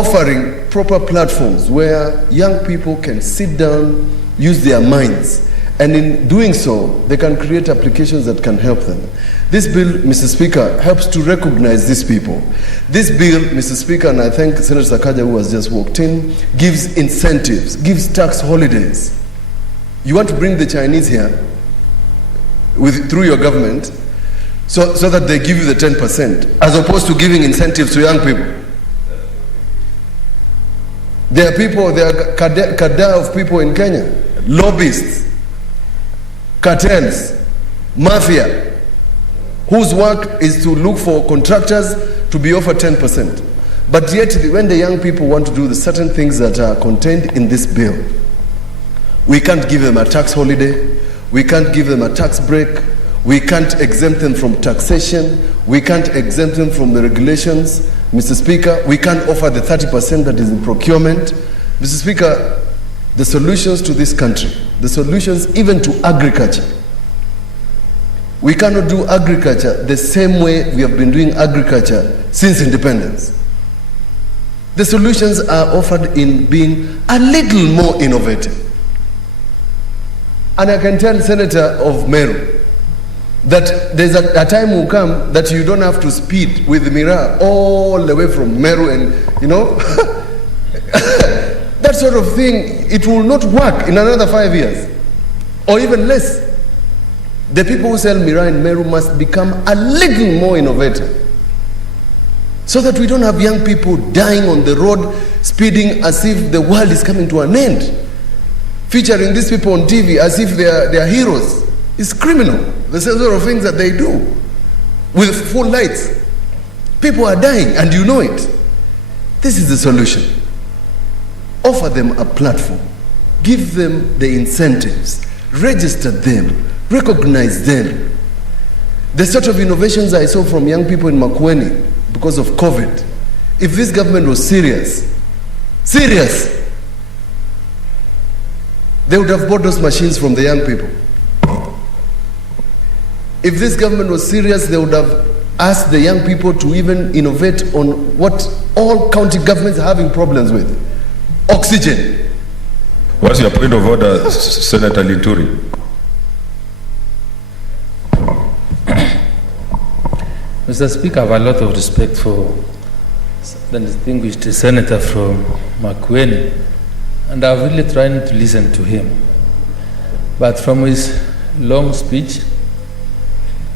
offering proper platforms where young people can sit down, use their minds, and in doing so, they can create applications that can help them. This bill, Mr. Speaker, helps to recognize these people. This bill, Mr. Speaker, and I thank Senator Sakaja who has just walked in, gives incentives, gives tax holidays. You want to bring the Chinese here through your government so that they give you the 10%, as opposed to giving incentives to young people. There are cadre of people in Kenya, lobbyists, cartels, mafia, whose work is to look for contractors to be offered 10%. But yet, when the young people want to do the certain things that are contained in this bill, we can't give them a tax holiday, we can't give them a tax break, we can't exempt them from taxation, we can't exempt them from the regulations. Mr. Speaker, we can't offer the 30% that is in procurement. Mr. Speaker, the solutions to this country, the solutions even to agriculture, we cannot do agriculture the same way we have been doing agriculture since independence. The solutions are offered in being a little more innovative. And I can tell Senator of Meru that there's a time will come that you don't have to speed with the Mira all the way from Meru and, you know, that sort of thing, it will not work in another 5 years or even less. The people who sell Mira in Meru must become a little more innovative so that we don't have young people dying on the road, speeding as if the world is coming to an end, featuring these people on TV as if they are heroes. It's criminal, the sort of things that they do with full lights. People are dying and you know it. This is the solution. Offer them a platform, give them the incentives, register them, recognize them. The sort of innovations I saw from young people in Makueni because of COVID, if this government was serious, they would have bought those machines from the young people. If this government was serious, they would have asked the young people to even innovate on what all county governments are having problems with: oxygen. What's your point of order, Senator Linturi? Mr. Speaker, I have a lot of respect for the distinguished senator from Makueni, and I've really tried to listen to him. But from his long speech,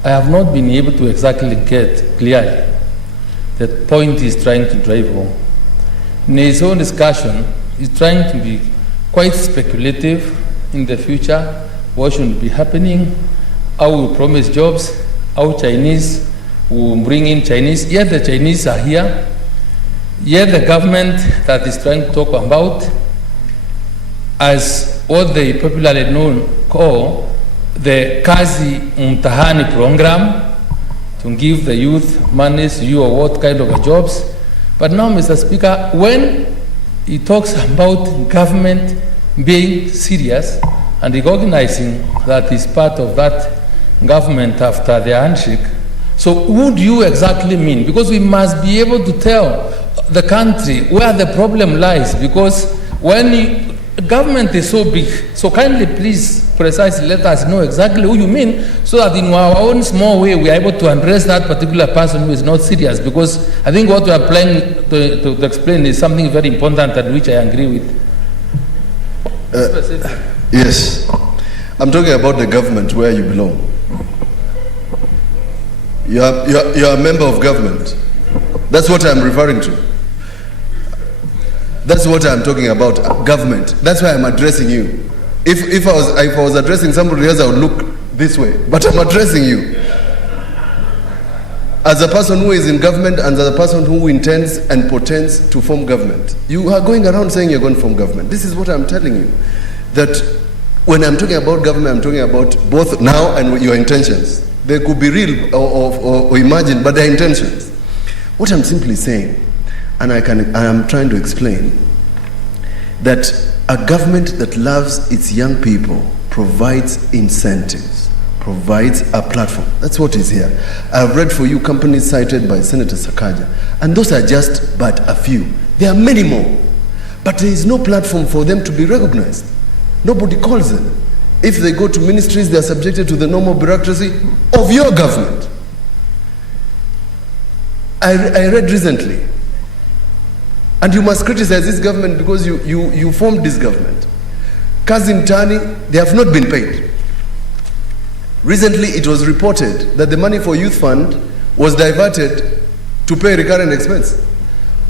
I have not been able to exactly get clearly the point he's trying to drive home. In his own discussion, he's trying to be quite speculative in the future, what should be happening, how we promise jobs, how Chinese will bring in Chinese, yet the Chinese are here, yet the government that is trying to talk about as what they popularly call the Kazi Mtahani program, to give the youth money to you or what kind of jobs. But now, Mr. Speaker, when he talks about government being serious and recognizing that is part of that government after the handshake, so what do you exactly mean? Because we must be able to tell the country where the problem lies, because when government is so big, so kindly please precisely let us know exactly who you mean, so that in our own small way we are able to address that particular person who is not serious. Because I think what we are planning to explain is something very important and which I agree with. Yes, I'm talking about the government where you belong. You are a member of government. That's what I'm referring to. That's what I'm talking about, government. That's why I'm addressing you. If I was addressing somebody else, I would look this way. But I'm addressing you. As a person who is in government and as a person who intends and portends to form government. You are going around saying you're going to form government. This is what I'm telling you. That when I'm talking about government, I'm talking about both now and your intentions. They could be real or imagined, but they're intentions. What I'm simply saying, and I am trying to explain, that a government that loves its young people provides incentives, provides a platform. That's what is here. I've read for you companies cited by Senator Sakaja, and those are just but a few. There are many more, but there is no platform for them to be recognized. Nobody calls them. If they go to ministries, they are subjected to the normal bureaucracy of your government. I read recently, and you must criticize this government because you formed this government. Kazim Tani, they have not been paid. Recently, it was reported that the money for youth fund was diverted to pay recurrent expense.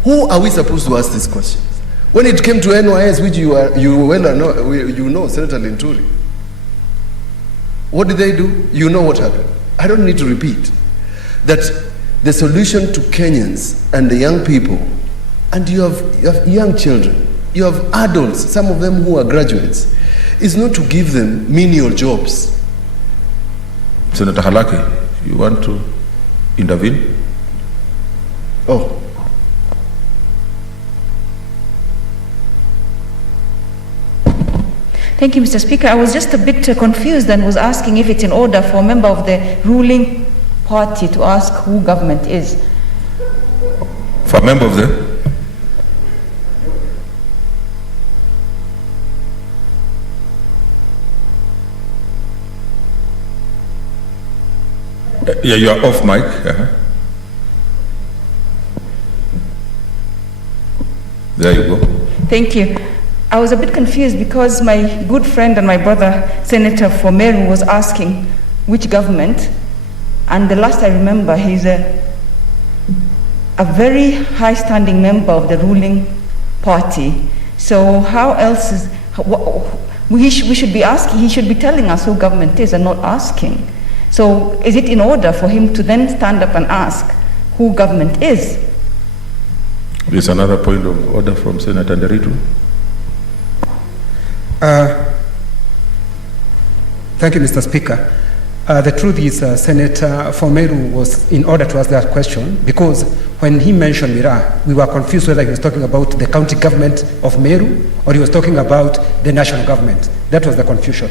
Who are we supposed to ask these questions? When it came to NYS, which you know, Senator Linturi, what did they do? You know what happened. I don't need to repeat that the solution to Kenyans and the young people, and you have young children, you have adults, some of them who are graduates, is not to give them menial jobs. Senator Halaki, you want to intervene? Oh. Thank you, Mr. Speaker. I was just a bit confused and was asking if it's in order for a member of the ruling party to ask who government is. For a member of the? Yeah, you are off mic. There you go. Thank you. I was a bit confused because my good friend and my brother, Senator for Meru, was asking which government, and the last I remember, he's a very high-standing member of the ruling party. So how else is, we should be asking, he should be telling us who government is and not asking. So is it in order for him to then stand up and ask who government is? There's another point of order from Senator Nderitu. Thank you, Mr. Speaker. The truth is, Senator Fomeru was in order to ask that question because when he mentioned Mira, we were confused whether he was talking about the county government of Meru or he was talking about the national government. That was the confusion.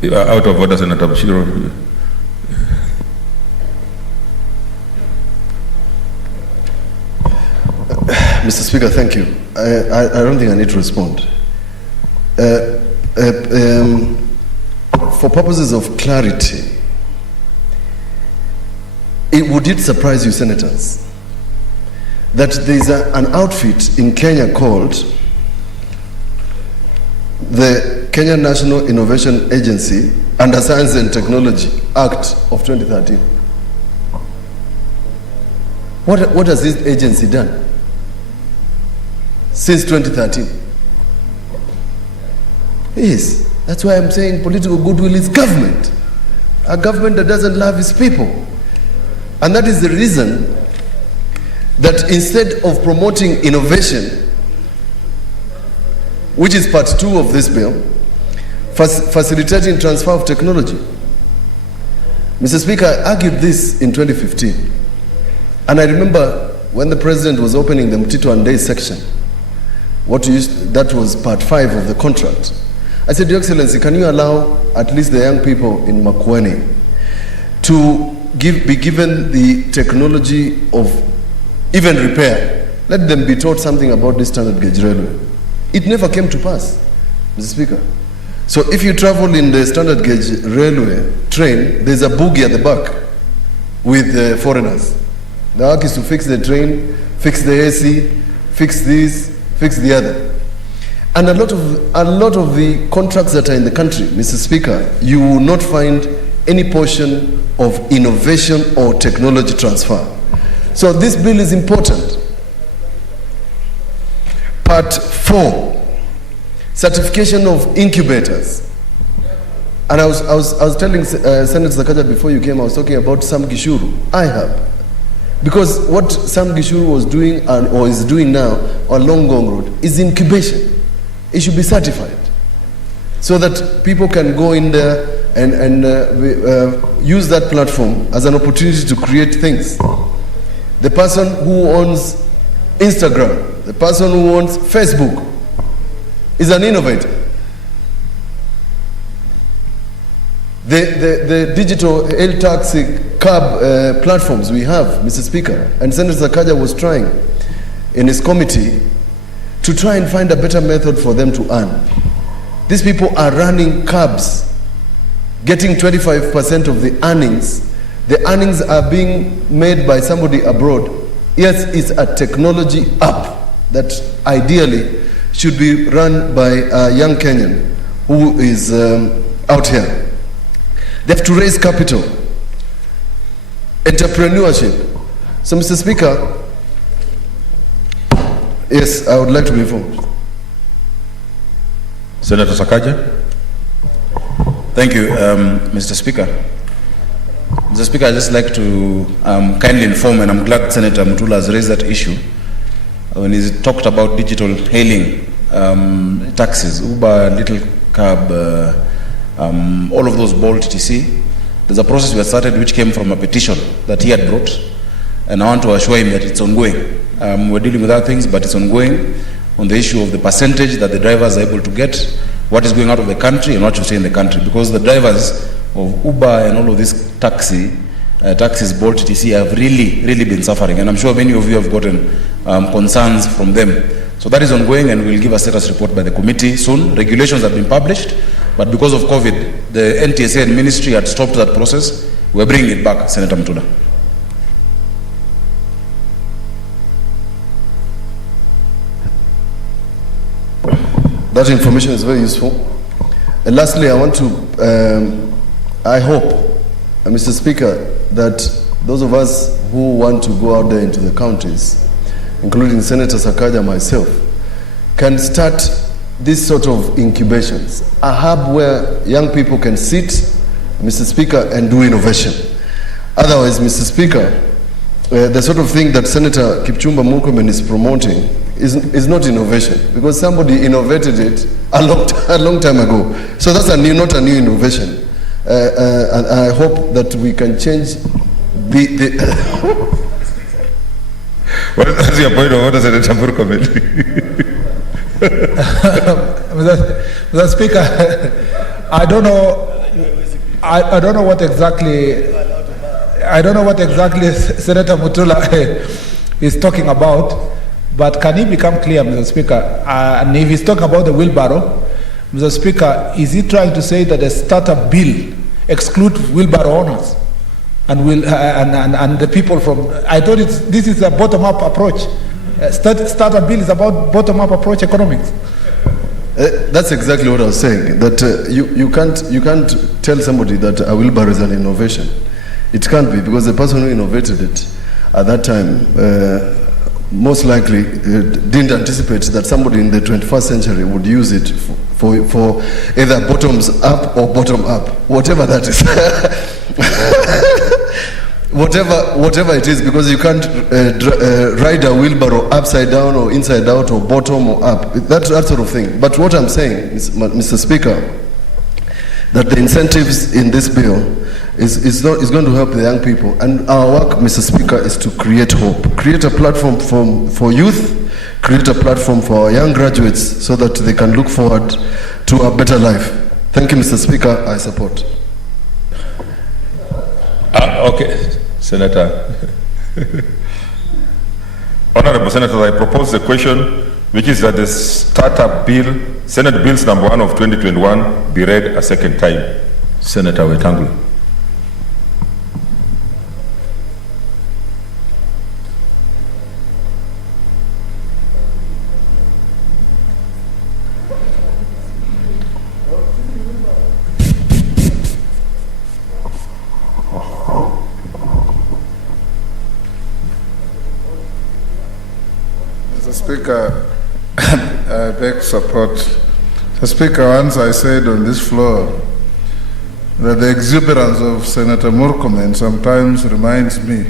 You are out of order, Senator Bashir. Mr. Speaker, thank you. I don't think I need to respond. For purposes of clarity, would it surprise you, senators, that there is an outfit in Kenya called the Kenya National Innovation Agency under Science and Technology Act of 2013? What has this agency done since 2013? Yes, that's why I'm saying political goodwill is government. A government that doesn't love its people. And that is the reason that instead of promoting innovation, which is part 2 of this bill, facilitating transfer of technology. Mr. Speaker, I argued this in 2015. And I remember when the president was opening the Mtito and Day section, that was part 5 of the contract. I said, Your Excellency, can you allow at least the young people in Makueni to be given the technology of even repair? Let them be taught something about this standard gauge railway. It never came to pass, Mr. Speaker. So if you travel in the standard gauge railway train, there's a boogie at the back with foreigners. The work is to fix the train, fix the AC, fix this, fix the other. And a lot of the contracts that are in the country, Mr. Speaker, you will not find any portion of innovation or technology transfer. So this bill is important. Part 4, certification of incubators. And I was telling Senator Sakaja before you came, I was talking about Sam Gishuru, IHAB. Because what Sam Gishuru was doing or is doing now on Long Gong Road is incubation. It should be certified so that people can go in there and use that platform as an opportunity to create things. The person who owns Instagram, the person who owns Facebook, is an innovator. The digital hail taxi cab platforms we have, Mr. Speaker, and Senator Sakaja was trying in his committee to try and find a better method for them to earn. These people are running cabs, getting 25% of the earnings. The earnings are being made by somebody abroad. Yes, it's a technology app that ideally should be run by a young Kenyan who is out here. They have to raise capital, entrepreneurship. So, Mr. Speaker, yes, I would like to be informed. Senator Sakaja. Thank you, Mr. Speaker. Mr. Speaker, I'd just like to kindly inform, and I'm glad Senator Mutula has raised that issue, when he talked about digital hailing, taxis, Uber, Little Cab, all of those, Bolt, etc. There's a process we have started which came from a petition that he had brought, and I want to assure him that it's ongoing. We're dealing with other things, but it's ongoing on the issue of the percentage that the drivers are able to get, what is going out of the country and what you stay in the country, because the drivers of Uber and all of these taxis, Bolt, etc. have really been suffering, and I'm sure many of you have gotten concerns from them. So that is ongoing, and we'll give a status report by the committee soon. Regulations have been published, but because of COVID, the NTSA and ministry had stopped that process. We're bringing it back, Senator Mutula. That information is very useful. And lastly, I want to, I hope, Mr. Speaker, that those of us who want to go out there into the counties, including Senator Sakaja, myself, can start this sort of incubations, a hub where young people can sit, Mr. Speaker, and do innovation. Otherwise, Mr. Speaker, the sort of thing that Senator Kipchumba Murkomen is promoting is not innovation, because somebody innovated it a long time ago. So that's not a new innovation. And I hope that we can change the What's your point of order, Senator Murkomen? Mr. Speaker, I don't know what exactly Senator Mutula is talking about, but can he become clear, Mr. Speaker? And if he's talking about the wheelbarrow, Mr. Speaker, is he trying to say that the startup bill excludes wheelbarrow owners and the people from? I thought this is a bottom-up approach. Startup bill is about bottom-up approach economics. That's exactly what I was saying. That you can't tell somebody that a wheelbarrow is an innovation. It can't be, because the person who innovated it at that time most likely didn't anticipate that somebody in the 21st century would use it for either bottoms up or bottom up, whatever that is. whatever it is, because you can't ride a wheelbarrow upside down or inside out or bottom or up, that sort of thing. But what I'm saying is, Mr. Speaker, that the incentives in this bill is going to help the young people. And our work, Mr. Speaker, is to create hope, create a platform for youth, create a platform for our young graduates so that they can look forward to a better life. Thank you, Mr. Speaker. I support. Okay, Senator. Honorable Senators, I propose the question, which is that the startup bill, Senate Bills number 1 of 2021, be read a second time. Senator Wetangula. Speaker, I beg support. Mr. Speaker, once I said on this floor that the exuberance of Senator Murkomen sometimes reminds me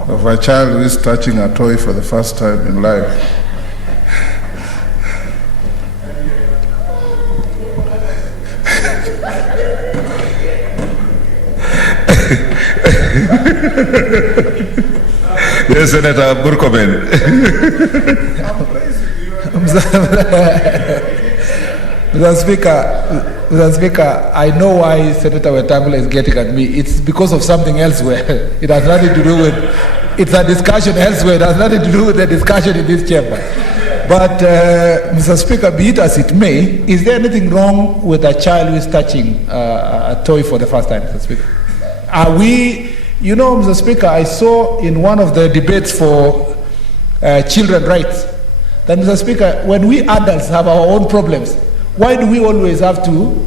of a child who is touching a toy for the first time in life. Yes, Senator Murkomen. Mr. Speaker, I know why Senator Wetangula is getting at me. It's because of something elsewhere. It has nothing to do with, it's a discussion elsewhere. It has nothing to do with the discussion in this chamber. But, Mr. Speaker, be it as it may, is there anything wrong with a child who is touching a toy for the first time, Mr. Speaker? Are we, you know, Mr. Speaker, I saw in one of the debates for children's rights that, Mr. Speaker, when we adults have our own problems, why do we always have to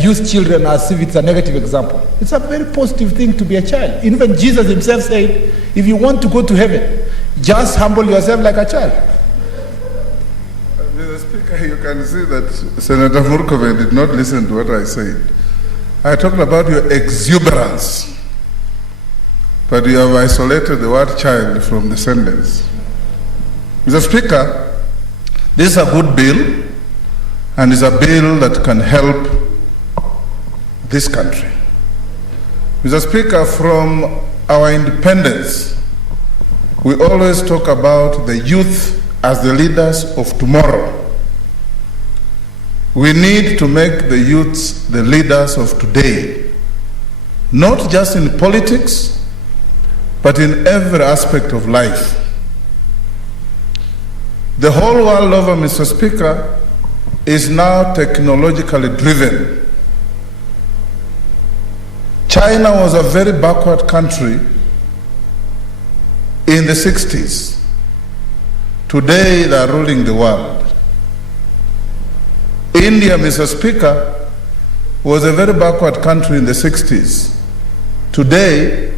use children as if it's a negative example? It's a very positive thing to be a child. Even Jesus himself said, if you want to go to heaven, just humble yourself like a child. Mr. Speaker, you can see that Senator Murkomen did not listen to what I said. I talked about your exuberance, but you have isolated the word child from the sentence. Mr. Speaker, this is a good bill, and it's a bill that can help this country. Mr. Speaker, from our independence, we always talk about the youth as the leaders of tomorrow. We need to make the youths the leaders of today, not just in politics, but in every aspect of life. The whole world over, Mr. Speaker, is now technologically driven. China was a very backward country in the 60s. Today, they are ruling the world. India, Mr. Speaker, was a very backward country in the 60s. Today,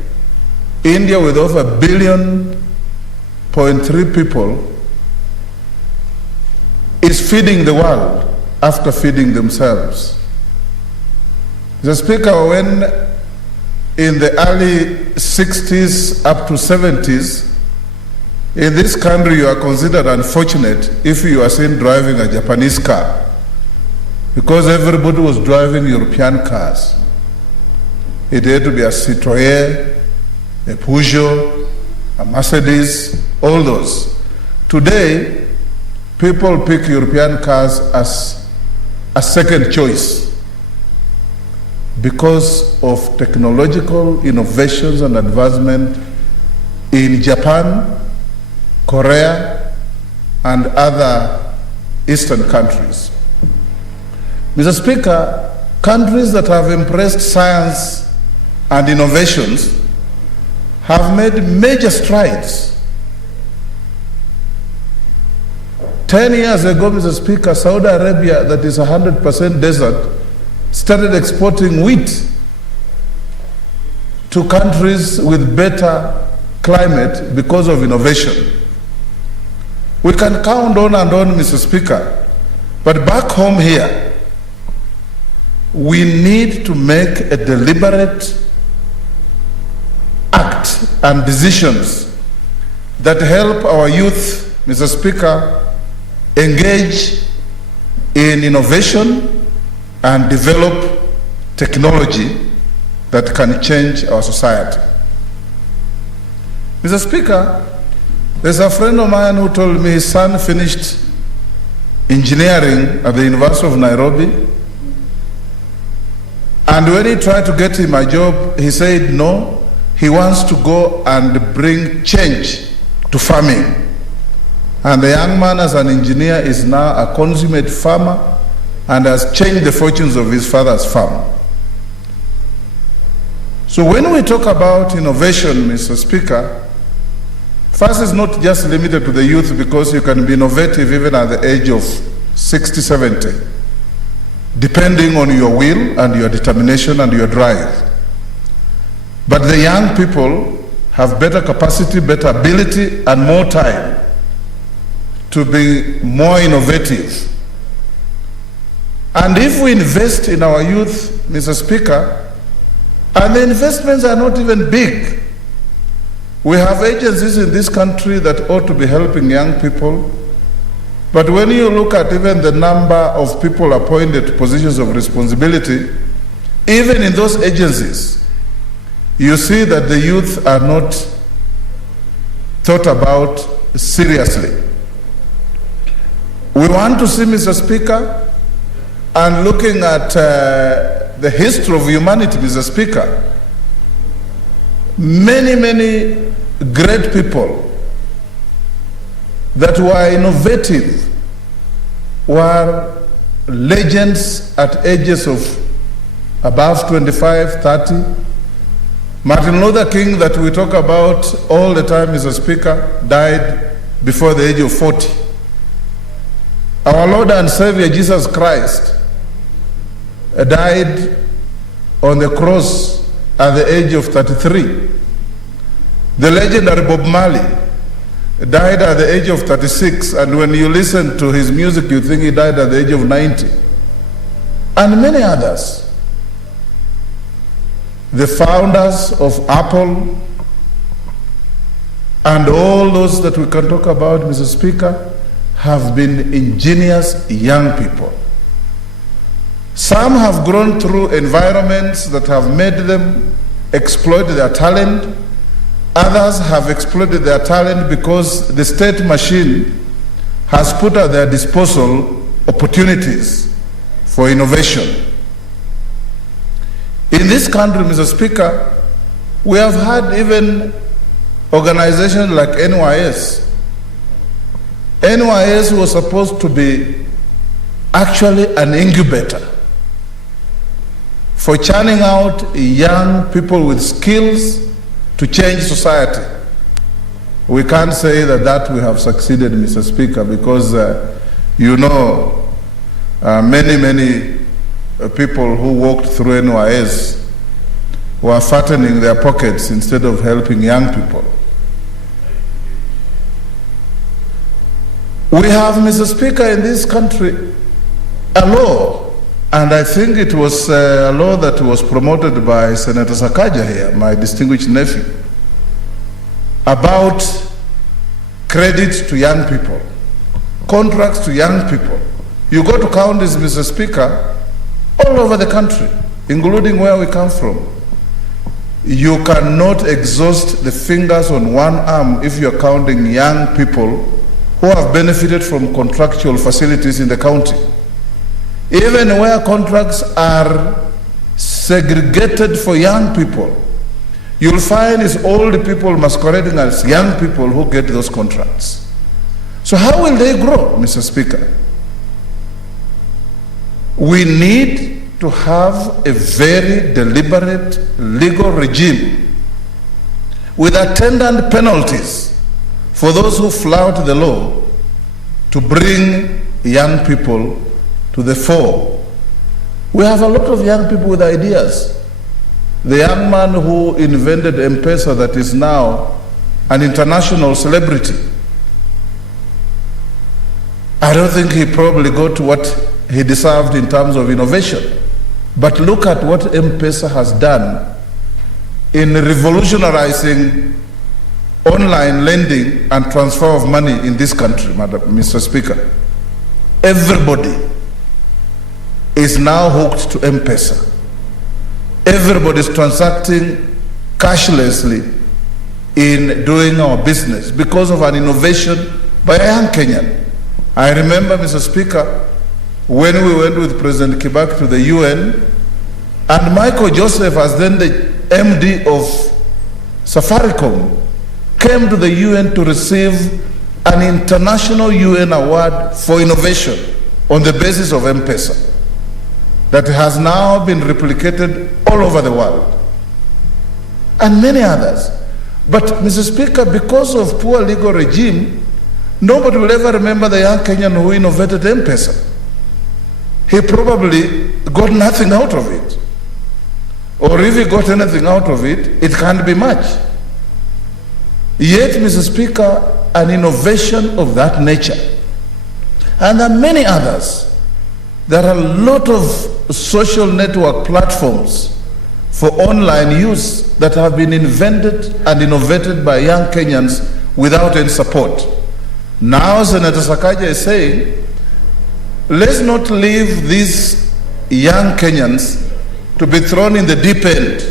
India, with over 1.3 billion people, is feeding the world after feeding themselves. Mr. Speaker, when in the early 60s up to 70s, in this country you are considered unfortunate if you are seen driving a Japanese car, because everybody was driving European cars. It had to be a Citroën, a Peugeot, a Mercedes, all those. Today, people pick European cars as a second choice because of technological innovations and advancement in Japan, Korea, and other Eastern countries. Mr. Speaker, countries that have embraced science and innovations have made major strides. 10 years ago, Mr. Speaker, Saudi Arabia, that is 100% desert, started exporting wheat to countries with better climate because of innovation. We can count on and on, Mr. Speaker, but back home here, we need to make a deliberate act and decisions that help our youth, Mr. Speaker, engage in innovation and develop technology that can change our society. Mr. Speaker, there's a friend of mine who told me his son finished engineering at the University of Nairobi, and when he tried to get him a job, he said no, he wants to go and bring change to farming. And the young man, as an engineer, is now a consummate farmer and has changed the fortunes of his father's farm. So when we talk about innovation, Mr. Speaker, first is not just limited to the youth, because you can be innovative even at the age of 60, 70, depending on your will and your determination and your drive. But the young people have better capacity, better ability, and more time to be more innovative. And if we invest in our youth, Mr. Speaker, and the investments are not even big, we have agencies in this country that ought to be helping young people, but when you look at even the number of people appointed to positions of responsibility, even in those agencies, you see that the youth are not thought about seriously. We want to see, Mr. Speaker, and looking at the history of humanity, Mr. Speaker, many great people that were innovative were legends at ages of above 25, 30. Martin Luther King, that we talk about all the time, Mr. Speaker, died before the age of 40. Our Lord and Savior Jesus Christ died on the cross at the age of 33. The legendary Bob Marley died at the age of 36, and when you listen to his music, you think he died at the age of 90. And many others. The founders of Apple and all those that we can talk about, Mr. Speaker, have been ingenious young people. Some have grown through environments that have made them exploit their talent. Others have exploited their talent because the state machine has put at their disposal opportunities for innovation. In this country, Mr. Speaker, we have had even organizations like NYS. NYS was supposed to be actually an incubator for churning out young people with skills to change society. We can't say that we have succeeded, Mr. Speaker, because many people who walked through NYS were fattening their pockets instead of helping young people. We have, Mr. Speaker, in this country a law, and I think it was a law that was promoted by Senator Sakaja here, my distinguished nephew, about credit to young people, contracts to young people. You go to counties, Mr. Speaker, all over the country, including where we come from. You cannot exhaust the fingers on one arm if you're counting young people who have benefited from contractual facilities in the county. Even where contracts are segregated for young people, you'll find it's old people masquerading as young people who get those contracts. So how will they grow, Mr. Speaker? We need to have a very deliberate legal regime with attendant penalties for those who flout the law to bring young people to the fore. We have a lot of young people with ideas. The young man who invented M-Pesa that is now an international celebrity, I don't think he probably got what he deserved in terms of innovation. But look at what M-Pesa has done in revolutionizing online lending and transfer of money in this country, Mr. Speaker. Everybody is now hooked to M-Pesa. Everybody is transacting cashlessly in doing our business because of an innovation by a young Kenyan. I remember, Mr. Speaker, when we went with President Kibaki to the UN, and Michael Joseph, as then the MD of Safaricom, came to the UN to receive an international UN award for innovation on the basis of M-Pesa that has now been replicated all over the world, and many others. But, Mr. Speaker, because of poor legal regime, nobody will ever remember the young Kenyan who innovated M-Pesa. He probably got nothing out of it. Or if he got anything out of it, it can't be much. Yet, Mr. Speaker, an innovation of that nature, and there are many others. There are a lot of social network platforms for online use that have been invented and innovated by young Kenyans without any support. Now, Senator Sakaja is saying, let's not leave these young Kenyans to be thrown in the deep end,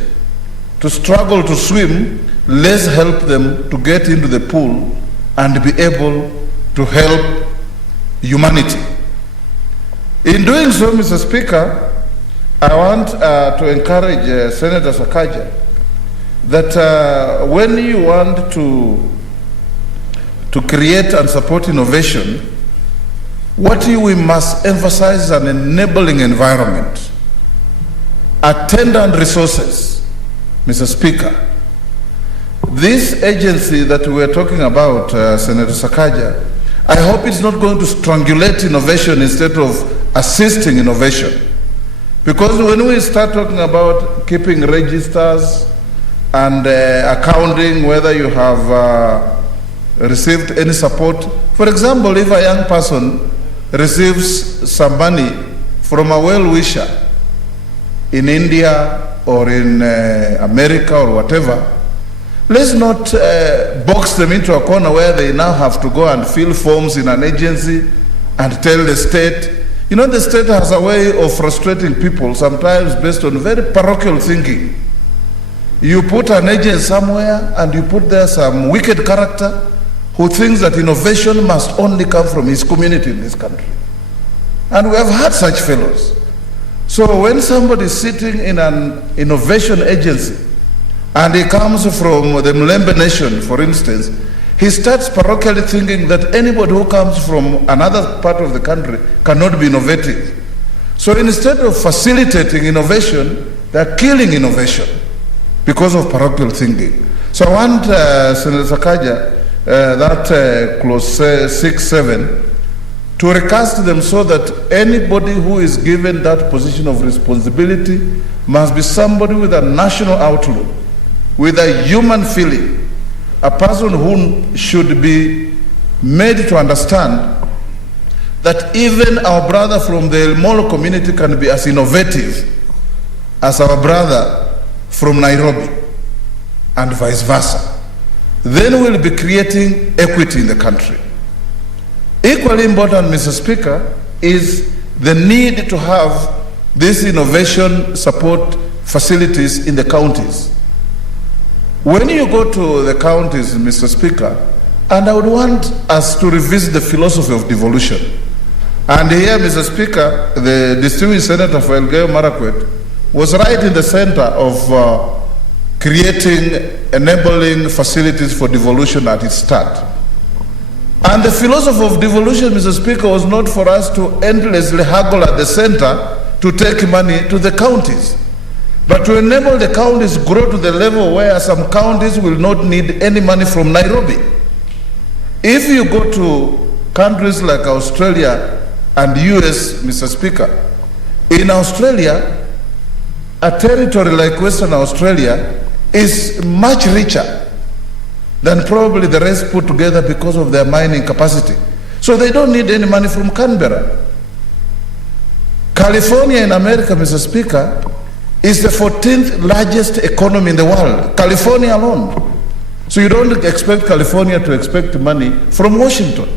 to struggle to swim. Let's help them to get into the pool and be able to help humanity. In doing so, Mr. Speaker, I want to encourage Senator Sakaja that when you want to create and support innovation, what we must emphasize is an enabling environment, attendant resources, Mr. Speaker. This agency that we are talking about, Senator Sakaja, I hope it's not going to strangulate innovation instead of assisting innovation. Because when we start talking about keeping registers and accounting whether you have received any support, for example, if a young person receives some money from a well-wisher in India or in America or whatever, let's not box them into a corner where they now have to go and fill forms in an agency and tell the state. You know, the state has a way of frustrating people, sometimes based on very parochial thinking. You put an agent somewhere and you put there some wicked character who thinks that innovation must only come from his community in this country. And we have had such fellows. So when somebody is sitting in an innovation agency and he comes from the Mlembe nation, for instance, he starts parochially thinking that anybody who comes from another part of the country cannot be innovative. So instead of facilitating innovation, they're killing innovation because of parochial thinking. So I want Senator Sakaja, that clause 6.7, to recast them so that anybody who is given that position of responsibility must be somebody with a national outlook, with a human feeling, a person who should be made to understand that even our brother from the El Molo community can be as innovative as our brother from Nairobi, and vice versa. Then we'll be creating equity in the country. Equally important, Mr. Speaker, is the need to have these innovation support facilities in the counties. When you go to the counties, Mr. Speaker, and I would want us to revisit the philosophy of devolution. And here, Mr. Speaker, the distinguished Senator for Elgeyo Marakwet was right in the center of creating enabling facilities for devolution at its start. And the philosophy of devolution, Mr. Speaker, was not for us to endlessly haggle at the center to take money to the counties, but to enable the counties grow to the level where some counties will not need any money from Nairobi. If you go to countries like Australia and US, Mr. Speaker, in Australia, a territory like Western Australia is much richer than probably the rest put together because of their mining capacity. So they don't need any money from Canberra. California in America, Mr. Speaker, is the 14th largest economy in the world, California alone. So you don't expect California to expect money from Washington.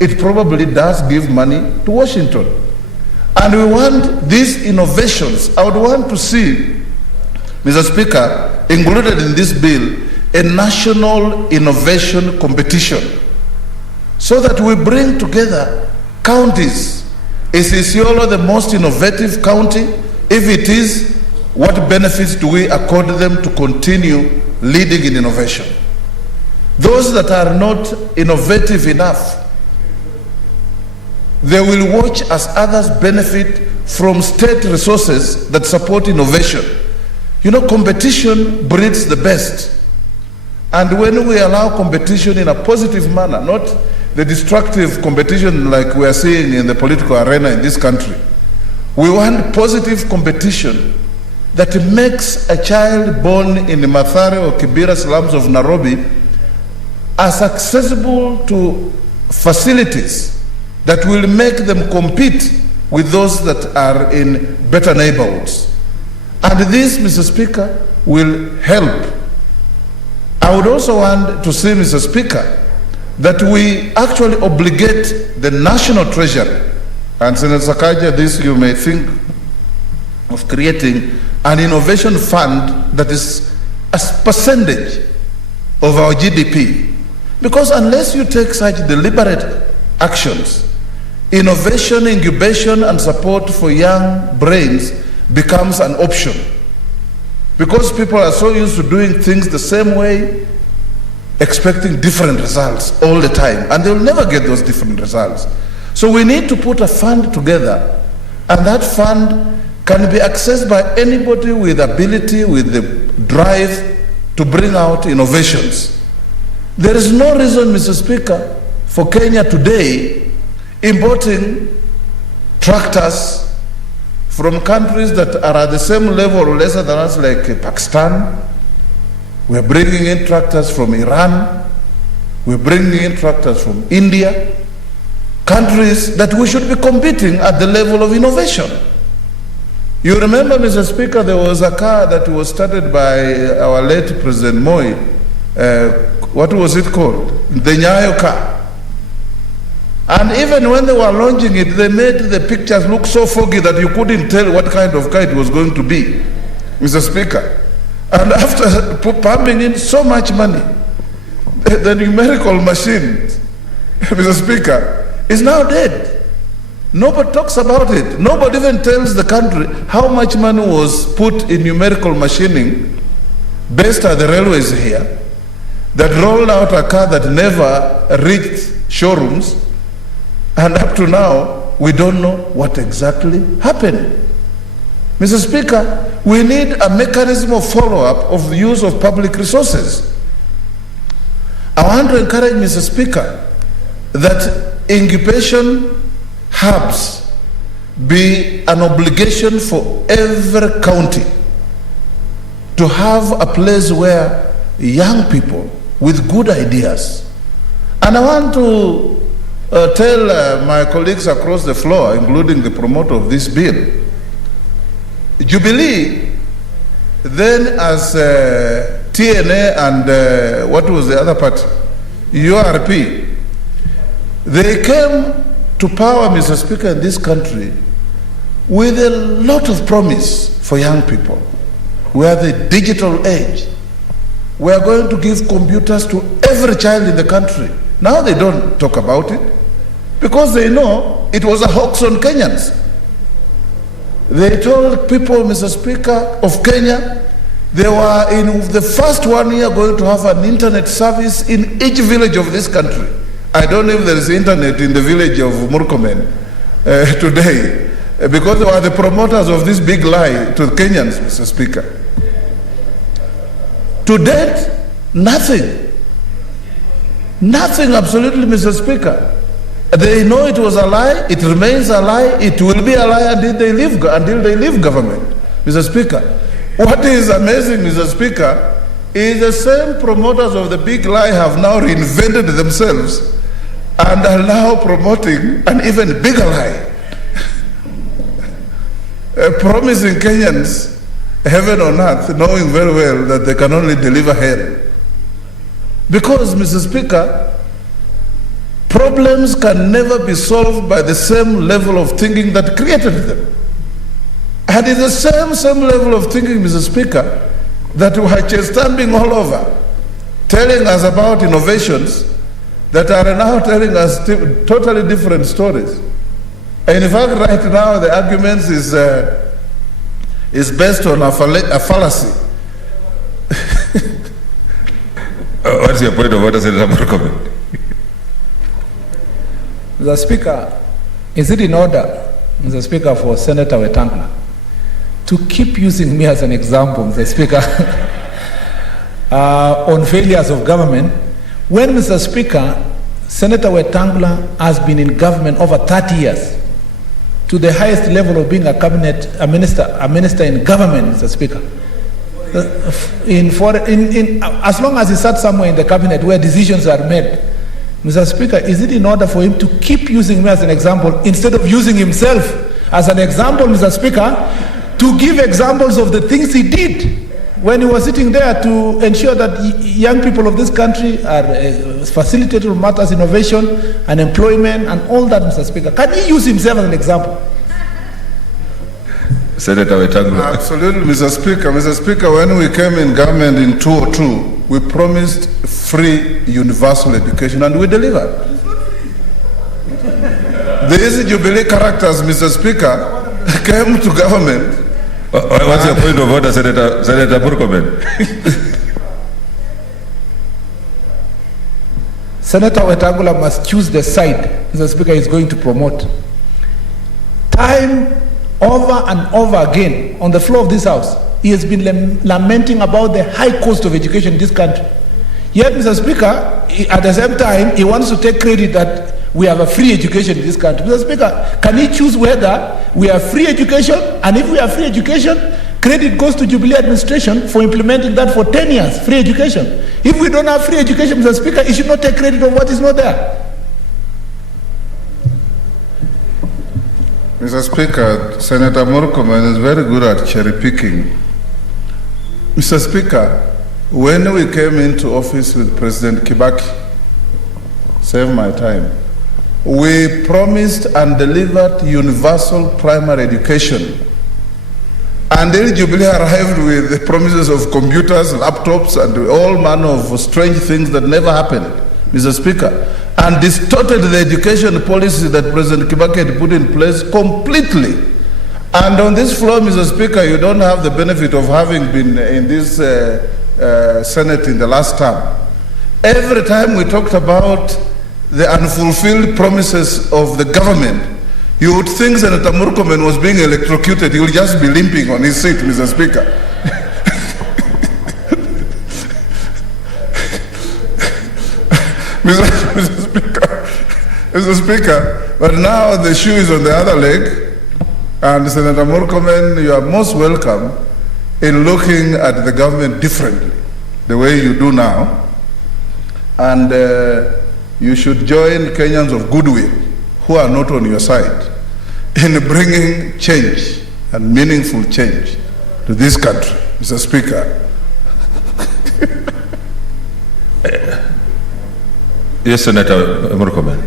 It probably does give money to Washington. And we want these innovations. I would want to see, Mr. Speaker, included in this bill, a national innovation competition so that we bring together counties. Is Isiolo the most innovative county? If it is, what benefits do we accord them to continue leading in innovation? Those that are not innovative enough, they will watch as others benefit from state resources that support innovation. You know, competition breeds the best. And when we allow competition in a positive manner, not the destructive competition like we are seeing in the political arena in this country, we want positive competition that makes a child born in the Mathare or Kibera slums of Nairobi as accessible to facilities that will make them compete with those that are in better neighborhoods. And this, Mr. Speaker, will help. I would also want to see, Mr. Speaker, that we actually obligate the national treasury, and Senator Sakaja, this you may think of creating an innovation fund that is a percentage of our GDP. Because unless you take such deliberate actions, innovation, incubation, and support for young brains becomes an option. Because people are so used to doing things the same way, expecting different results all the time, and they'll never get those different results. So we need to put a fund together, and that fund can be accessed by anybody with ability, with the drive to bring out innovations. There is no reason, Mr. Speaker, for Kenya today importing tractors from countries that are at the same level or lesser than us, like Pakistan. We're bringing in tractors from Iran. We're bringing in tractors from India. Countries that we should be competing at the level of innovation. You remember, Mr. Speaker, there was a car that was started by our late President Moi. What was it called? The Nyayo car. And even when they were launching it, they made the pictures look so foggy that you couldn't tell what kind of car it was going to be, Mr. Speaker. And after pumping in so much money, the numerical machine, Mr. Speaker, is now dead. Nobody talks about it. Nobody even tells the country how much money was put in numerical machining based on the railways here that rolled out a car that never reached showrooms. And up to now, we don't know what exactly happened. Mr. Speaker, we need a mechanism of follow-up of the use of public resources. I want to encourage, Mr. Speaker, that incubation hubs be an obligation for every county to have a place where young people with good ideas. And I want to tell my colleagues across the floor, including the promoter of this bill, Jubilee, then as TNA and what was the other party? URP, they came to power, Mr. Speaker, in this country with a lot of promise for young people. We are the digital age. We are going to give computers to every child in the country. Now they don't talk about it because they know it was a hoax on Kenyans. They told people, Mr. Speaker, of Kenya, they were in the first 1 year going to have an internet service in each village of this country. I don't know if there is internet in the village of Murkomen today, because they were the promoters of this big lie to the Kenyans, Mr. Speaker. To date, nothing. Nothing, absolutely, Mr. Speaker. They know it was a lie, it remains a lie, it will be a lie until they leave government, Mr. Speaker. What is amazing, Mr. Speaker, is the same promoters of the big lie have now reinvented themselves and are now promoting an even bigger lie, promising Kenyans heaven on earth, knowing very well that they can only deliver hell. Because, Mr. Speaker, problems can never be solved by the same level of thinking that created them. And it's the same level of thinking, Mr. Speaker, that we are just stamping all over, telling us about innovations that are now telling us totally different stories. And in fact, right now, the arguments is based on a fallacy. What's your point of order, Senator Murkomen? Mr. Speaker, is it in order, Mr. Speaker, for Senator Wetangula to keep using me as an example, Mr. Speaker, on failures of government, when, Mr. Speaker, Senator Wetangula has been in government over 30 years, to the highest level of being a minister in government, Mr. Speaker. As long as he sat somewhere in the cabinet where decisions are made, Mr. Speaker, is it in order for him to keep using me as an example instead of using himself as an example, Mr. Speaker, to give examples of the things he did when he was sitting there to ensure that young people of this country are facilitated matters, innovation and employment and all that, Mr. Speaker? Can he use himself as an example? Senator Wetangula. Absolutely, Mr. Speaker. Mr. Speaker, when we came in government in 2002, we promised free universal education and we delivered. these Jubilee characters, Mr. Speaker, came to government. What's your point of order, Senator Murkomen? Senator Wetangula must choose the side Mr. Speaker is going to promote. Time over and over again on the floor of this House, he has been lamenting about the high cost of education in this country. Yet, Mr. Speaker, at the same time, he wants to take credit that we have a free education in this country. Mr. Speaker, can he choose whether we have free education, and if we have free education, credit goes to Jubilee administration for implementing that for 10 years, free education. If we don't have free education, Mr. Speaker, he should not take credit of what is not there. Mr. Speaker, Senator Murkomen is very good at cherry picking. Mr. Speaker, when we came into office with President Kibaki, save my time, we promised and delivered universal primary education. And then Jubilee arrived with the promises of computers, laptops, and all manner of strange things that never happened, Mr. Speaker, and distorted the education policy that President Kibaki had put in place completely. And on this floor, Mr. Speaker, you don't have the benefit of having been in this Senate in the last term. Every time we talked about the unfulfilled promises of the government, you would think Senator Murkomen was being electrocuted. He will just be limping on his seat, Mr. Speaker. Mr. Speaker, but now the shoe is on the other leg, and Senator Murkomen, you are most welcome in looking at the government differently, the way you do now, and you should join Kenyans of goodwill who are not on your side in bringing change and meaningful change to this country, Mr. Speaker. Yes, Senator Murkomen.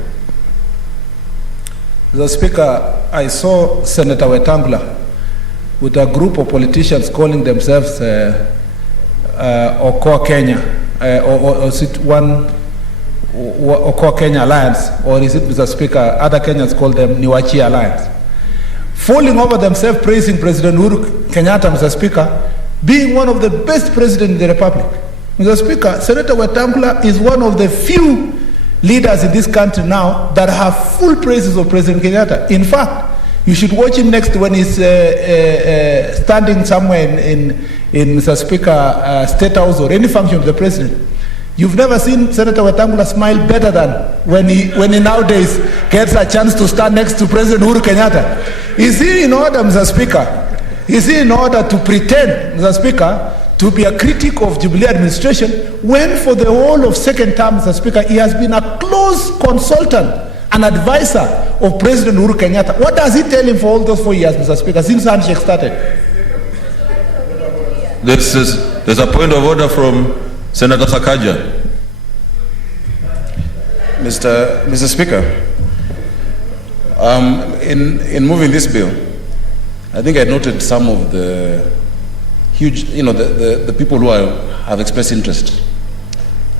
Mr. Speaker, I saw Senator Wetangula with a group of politicians calling themselves Okoa Kenya, or is it one Okoa Kenya Alliance, or is it, Mr. Speaker, other Kenyans call them Niwachi Alliance, falling over themselves praising President Uhuru Kenyatta, Mr. Speaker, being one of the best presidents in the Republic. Mr. Speaker, Senator Wetangula is one of the few leaders in this country now that have full praises of President Kenyatta. In fact, you should watch him next when he's standing somewhere in Mr. Speaker, State House or any function of the president. You've never seen Senator Wetangula smile better than when he nowadays gets a chance to stand next to President Uhuru Kenyatta. Is he in order, Mr. Speaker? Is he in order to pretend, Mr. Speaker, to be a critic of Jubilee administration when for the whole of second term, Mr. Speaker, he has been a close consultant and advisor of President Uhuru Kenyatta? What does he tell him for all those 4 years, Mr. Speaker, since handshake started? There's a point of order from Senator Sakaja. Mr. Speaker, in moving this bill, I think I noted some of the huge, the people who have expressed interest,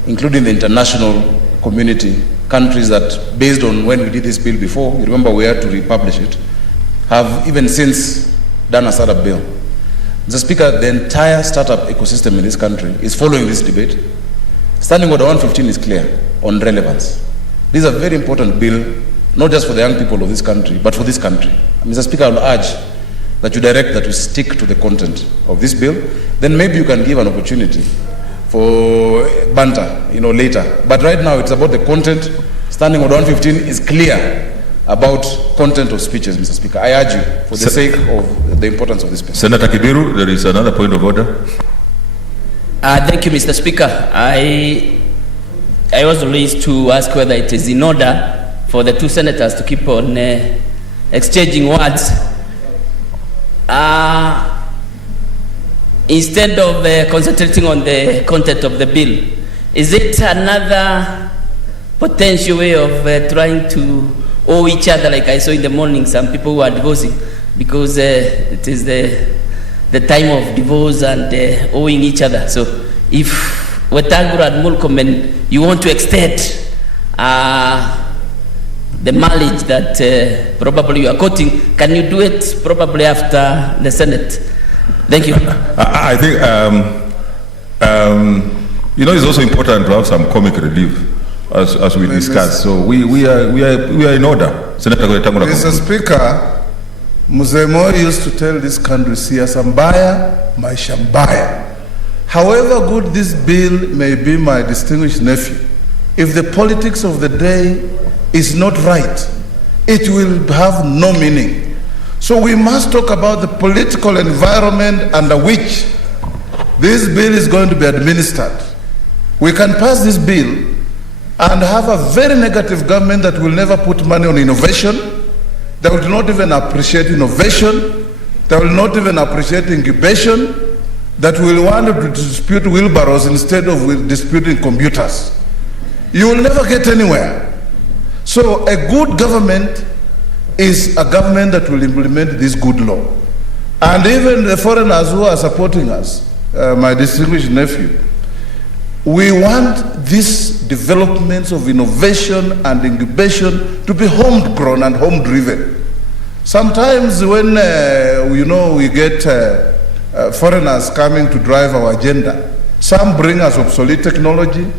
including the international community, countries that, based on when we did this bill before, you remember we had to republish it, have even since done a startup bill. Mr. Speaker, the entire startup ecosystem in this country is following this debate. Standing Order 115 is clear on relevance. This is a very important bill, not just for the young people of this country, but for this country. Mr. Speaker, I will urge that you direct that we stick to the content of this bill. Then maybe you can give an opportunity for banter, later. But right now, it's about the content. Standing Order 115 is clear about content of speeches, Mr. Speaker. I urge you, for the sake of the importance of this bill. Senator Kibiru, there is another point of order. Thank you, Mr. Speaker. I was raised to ask whether it is in order for the two senators to keep on exchanging words instead of concentrating on the content of the bill. Is it another potential way of trying to owe each other, like I saw in the morning some people who are divorcing because it is the time of divorce and owing each other? So if Wetangula and Murkomen, you want to extend the mileage that probably you are quoting. Can you do it probably after the Senate? Thank you. I think, it's also important to have some comic relief as we discuss. So we are in order. Senator Goetangula. Mr. Speaker, Mzee Moi used to tell this country, siasa mbaya, maisha mbaya. However good this bill may be, my distinguished nephew, if the politics of the day is not right, it will have no meaning. So we must talk about the political environment under which this bill is going to be administered. We can pass this bill and have a very negative government that will never put money on innovation, that will not even appreciate innovation, that will not even appreciate incubation, that will want to dispute wheelbarrows instead of disputing computers. You will never get anywhere. So a good government is a government that will implement this good law. And even the foreigners who are supporting us, my distinguished nephew, we want these developments of innovation and incubation to be homegrown and home-driven. Sometimes when, we get foreigners coming to drive our agenda, some bring us obsolete technology,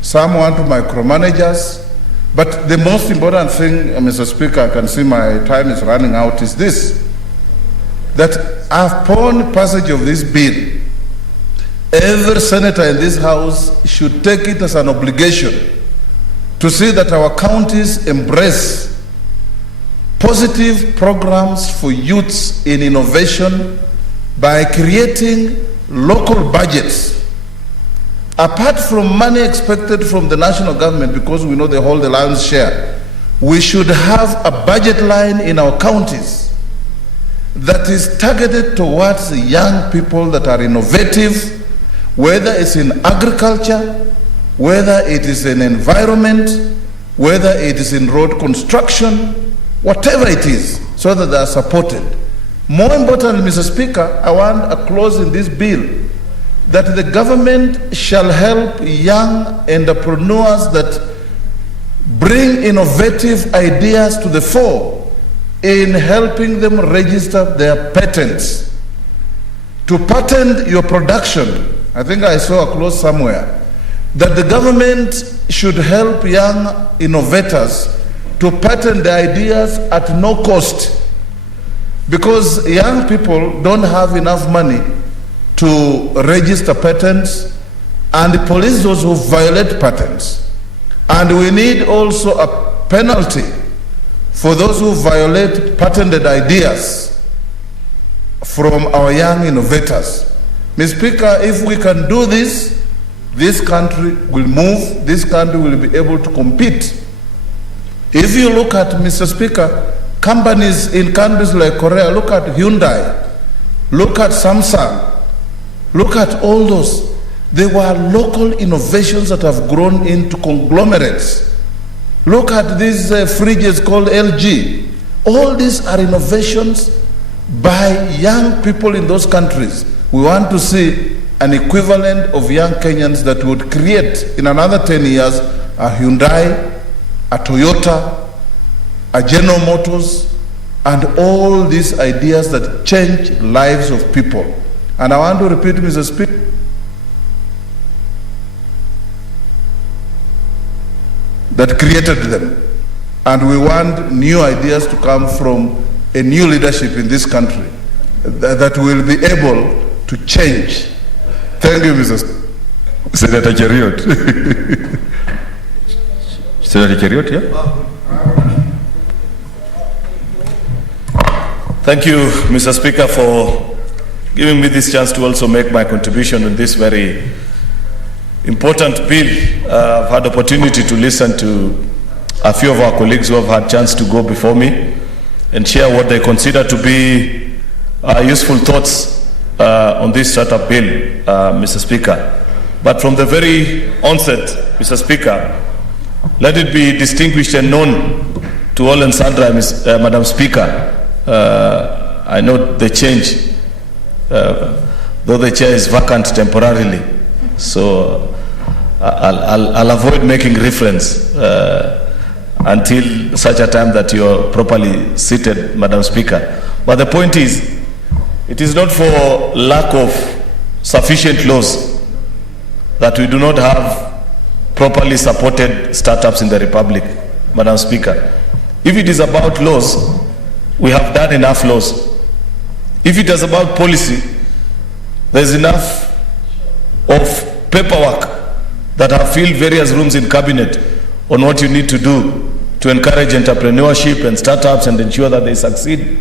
some want to micromanage us, but the most important thing, Mr. Speaker, I can see my time is running out, is this, that upon passage of this bill, every senator in this house should take it as an obligation to see that our counties embrace positive programs for youths in innovation by creating local budgets. Apart from money expected from the national government, because we know they hold the lion's share, we should have a budget line in our counties that is targeted towards young people that are innovative, whether it's in agriculture, whether it is in environment, whether it is in road construction, whatever it is, so that they are supported. More importantly, Mr. Speaker, I want a clause in this bill that the government shall help young entrepreneurs that bring innovative ideas to the fore in helping them register their patents. To patent your production, I think I saw a clause somewhere, that the government should help young innovators to patent their ideas at no cost, because young people don't have enough money to register patents and police those who violate patents. And we need also a penalty for those who violate patented ideas from our young innovators. Mr. Speaker, if we can do this, this country will move, this country will be able to compete. If you look at, Mr. Speaker, companies in countries like Korea, look at Hyundai, look at Samsung, look at all those. They were local innovations that have grown into conglomerates. Look at these fridges called LG. All these are innovations by young people in those countries. We want to see an equivalent of young Kenyans that would create in another 10 years a Hyundai, a Toyota, a General Motors, and all these ideas that change lives of people. And I want to repeat, Mr. Speaker, that created them. And we want new ideas to come from a new leadership in this country that will be able to change. Thank you, Mr. Senator Cheriot. Senator Cheriot, yeah? Thank you, Mr. Speaker, for giving me this chance to also make my contribution on this very important bill. I've had the opportunity to listen to a few of our colleagues who have had chance to go before me and share what they consider to be useful thoughts on this startup bill, Mr. Speaker. But from the very onset, Mr. Speaker, let it be distinguished and known to all and sundry, Madam Speaker. I know the change, though the chair is vacant temporarily, so I'll avoid making reference. until such a time that you're properly seated, Madam Speaker. But the point is, it is not for lack of sufficient laws that we do not have properly supported startups in the Republic, Madam Speaker. If it is about laws, we have done enough laws. If it is about policy, there is enough of paperwork that have filled various rooms in cabinet on what you need to do to encourage entrepreneurship and startups and ensure that they succeed.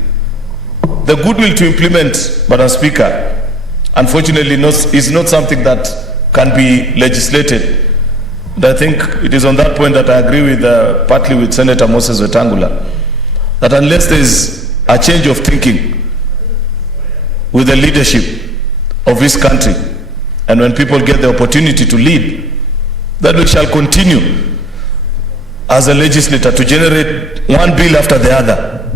The goodwill to implement, Madam Speaker, unfortunately is not something that can be legislated. And I think it is on that point that I agree with partly with Senator Moses Wetangula, that unless there is a change of thinking with the leadership of this country, and when people get the opportunity to lead, that we shall continue as a legislator to generate one bill after the other.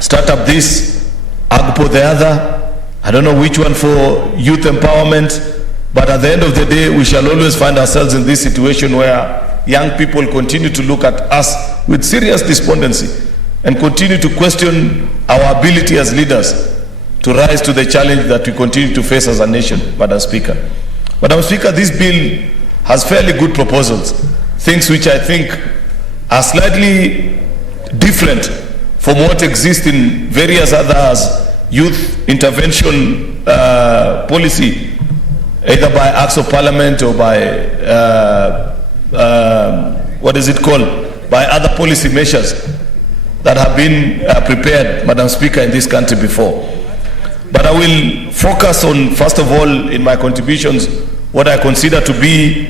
Start up this, AGPO the other, I don't know which one for youth empowerment, but at the end of the day, we shall always find ourselves in this situation where young people continue to look at us with serious despondency and continue to question our ability as leaders to rise to the challenge that we continue to face as a nation, Madam Speaker. Madam Speaker, this bill has fairly good proposals, things which I think are slightly different from what exists in various others, youth intervention policy, either by acts of parliament or by, by other policy measures that have been prepared, Madam Speaker, in this country before. But I will focus on, first of all, in my contributions, what I consider to be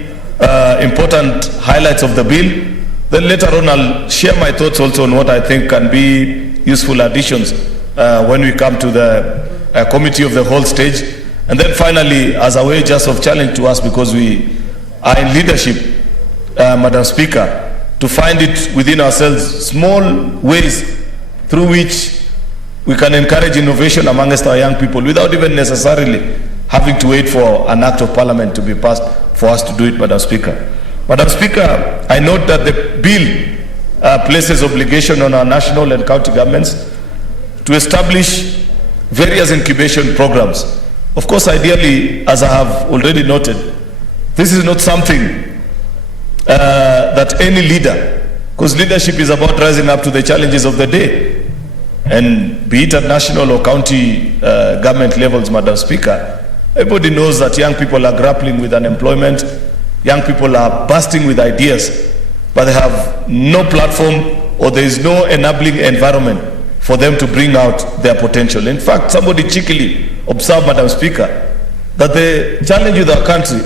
important highlights of the bill. Then later on, I'll share my thoughts also on what I think can be useful additions when we come to the committee of the whole stage. And then finally, as a way just of challenge to us, because we are in leadership, Madam Speaker, to find it within ourselves small ways through which we can encourage innovation amongst our young people without even necessarily having to wait for an act of parliament to be passed for us to do it, Madam Speaker. Madam Speaker, I note that the bill places obligation on our national and county governments to establish various incubation programs. Of course, ideally, as I have already noted, this is not something that any leader, because leadership is about rising up to the challenges of the day, and be it at national or county government levels, Madam Speaker, everybody knows that young people are grappling with unemployment, young people are bursting with ideas, but they have no platform or there is no enabling environment for them to bring out their potential. In fact, somebody cheekily observed, Madam Speaker, that the challenge with our country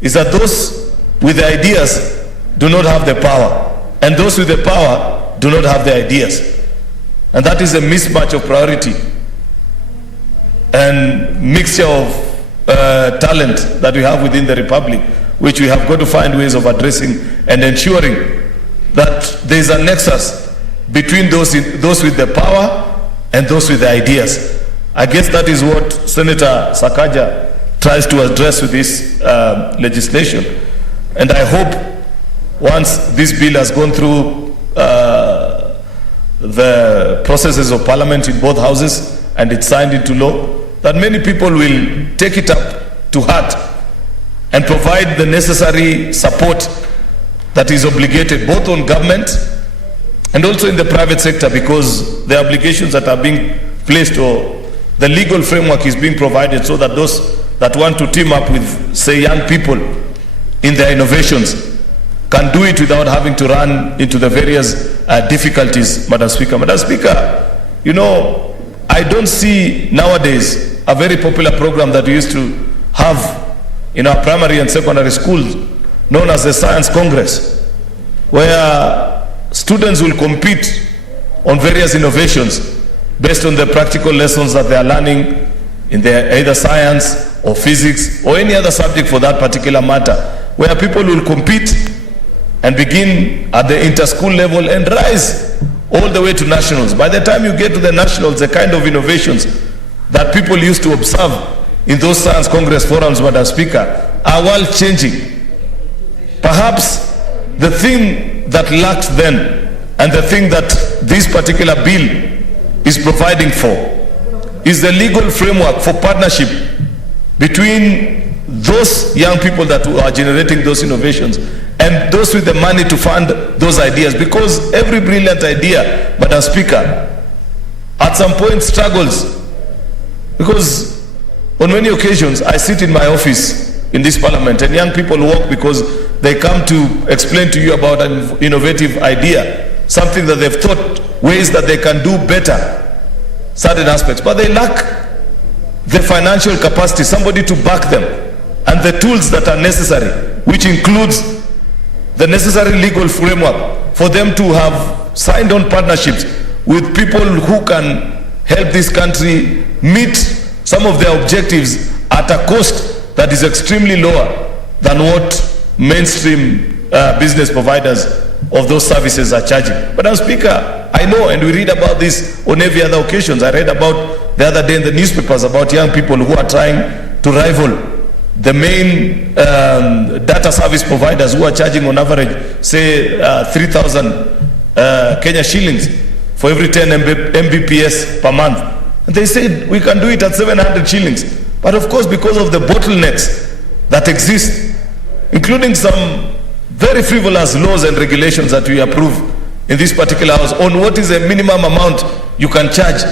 is that those with the ideas do not have the power, and those with the power do not have the ideas. And that is a mismatch of priority and mixture of talent that we have within the Republic, which we have got to find ways of addressing and ensuring that there is a nexus between those with the power and those with the ideas. I guess that is what Senator Sakaja tries to address with this legislation. And I hope once this bill has gone through the processes of parliament in both houses and it's signed into law, that many people will take it up to heart and provide the necessary support that is obligated both on government and also in the private sector, because the obligations that are being placed or the legal framework is being provided so that those that want to team up with, say, young people in their innovations can do it without having to run into the various difficulties, Madam Speaker. Madam Speaker, you know, I don't see nowadays a very popular program that we used to have in our primary and secondary schools known as the Science Congress, where students will compete on various innovations based on the practical lessons that they are learning in their either science or physics or any other subject for that particular matter, where people will compete and begin at the inter-school level and rise all the way to nationals. By the time you get to the nationals, the kind of innovations that people used to observe in those Science Congress forums, Madam Speaker, are world-changing. Perhaps the thing that lacked then and the thing that this particular bill is providing for is the legal framework for partnership between those young people that are generating those innovations and those with the money to fund those ideas. Because every brilliant idea, Madam Speaker, at some point struggles. Because on many occasions I sit in my office in this parliament and young people walk because they come to explain to you about an innovative idea, something that they've thought, ways that they can do better certain aspects, but they lack the financial capacity, somebody to back them, and the tools that are necessary, which includes the necessary legal framework for them to have signed on partnerships with people who can help this country meet some of their objectives at a cost that is extremely lower than what mainstream business providers of those services are charging. But Madam Speaker, I know, and we read about this on every other occasions. I read about the other day in the newspapers about young people who are trying to rival the main data service providers who are charging on average, say, 3,000 Kenya shillings for every 10 Mbps per month. And they said we can do it at 700 shillings. But of course, because of the bottlenecks that exist, including some very frivolous laws and regulations that we approve in this particular house on what is a minimum amount you can charge,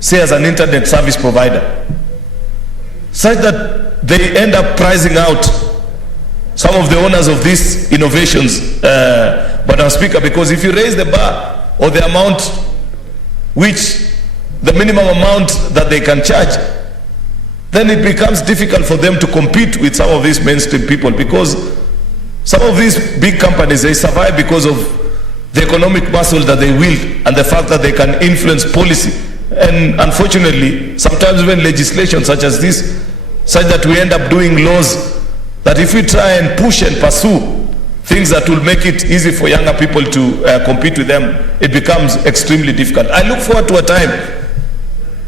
say, as an internet service provider, such that they end up pricing out some of the owners of these innovations, Madam Speaker, because if you raise the bar or the amount which the minimum amount that they can charge, then it becomes difficult for them to compete with some of these mainstream people, because some of these big companies, they survive because of the economic muscle that they wield and the fact that they can influence policy. And unfortunately, sometimes even legislation such as this, such that we end up doing laws that if we try and push and pursue things that will make it easy for younger people to compete with them, it becomes extremely difficult. I look forward to a time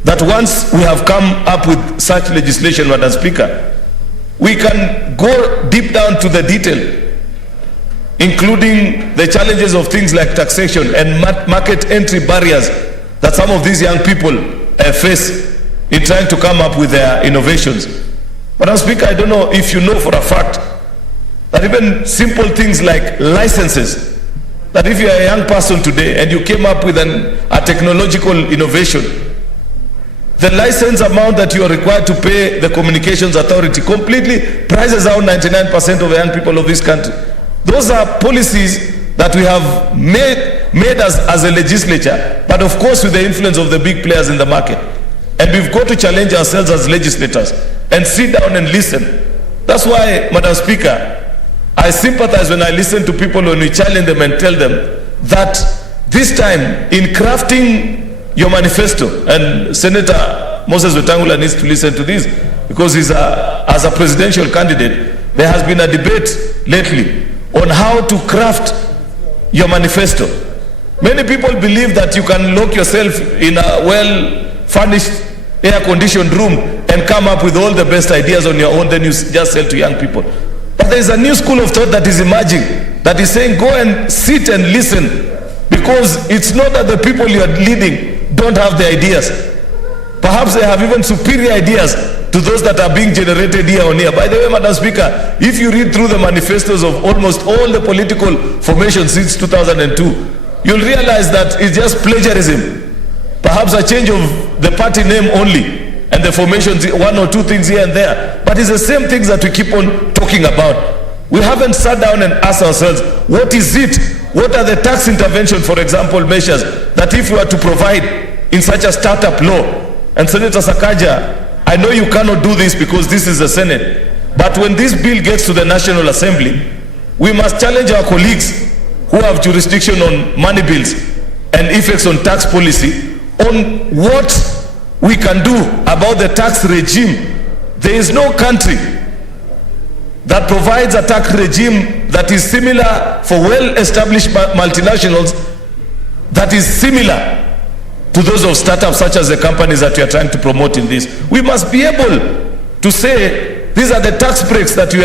that once we have come up with such legislation, Madam Speaker, we can go deep down to the detail, including the challenges of things like taxation and market entry barriers that some of these young people face in trying to come up with their innovations. Madam Speaker, I don't know if you know for a fact that even simple things like licenses, that if you are a young person today and you came up with a technological innovation, the license amount that you are required to pay the communications authority completely prices out 99% of the young people of this country. Those are policies that we have made as a legislature, but of course with the influence of the big players in the market. And we've got to challenge ourselves as legislators and sit down and listen. That's why, Madam Speaker, I sympathize when I listen to people when we challenge them and tell them that this time in crafting your manifesto, and Senator Moses Wetangula needs to listen to this because he's as a presidential candidate, there has been a debate lately on how to craft your manifesto. Many people believe that you can lock yourself in a well-furnished, air-conditioned room and come up with all the best ideas on your own, then you just sell to young people. But there is a new school of thought that is emerging, that is saying go and sit and listen, because it's not that the people you are leading don't have the ideas. Perhaps they have even superior ideas to those that are being generated year on year. By the way, Madam Speaker, if you read through the manifestos of almost all the political formations since 2002, you'll realize that it's just plagiarism. Perhaps a change of the party name only, and the formations, one or two things here and there. But it's the same things that we keep on talking about. We haven't sat down and asked ourselves, what is it? What are the tax intervention, for example, measures that if we are to provide in such a startup law? And Senator Sakaja, I know you cannot do this because this is the Senate, but when this bill gets to the National Assembly, we must challenge our colleagues who have jurisdiction on money bills and effects on tax policy on what we can do about the tax regime. There is no country that provides a tax regime that is similar for well-established multinationals, that is similar to those of startups such as the companies that we are trying to promote in this. We must be able to say these are the tax breaks that we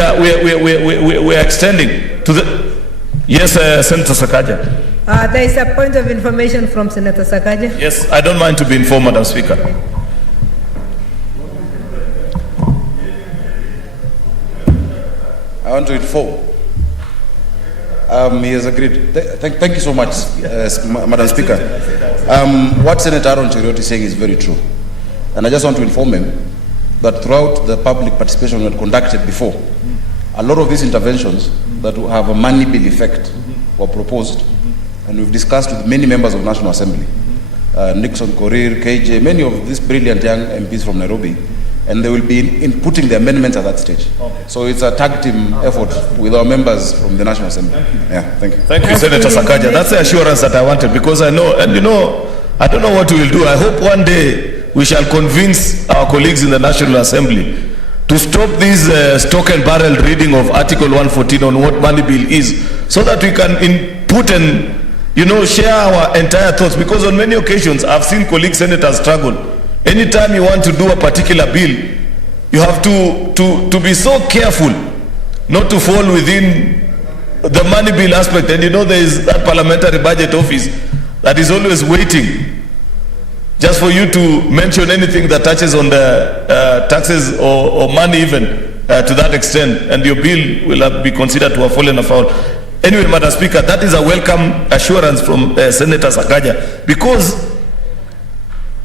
are extending to the... Yes, Senator Sakaja. There is a point of information from Senator Sakaja. Yes, I don't mind to be informed, Madam Speaker. I want to inform. He has agreed. Thank you so much, Madam Speaker. What Senator Aaron Cherioti is saying is very true. And I just want to inform him that throughout the public participation we had conducted before, a lot of these interventions that have a money bill effect were proposed. And we've discussed with many members of National Assembly, Nixon, Korir, KJ, many of these brilliant young MPs from Nairobi, and they will be inputting the amendments at that stage. Okay. So it's a tag team effort with our members from the National Assembly. Thank you. Thank you, Senator Sakaja. That's the assurance that I wanted, because I know, and I don't know what we will do. I hope one day we shall convince our colleagues in the National Assembly to stop this stock and barrel reading of Article 114 on what money bill is, so that we can input and share our entire thoughts, because on many occasions I've seen colleague senators struggle. Anytime you want to do a particular bill, you have to be so careful not to fall within the money bill aspect. And there is that parliamentary budget office that is always waiting just for you to mention anything that touches on the taxes or money even to that extent, and your bill will be considered to have fallen afoul. Anyway, Madam Speaker, that is a welcome assurance from Senator Sakaja, because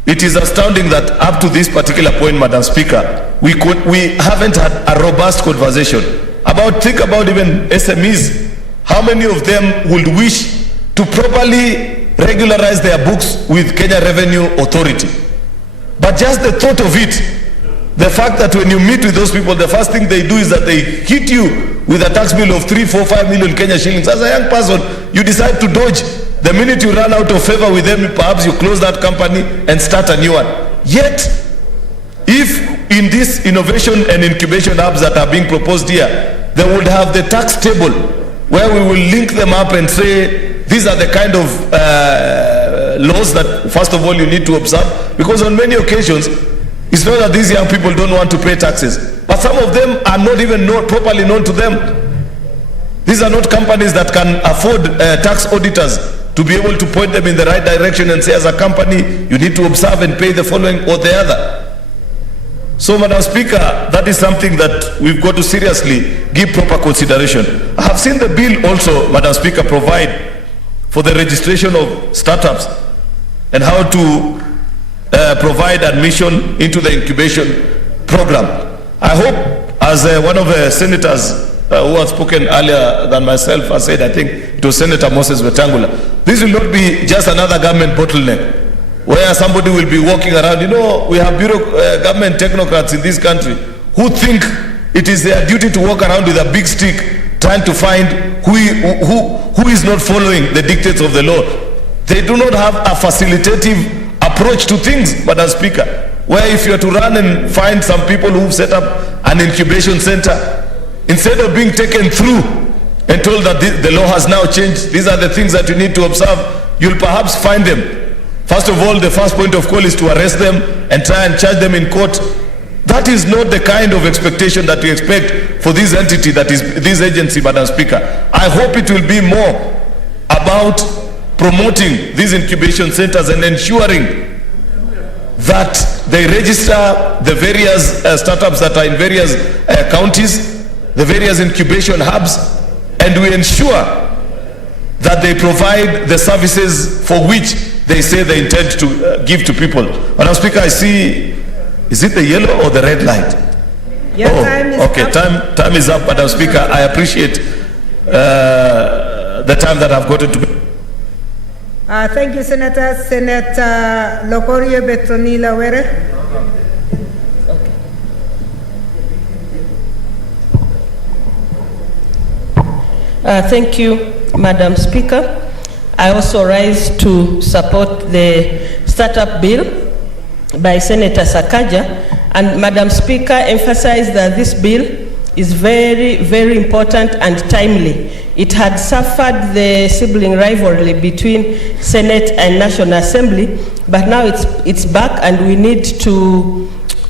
it is astounding that up to this particular point, Madam Speaker, we haven't had a robust conversation think about even SMEs. How many of them would wish to properly regularize their books with Kenya Revenue Authority? But just the thought of it, the fact that when you meet with those people, the first thing they do is that they hit you with a tax bill of 3, 4, 5 million Kenya shillings. As a young person, you decide to dodge. The minute you run out of favor with them, perhaps you close that company and start a new one. Yet, if in this innovation and incubation hubs that are being proposed here, they would have the tax table where we will link them up and say, these are the kind of laws that, first of all, you need to observe. Because on many occasions, it's not that these young people don't want to pay taxes, but some of them are not even properly known to them. These are not companies that can afford tax auditors to be able to point them in the right direction and say, as a company, you need to observe and pay the following or the other. So, Madam Speaker, that is something that we've got to seriously give proper consideration. I have seen the bill also, Madam Speaker, provide for the registration of startups and how to provide admission into the incubation program. I hope, as one of the senators who has spoken earlier than myself has said, I think it was Senator Moses Wetangula, this will not be just another government bottleneck where somebody will be walking around. We have government technocrats in this country who think it is their duty to walk around with a big stick trying to find who is not following the dictates of the law. They do not have a facilitative approach to things, Madam Speaker, where if you are to run and find some people who've set up an incubation center, instead of being taken through and told that the law has now changed, these are the things that you need to observe, you'll perhaps find them. First of all, the first point of call is to arrest them and try and charge them in court. That is not the kind of expectation that we expect for this entity, that is this agency, Madam Speaker. I hope it will be more about promoting these incubation centers and ensuring that they register the various startups that are in various counties, the various incubation hubs, and we ensure that they provide the services for which they say they intend to give to people. Madam Speaker, I see, is it the yellow or the red light? Your time is up. Time is up, Madam Speaker. I appreciate the time that I've gotten to. Thank you, Senator. Senator Lokorio Betronila Were. Thank you, Madam Speaker. I also rise to support the startup bill by Senator Sakaja, and Madam Speaker emphasized that this bill is very, very important and timely. It had suffered the sibling rivalry between Senate and National Assembly, but now it's back and we need to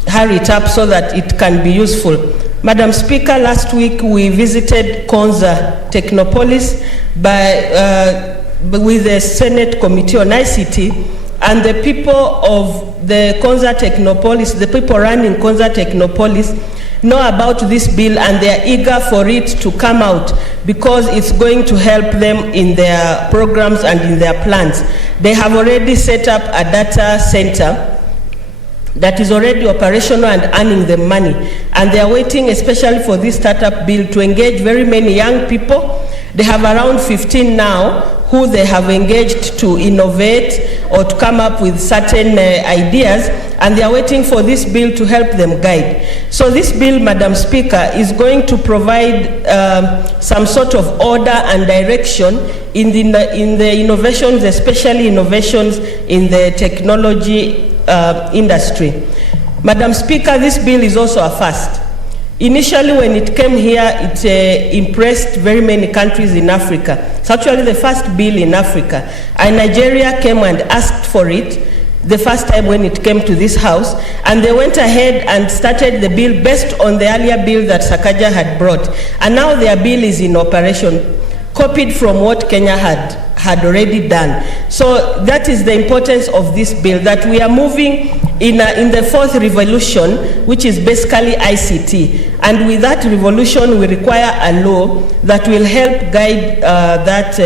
hurry it up so that it can be useful. Madam Speaker, last week we visited Konza Technopolis by with the Senate Committee on ICT, and the people of the Konza Technopolis, the people running Konza Technopolis, know about this bill and they are eager for it to come out because it's going to help them in their programs and in their plans. They have already set up a data center that is already operational and earning them money. And they are waiting especially for this startup bill to engage very many young people. They have around 15 now who they have engaged to innovate or to come up with certain ideas, and they are waiting for this bill to help them guide. So this bill, Madam Speaker, is going to provide some sort of order and direction in the innovations, especially innovations in the technology industry. Madam Speaker, this bill is also a first. Initially, when it came here, it impressed very many countries in Africa. It's actually the first bill in Africa. And Nigeria came and asked for it the first time when it came to this house, and they went ahead and started the bill based on the earlier bill that Sakaja had brought. And now their bill is in operation, copied from what Kenya had already done. So that is the importance of this bill, that we are moving in the fourth revolution, which is basically ICT. And with that revolution, we require a law that will help guide that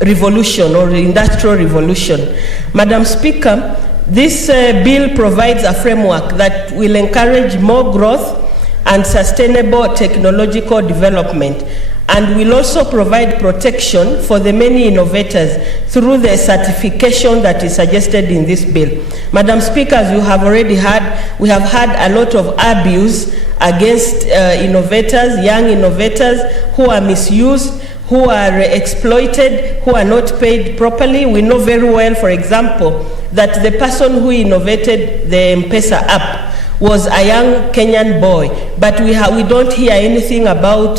revolution or industrial revolution. Madam Speaker, this bill provides a framework that will encourage more growth and sustainable technological development, and will also provide protection for the many innovators through the certification that is suggested in this bill. Madam Speaker, as you have already heard, we have had a lot of abuse against innovators, young innovators who are misused, who are exploited, who are not paid properly. We know very well, for example, that the person who innovated the M-Pesa app was a young Kenyan boy, but we don't hear anything about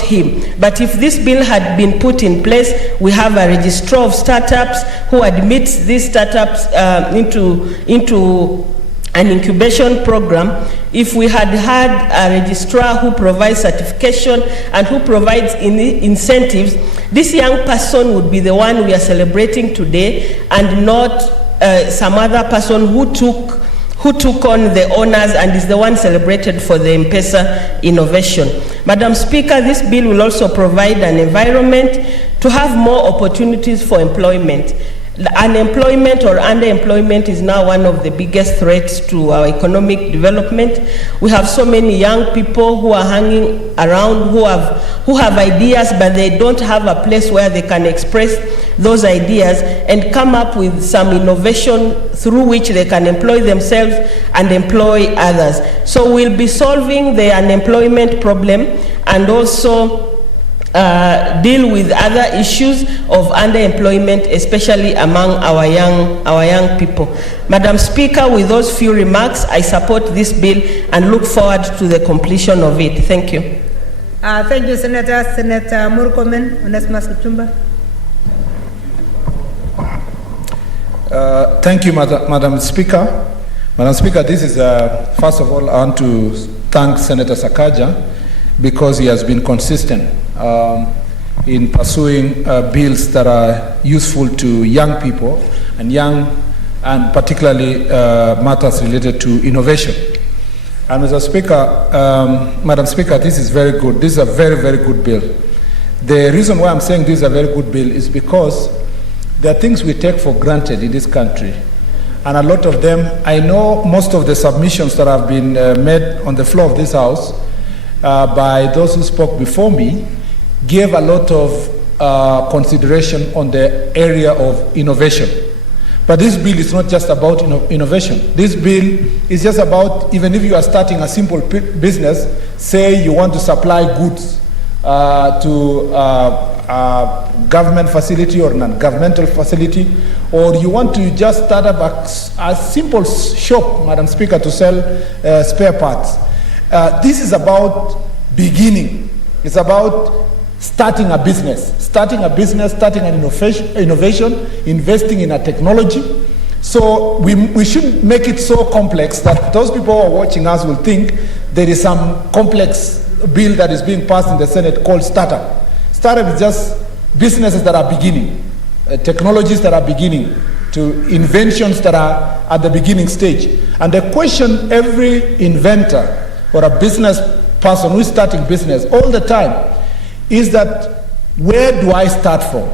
him. But if this bill had been put in place, we have a registrar of startups who admits these startups into an incubation program. If we had had a registrar who provides certification and who provides incentives, this young person would be the one we are celebrating today, and not some other person who took on the honors and is the one celebrated for the M-Pesa innovation. Madam Speaker, this bill will also provide an environment to have more opportunities for employment. Unemployment or underemployment is now one of the biggest threats to our economic development. We have so many young people who are hanging around, who have ideas, but they don't have a place where they can express those ideas and come up with some innovation through which they can employ themselves and employ others. So we'll be solving the unemployment problem and also deal with other issues of underemployment, especially among our young people. Madam Speaker, with those few remarks, I support this bill and look forward to the completion of it. Thank you. Thank you, Senator. Senator Murkomen, Onesmus Kipchumba. Thank you, Madam Speaker. Madam Speaker, this is, first of all, I want to thank Senator Sakaja because he has been consistent in pursuing bills that are useful to young people and particularly matters related to innovation. And Mr. Speaker, Madam Speaker, this is very good. This is a very, very good bill. The reason why I'm saying this is a very good bill is because there are things we take for granted in this country. And a lot of them, I know most of the submissions that have been made on the floor of this House by those who spoke before me gave a lot of consideration on the area of innovation. But this bill is not just about innovation. This bill is just about, even if you are starting a simple business, say you want to supply goods to a government facility or non-governmental facility, or you want to just start up a simple shop, Madam Speaker, to sell spare parts. This is about beginning. It's about starting a business, starting an innovation, investing in a technology. So we shouldn't make it so complex that those people who are watching us will think there is some complex bill that is being passed in the Senate called startup. Startup is just businesses that are beginning, technologies that are beginning, to inventions that are at the beginning stage. And the question every inventor or a business person who is starting business all the time is that, where do I start from?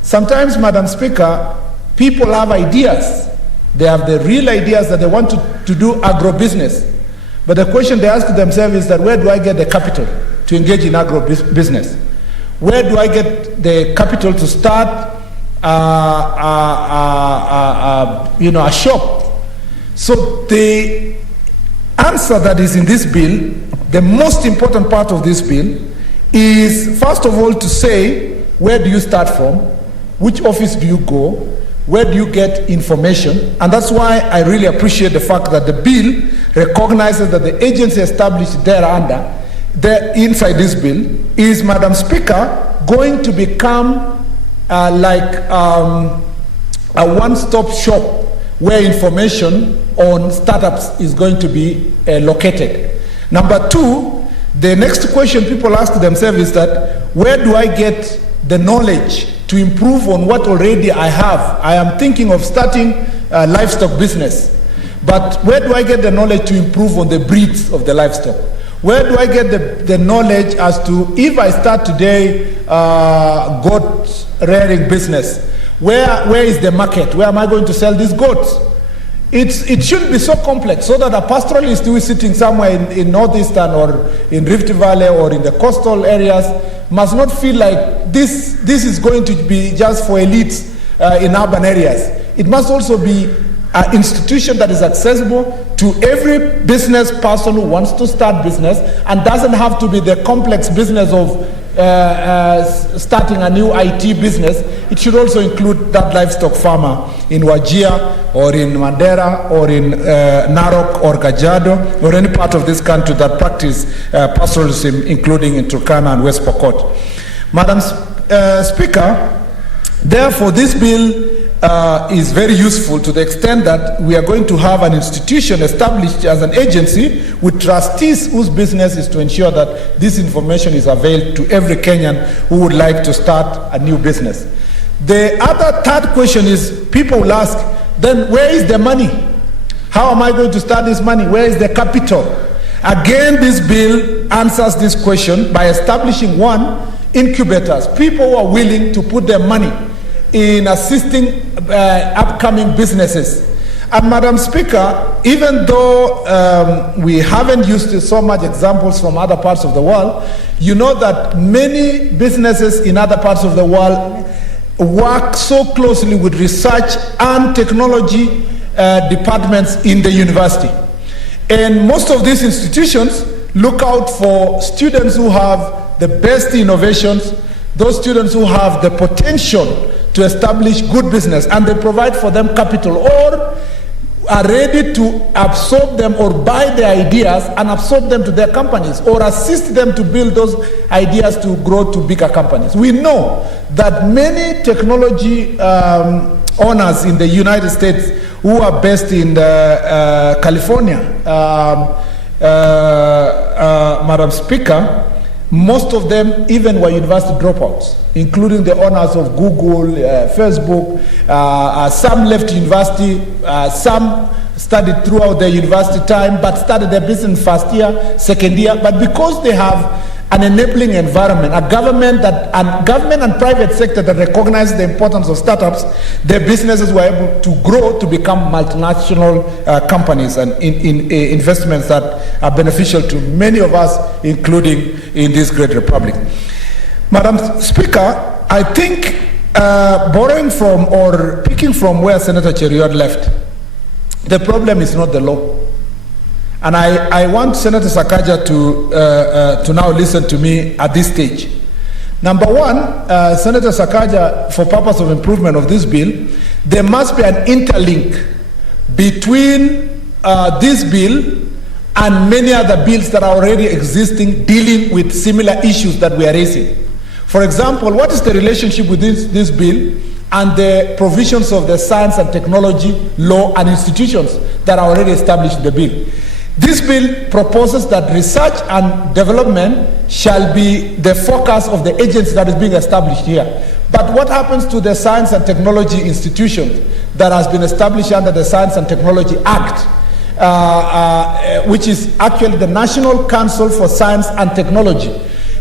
Sometimes, Madam Speaker, people have ideas. They have the real ideas that they want to do agro-business. But the question they ask themselves is that, where do I get the capital to engage in agro-business? Where do I get the capital to start a shop? So the answer that is in this bill, the most important part of this bill, is first of all to say, where do you start from? Which office do you go? Where do you get information? And that's why I really appreciate the fact that the bill recognizes that the agency established thereunder, inside this bill, is, Madam Speaker, going to become a one-stop shop where information on startups is going to be located. Number two, the next question people ask themselves is that, where do I get the knowledge to improve on what already I have? I am thinking of starting a livestock business, but where do I get the knowledge to improve on the breeds of the livestock? Where do I get the knowledge as to, if I start today goat rearing business, where is the market? Where am I going to sell these goats? It shouldn't be so complex, so that a pastoralist who is sitting somewhere in northeastern or in Rift Valley or in the coastal areas must not feel like this is going to be just for elites in urban areas. It must also be an institution that is accessible to every business person who wants to start business, and doesn't have to be the complex business of starting a new IT business. It should also include that livestock farmer in Wajir or in Mandera or in Narok or Kajiado or any part of this country that practice pastoralism, including in Turkana and West Pokot. Madam Speaker, therefore this bill is very useful to the extent that we are going to have an institution established as an agency with trustees whose business is to ensure that this information is available to every Kenyan who would like to start a new business. The third question is, people will ask, then where is the money? How am I going to start this money? Where is the capital? Again, this bill answers this question by establishing incubators, people who are willing to put their money in assisting upcoming businesses. And Madam Speaker, even though we haven't used so much examples from other parts of the world, you know that many businesses in other parts of the world work so closely with research and technology departments in the university. And most of these institutions look out for students who have the best innovations, those students who have the potential to establish good business, and they provide for them capital, or are ready to absorb them or buy their ideas and absorb them to their companies, or assist them to build those ideas to grow to bigger companies. We know that many technology owners in the United States who are based in California, Madam Speaker, most of them even were university dropouts, including the owners of Google, Facebook. Some left university, some studied throughout their university time, but started their business first year, second year. But because they have an enabling environment, a government and private sector that recognize the importance of startups, their businesses were able to grow to become multinational companies and in investments that are beneficial to many of us, including in this great republic. Madam Speaker, I think borrowing from or picking from where Senator Cheriot left, the problem is not the law. And I want Senator Sakaja to now listen to me at this stage. Number one, Senator Sakaja, for purpose of improvement of this bill, there must be an interlink between this bill and many other bills that are already existing dealing with similar issues that we are raising. For example, what is the relationship with this bill and the provisions of the science and technology law and institutions that are already established in the bill? This bill proposes that research and development shall be the focus of the agency that is being established here. But what happens to the science and technology institutions that has been established under the Science and Technology Act, which is actually the National Council for Science and Technology,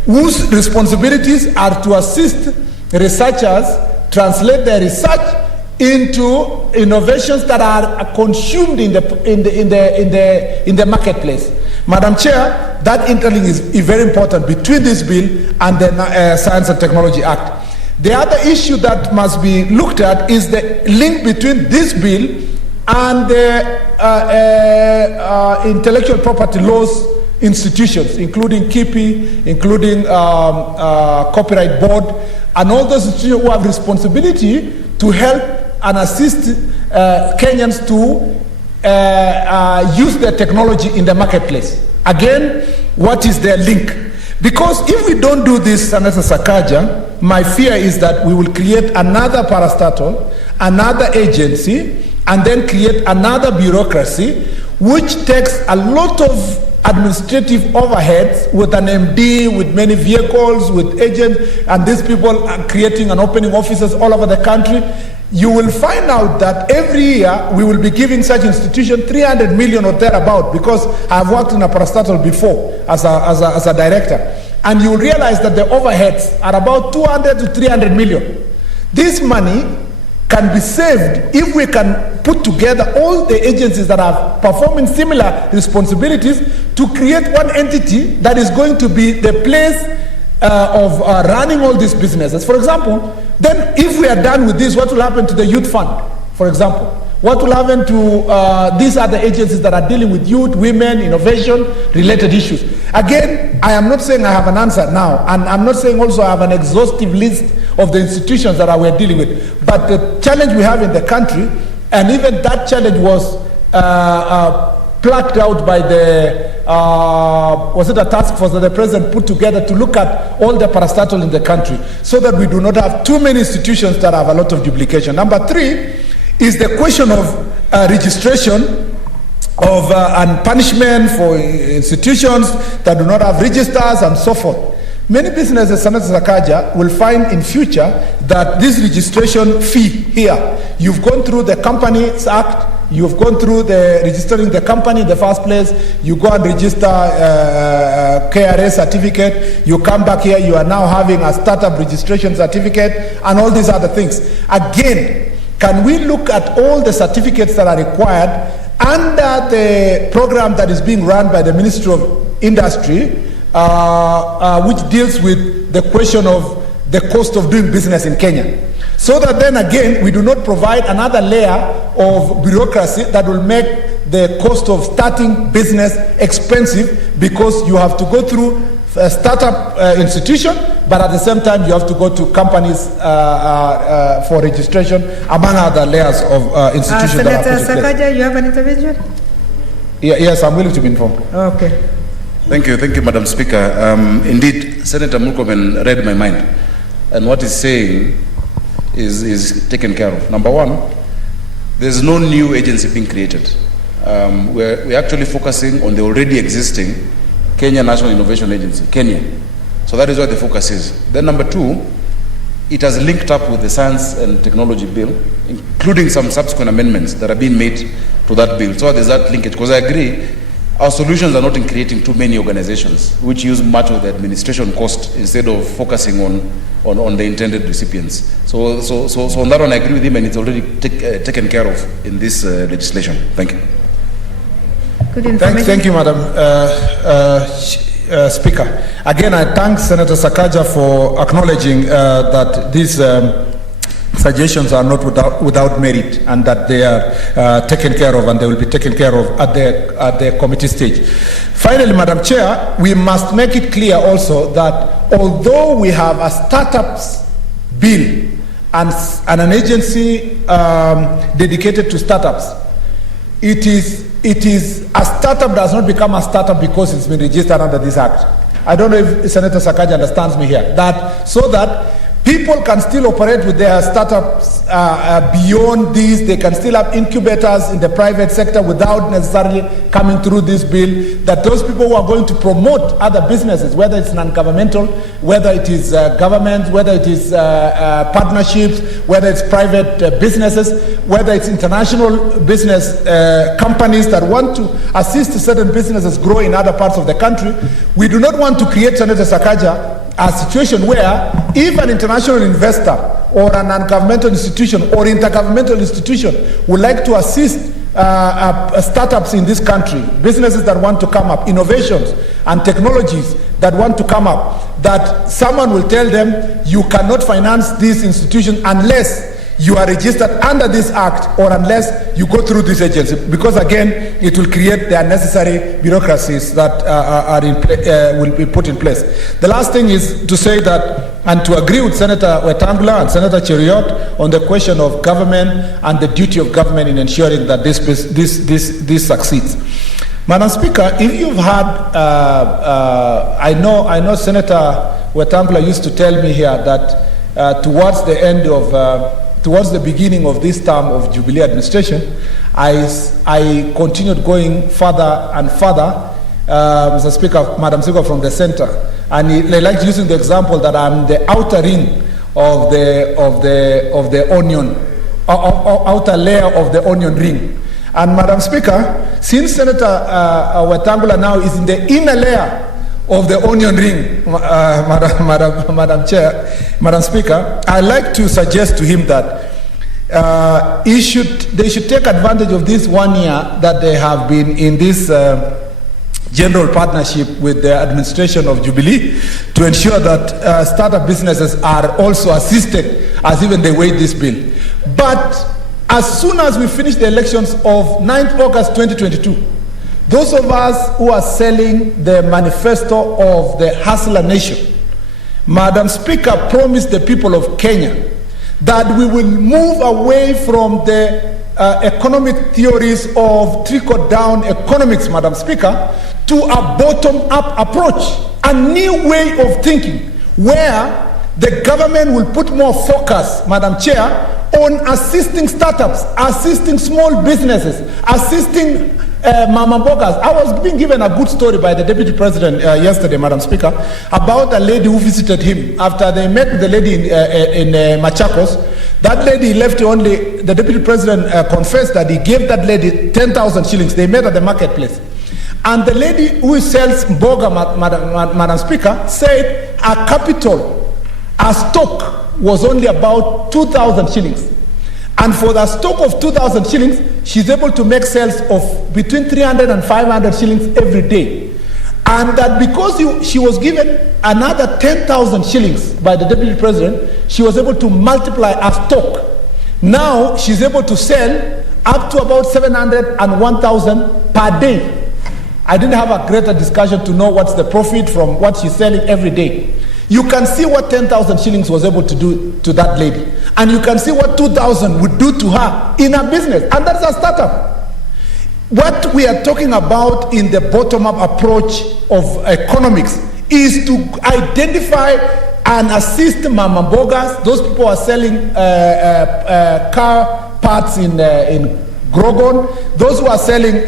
whose responsibilities are to assist researchers translate their research into innovations that are consumed in the marketplace. Madam Chair, that interlink is very important between this bill and the Science and Technology Act. The other issue that must be looked at is the link between this bill and the intellectual property laws institutions, including KIPI, including Copyright Board, and all those institutions who have responsibility to help and assist Kenyans to use their technology in the marketplace. Again, what is their link? Because if we don't do this, Senator Sakaja, my fear is that we will create another parastatal, another agency, and then create another bureaucracy, which takes a lot of administrative overheads with an MD, with many vehicles, with agents, and these people are creating and opening offices all over the country. You will find out that every year we will be giving such institution 300 million or thereabout, because I've worked in a parastatal before as a director. And you will realize that the overheads are about 200 to 300 million. This money can be saved if we can put together all the agencies that are performing similar responsibilities to create one entity that is going to be the place of running all these businesses. For example, then if we are done with this, what will happen to the youth fund, for example? What will happen to these other agencies that are dealing with youth, women, innovation, related issues? Again, I am not saying I have an answer now, and I'm not saying also I have an exhaustive list of the institutions that we're dealing with. But the challenge we have in the country, and even that challenge was plucked out by the, was it a task force that the president put together to look at all the parastatals in the country, so that we do not have too many institutions that have a lot of duplication. Number three is the question of registration of and punishment for institutions that do not have registers and so forth. Many businesses, Senator Sakaja, will find in future that this registration fee here, you've gone through the Companies Act, you've gone through the registering the company in the first place, you go and register KRA certificate, you come back here, you are now having a startup registration certificate, and all these other things. Again, can we look at all the certificates that are required under the program that is being run by the Ministry of Industry, which deals with the question of the cost of doing business in Kenya? So that then again, we do not provide another layer of bureaucracy that will make the cost of starting business expensive, because you have to go through a startup institution, but at the same time you have to go to companies for registration, among other layers of institutions. Senator Sakaja, you have an intervention? Yes, I'm willing to be informed. Okay. Thank you, Madam Speaker. Indeed, Senator Murkomen read my mind, and what he's saying is taken care of. Number one, there's no new agency being created. We're actually focusing on the already existing Kenya National Innovation Agency, Kenya. So that is where the focus is. Then number two, it has linked up with the Science and Technology Bill, including some subsequent amendments that are being made to that bill. So there's that linkage, because I agree, our solutions are not in creating too many organizations which use much of the administration cost instead of focusing on the intended recipients. So on that one, I agree with him, and it's already taken care of in this legislation. Thank you. Good information. Thank you, Madam Speaker. Again, I thank Senator Sakaja for acknowledging that these suggestions are not without merit, and that they are taken care of, and they will be taken care of at the committee stage. Finally, Madam Chair, we must make it clear also that although we have a startups bill and an agency dedicated to startups, it is a startup does not become a startup because it's been registered under this act. I don't know if Senator Sakaja understands me here. So that People can still operate with their startups beyond this. They can still have incubators in the private sector without necessarily coming through this bill. That those people who are going to promote other businesses, whether it's non-governmental, whether it is government, whether it is partnerships, whether it's private businesses, whether it's international business companies that want to assist certain businesses grow in other parts of the country. We do not want to create, Senator Sakaja, a situation where if an international investor or a non-governmental institution or intergovernmental institution would like to assist startups in this country, businesses that want to come up, innovations and technologies that want to come up, that someone will tell them, you cannot finance this institution unless you are registered under this act or unless you go through this agency, because again, it will create the unnecessary bureaucracies that will be put in place. The last thing is to say that, and to agree with Senator Wetangula and Senator Cheriot on the question of government and the duty of government in ensuring that this succeeds. Madam Speaker, if you've had, I know Senator Wetangula used to tell me here that towards the beginning of this term of Jubilee administration, I continued going further and further, Mr. Speaker, Madam Speaker, from the center. And I like using the example that I'm the outer ring of the onion, outer layer of the onion ring. And Madam Speaker, since Senator Wetangula now is in the inner layer of the onion ring, Madam Speaker, I'd like to suggest to him that they should take advantage of this 1 year that they have been in this general partnership with the administration of Jubilee to ensure that startup businesses are also assisted as even they wait this bill. But as soon as we finish the elections of 9th August 2022, those of us who are selling the manifesto of the Hustler Nation, Madam Speaker promised the people of Kenya that we will move away from the economic theories of trickle-down economics, Madam Speaker, to a bottom-up approach, a new way of thinking, where the government will put more focus, Madam Chair, on assisting startups, assisting small businesses, assisting Mama Bogas. I was being given a good story by the Deputy President yesterday, Madam Speaker, about a lady who visited him after they met with the lady in Machakos. That lady left only, the Deputy President confessed that he gave that lady 10,000 shillings. They met at the marketplace. And the lady who sells Boga, Madam Speaker, said a capital, a stock was only about 2,000 shillings. And for the stock of 2,000 shillings, she's able to make sales of between 300 and 500 shillings every day. And that because she was given another 10,000 shillings by the Deputy President, she was able to multiply her stock. Now she's able to sell up to about 700 and 1,000 per day. I didn't have a greater discussion to know what's the profit from what she's selling every day. You can see what 10,000 shillings was able to do to that lady. And you can see what 2,000 would do to her in her business. And that's a startup. What we are talking about in the bottom-up approach of economics is to identify and assist Mama Bogas. Those people who are selling car parts in Grogon, those who are selling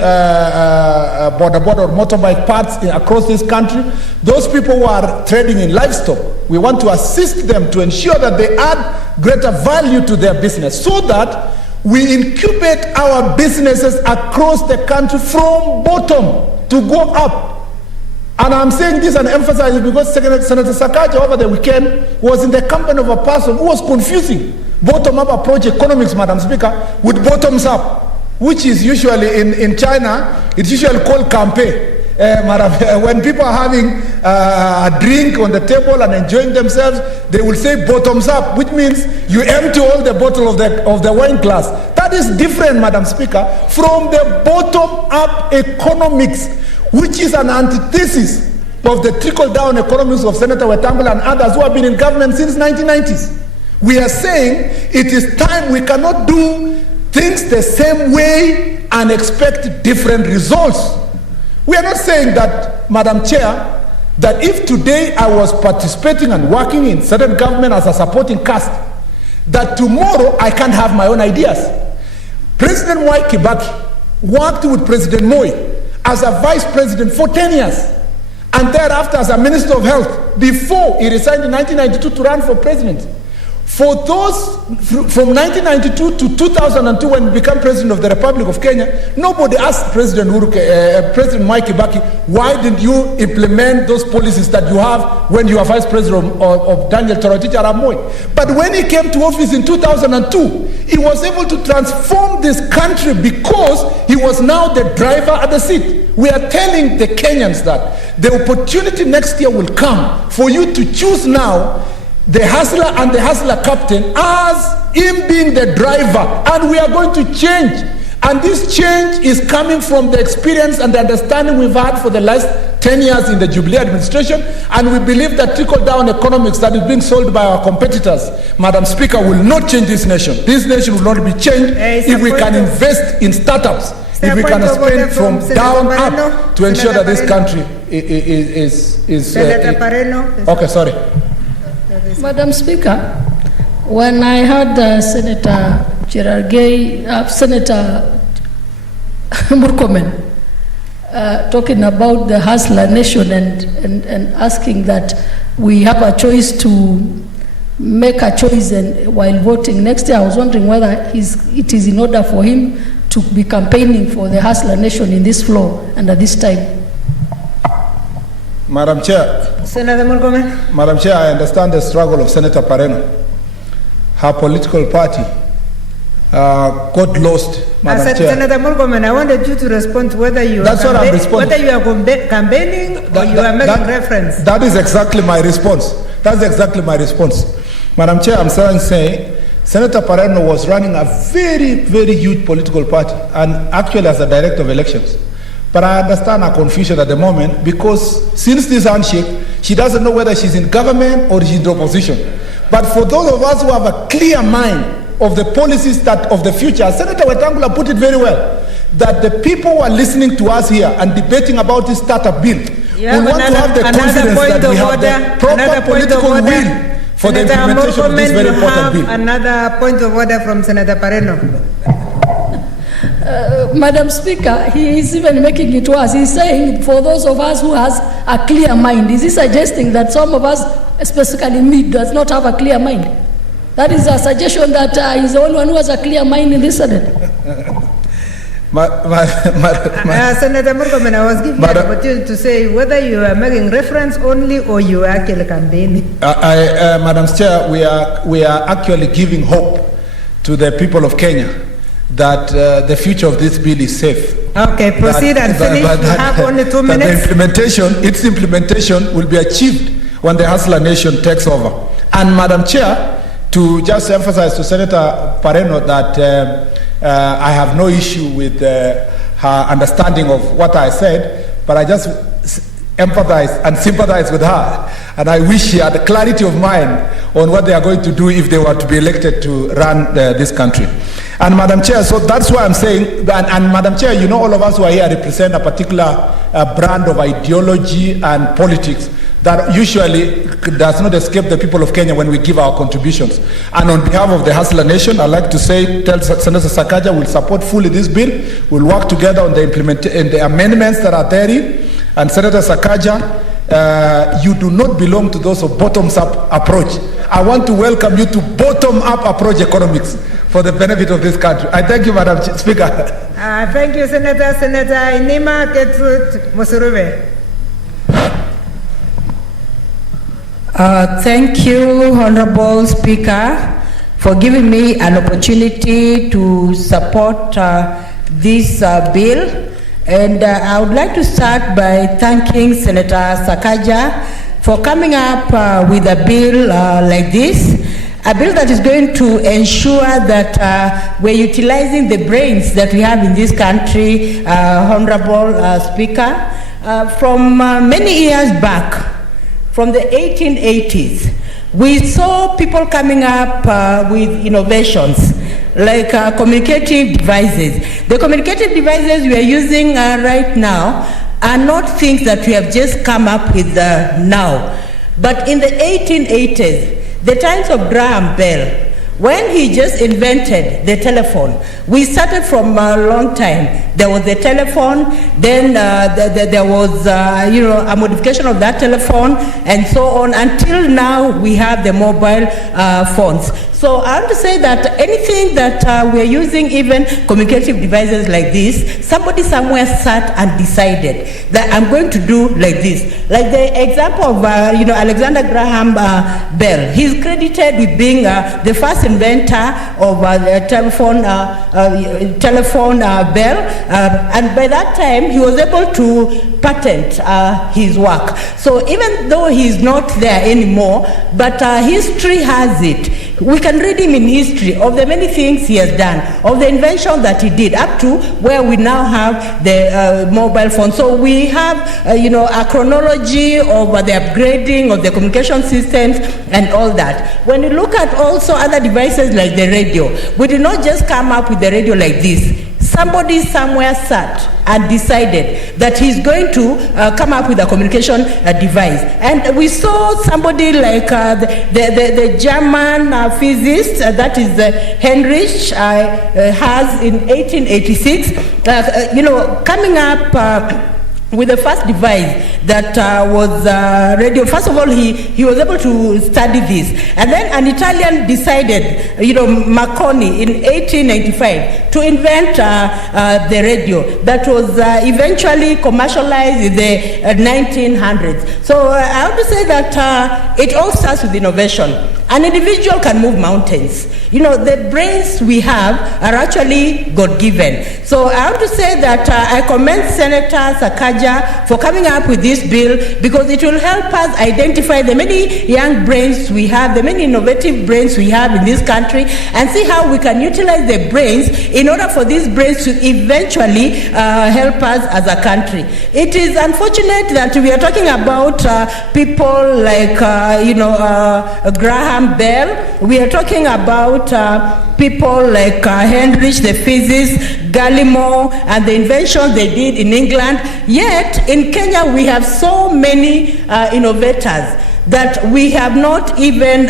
border or motorbike parts across this country, those people who are trading in livestock, we want to assist them to ensure that they add greater value to their business so that we incubate our businesses across the country from bottom to go up. And I'm saying this and emphasizing because Senator Sakaja over the weekend was in the company of a person who was confusing bottom-up approach economics, Madam Speaker, with bottoms up, which is usually in China, it's usually called campaign. When people are having a drink on the table and enjoying themselves, they will say bottoms up, which means you empty all the bottle of the wine glass. That is different, Madam Speaker, from the bottom-up economics, which is an antithesis of the trickle-down economics of Senator Wetangula and others who have been in government since 1990s. We are saying it is time. We cannot do things the same way and expect different results. We are not saying that, Madam Chair, that if today I was participating and working in certain government as a supporting caste, that tomorrow I can't have my own ideas. President Mwai Kibaki worked with President Moi as a vice president for 10 years, and thereafter as a minister of health before he resigned in 1992 to run for president. For those from 1992 to 2002, when he became president of the Republic of Kenya, nobody asked President Mwai Kibaki, why didn't you implement those policies that you have when you are vice president of Daniel Toroitich arap Moi? But when he came to office in 2002, he was able to transform this country because he was now the driver at the seat. We are telling the Kenyans that the opportunity next year will come for you to choose now the hustler and the hustler captain as him being the driver, and we are going to change. And this change is coming from the experience and the understanding we've had for the last 10 years in the Jubilee administration, and we believe that trickle-down economics that is being sold by our competitors, Madam Speaker, will not change this nation. This nation will not be changed if we can invest in startups, if we can spend from down up to ensure that this country is Senator Pareno. Okay, sorry. Madam Speaker, when I heard Senator Cherargei, Senator Murkomen talking about the hustler nation and asking that we have a choice to make a choice and while voting next year, I was wondering whether it is in order for him to be campaigning for the hustler nation in this floor and at this time. Madam Chair. Senator Murkomen. Madam Chair, I understand the struggle of Senator Pareno. Her political party got lost, Madam Chair. Senator Murkomen, I wanted you to respond to whether you are campaigning or you are making reference. That is exactly my response. That's exactly my response. Madam Chair, I'm saying Senator Pareno was running a very, very huge political party and actually as a director of elections. But I understand her confusion at the moment because since this handshake, she doesn't know whether she's in government or she's in the opposition. But for those of us who have a clear mind of the policies that of the future, Senator Wetangula put it very well, that the people who are listening to us here and debating about this startup bill will want to have the confidence that we have the proper political will for the implementation of this very important bill. Another point of order from Senator Pareno. Madam Speaker, he is even making it worse. He's saying for those of us who has a clear mind, is he suggesting that some of us, especially me, does not have a clear mind? That is a suggestion that he's the only one who has a clear mind in this Senate. Senator Murkomen, I was giving you an opportunity to say whether you are making reference only or you are actually campaigning. Madam Chair, we are actually giving hope to the people of Kenya that the future of this bill is safe. Okay, proceed and finish. You have only 2 minutes. Its implementation will be achieved when the hustler nation takes over. And Madam Chair, to just emphasize to Senator Pareno that I have no issue with her understanding of what I said, but I just empathize and sympathize with her. And I wish she had clarity of mind on what they are going to do if they were to be elected to run this country. And Madam Chair, so that's why I'm saying, and Madam Chair, you know all of us who are here represent a particular brand of ideology and politics that usually does not escape the people of Kenya when we give our contributions. And on behalf of the Hustler Nation, I'd like to tell Senator Sakaja we'll support fully this bill. We'll work together on the amendments that are therein. And Senator Sakaja, you do not belong to those of bottoms-up approach. I want to welcome you to bottom-up approach economics for the benefit of this country. I thank you, Madam Speaker. Thank you, Senator. Senator Inima Gertrude Musurube. Thank you, Honorable Speaker, for giving me an opportunity to support this bill. And I would like to start by thanking Senator Sakaja for coming up with a bill like this, a bill that is going to ensure that we're utilizing the brains that we have in this country, Honorable Speaker. From many years back, from the 1880s, we saw people coming up with innovations like communicative devices. The communicative devices we are using right now are not things that we have just come up with now. But in the 1880s, the times of Graham Bell, when he just invented the telephone, we started from a long time. There was the telephone, then there was a modification of that telephone, and so on, until now we have the mobile phones. So I want to say that anything that we're using, even communicative devices like this, somebody somewhere sat and decided that I'm going to do like this. Like the example of Alexander Graham Bell. He's credited with being the first inventor of the telephone bell, and by that time he was able to patent his work. So even though he's not there anymore, but history has it. We can read him in history of the many things he has done, of the invention that he did, up to where we now have the mobile phone. So we have a chronology of the upgrading of the communication systems and all that. When you look at also other devices like the radio, we did not just come up with the radio like this. Somebody somewhere sat and decided that he's going to come up with a communication device. And we saw somebody like the German physicist, that is Heinrich, has in 1886, coming up with the first device that was radio. First of all, he was able to study this. And then an Italian decided, Marconi, in 1895, to invent the radio that was eventually commercialized in the 1900s. So I have to say that it all starts with innovation. An individual can move mountains. The brains we have are actually God-given. So I have to say that I commend Senator Sakaja for coming up with this bill, because it will help us identify the many young brains we have, the many innovative brains we have in this country, and see how we can utilize the brains in order for these brains to eventually help us as a country. It is unfortunate that we are talking about people like, Graham Bell. We are talking about people like Heinrich the physicist, Gallimore, and the inventions they did in England. Yet in Kenya we have so many innovators that we have not even,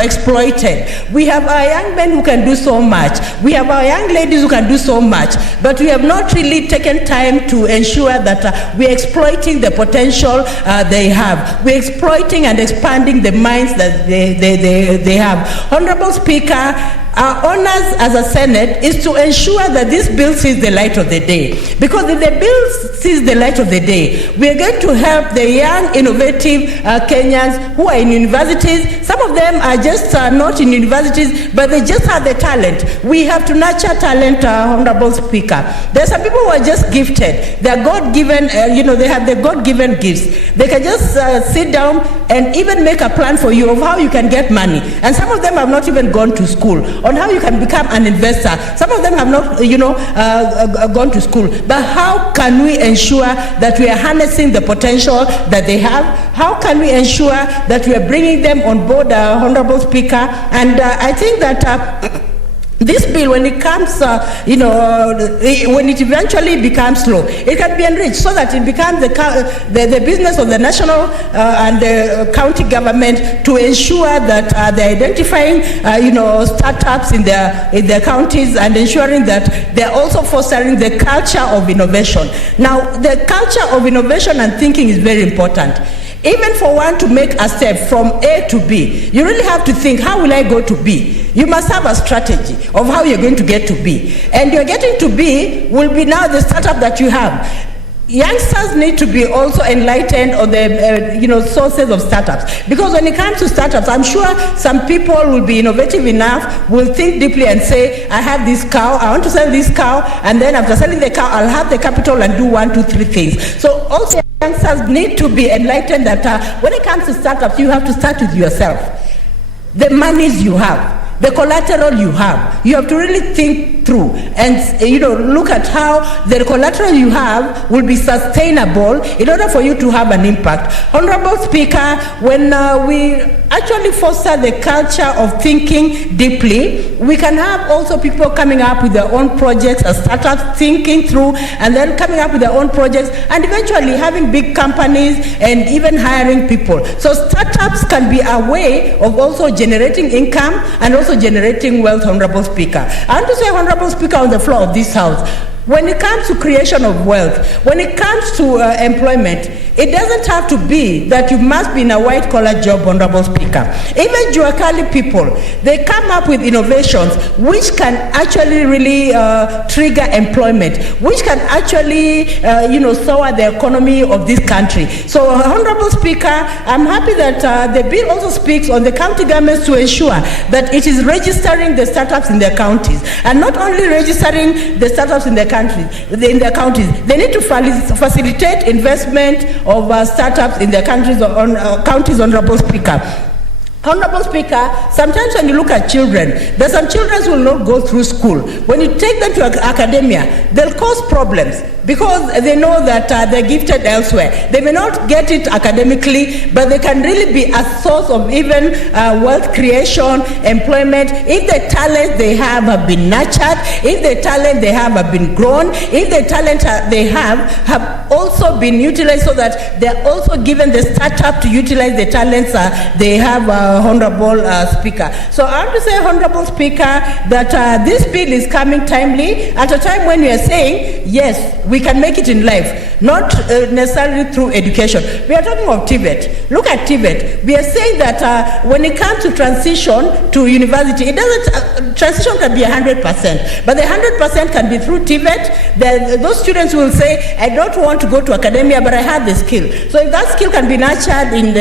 exploited. We have our young men who can do so much. We have our young ladies who can do so much. But we have not really taken time to ensure that we're exploiting the potential they have. We're exploiting and expanding the minds that they have. Honorable Speaker, our honors as a Senate is to ensure that this bill sees the light of the day. Because if the bill sees the light of the day, we are going to help the young, innovative Kenyans who are in universities. Some of them are just not in universities, but they just have the talent. We have to nurture talent, Honorable Speaker. There are some people who are just gifted. They are God-given, they have the God-given gifts. They can just sit down and even make a plan for you of how you can get money. And some of them have not even gone to school on how you can become an investor. Some of them have not, gone to school. But how can we ensure that we are harnessing the potential that they have? How can we ensure that we are bringing them on board, Honorable Speaker? And I think that this bill, when it comes, when it eventually becomes law, it can be enriched so that it becomes the business of the national and the county government to ensure that they're identifying, startups in their counties and ensuring that they're also fostering the culture of innovation. Now, the culture of innovation and thinking is very important. Even for one to make a step from A to B, you really have to think, how will I go to B? You must have a strategy of how you're going to get to B. And you're getting to B will be now the startup that you have. Youngsters need to be also enlightened on the sources of startups, because when it comes to startups, I'm sure some people will be innovative enough, will think deeply and say, I have this cow, I want to sell this cow, and then after selling the cow, I'll have the capital and do 1, 2, 3 things. So also youngsters need to be enlightened that when it comes to startups, you have to start with yourself. The monies you have, the collateral you have to really think think through and look at how the collateral you have will be sustainable in order for you to have an impact. Honorable Speaker, when we actually foster the culture of thinking deeply, we can have also people coming up with their own projects as startups, thinking through and then coming up with their own projects and eventually having big companies and even hiring people. So startups can be a way of also generating income and also generating wealth, Honorable Speaker. I want to say, Honorable Speaker, on the floor of this House, when it comes to creation of wealth, when it comes to employment, it doesn't have to be that you must be in a white-collar job, Honorable Speaker. Even Juakali people, they come up with innovations which can actually really trigger employment, which can actually, sour the economy of this country. So, Honorable Speaker, I'm happy that the bill also speaks on the county governments to ensure that it is registering the startups in their counties, and not only registering the startups in their counties, they need to facilitate investment of startups in their countries, Honorable Speaker. Honorable Speaker, sometimes when you look at children, there's some children who will not go through school. When you take them to academia, they'll cause problems because they know that they're gifted elsewhere. They may not get it academically, but they can really be a source of even wealth creation, employment, if the talent they have been nurtured, if the talent they have been grown, if the talent they have also been utilized so that they're also given the startup to utilize the talents they have, Honorable Speaker. So I want to say, Honorable Speaker, that this bill is coming timely at a time when we are saying, yes, we can make it in life, not necessarily through education. We are talking of TVET. Look at TVET. We are saying that when it comes to transition to university, it doesn't, transition can be 100%, but the 100% can be through TVET. Those students will say, I don't want to go to academia, but I have the skill. So if that skill can be nurtured in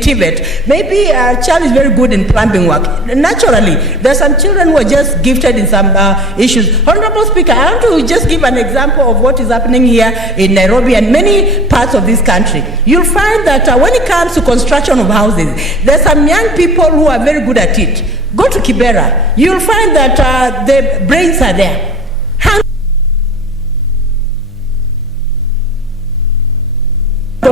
TVET, maybe a child is very good in plumbing work. Naturally, there are some children who are just gifted in some issues. Honorable Speaker, I want to just give an example of what is happening here in Nairobi and many parts of this country. You'll find that when it comes to construction of houses, there are some young people who are very good at it. Go to Kibera. You'll find that the brains are there.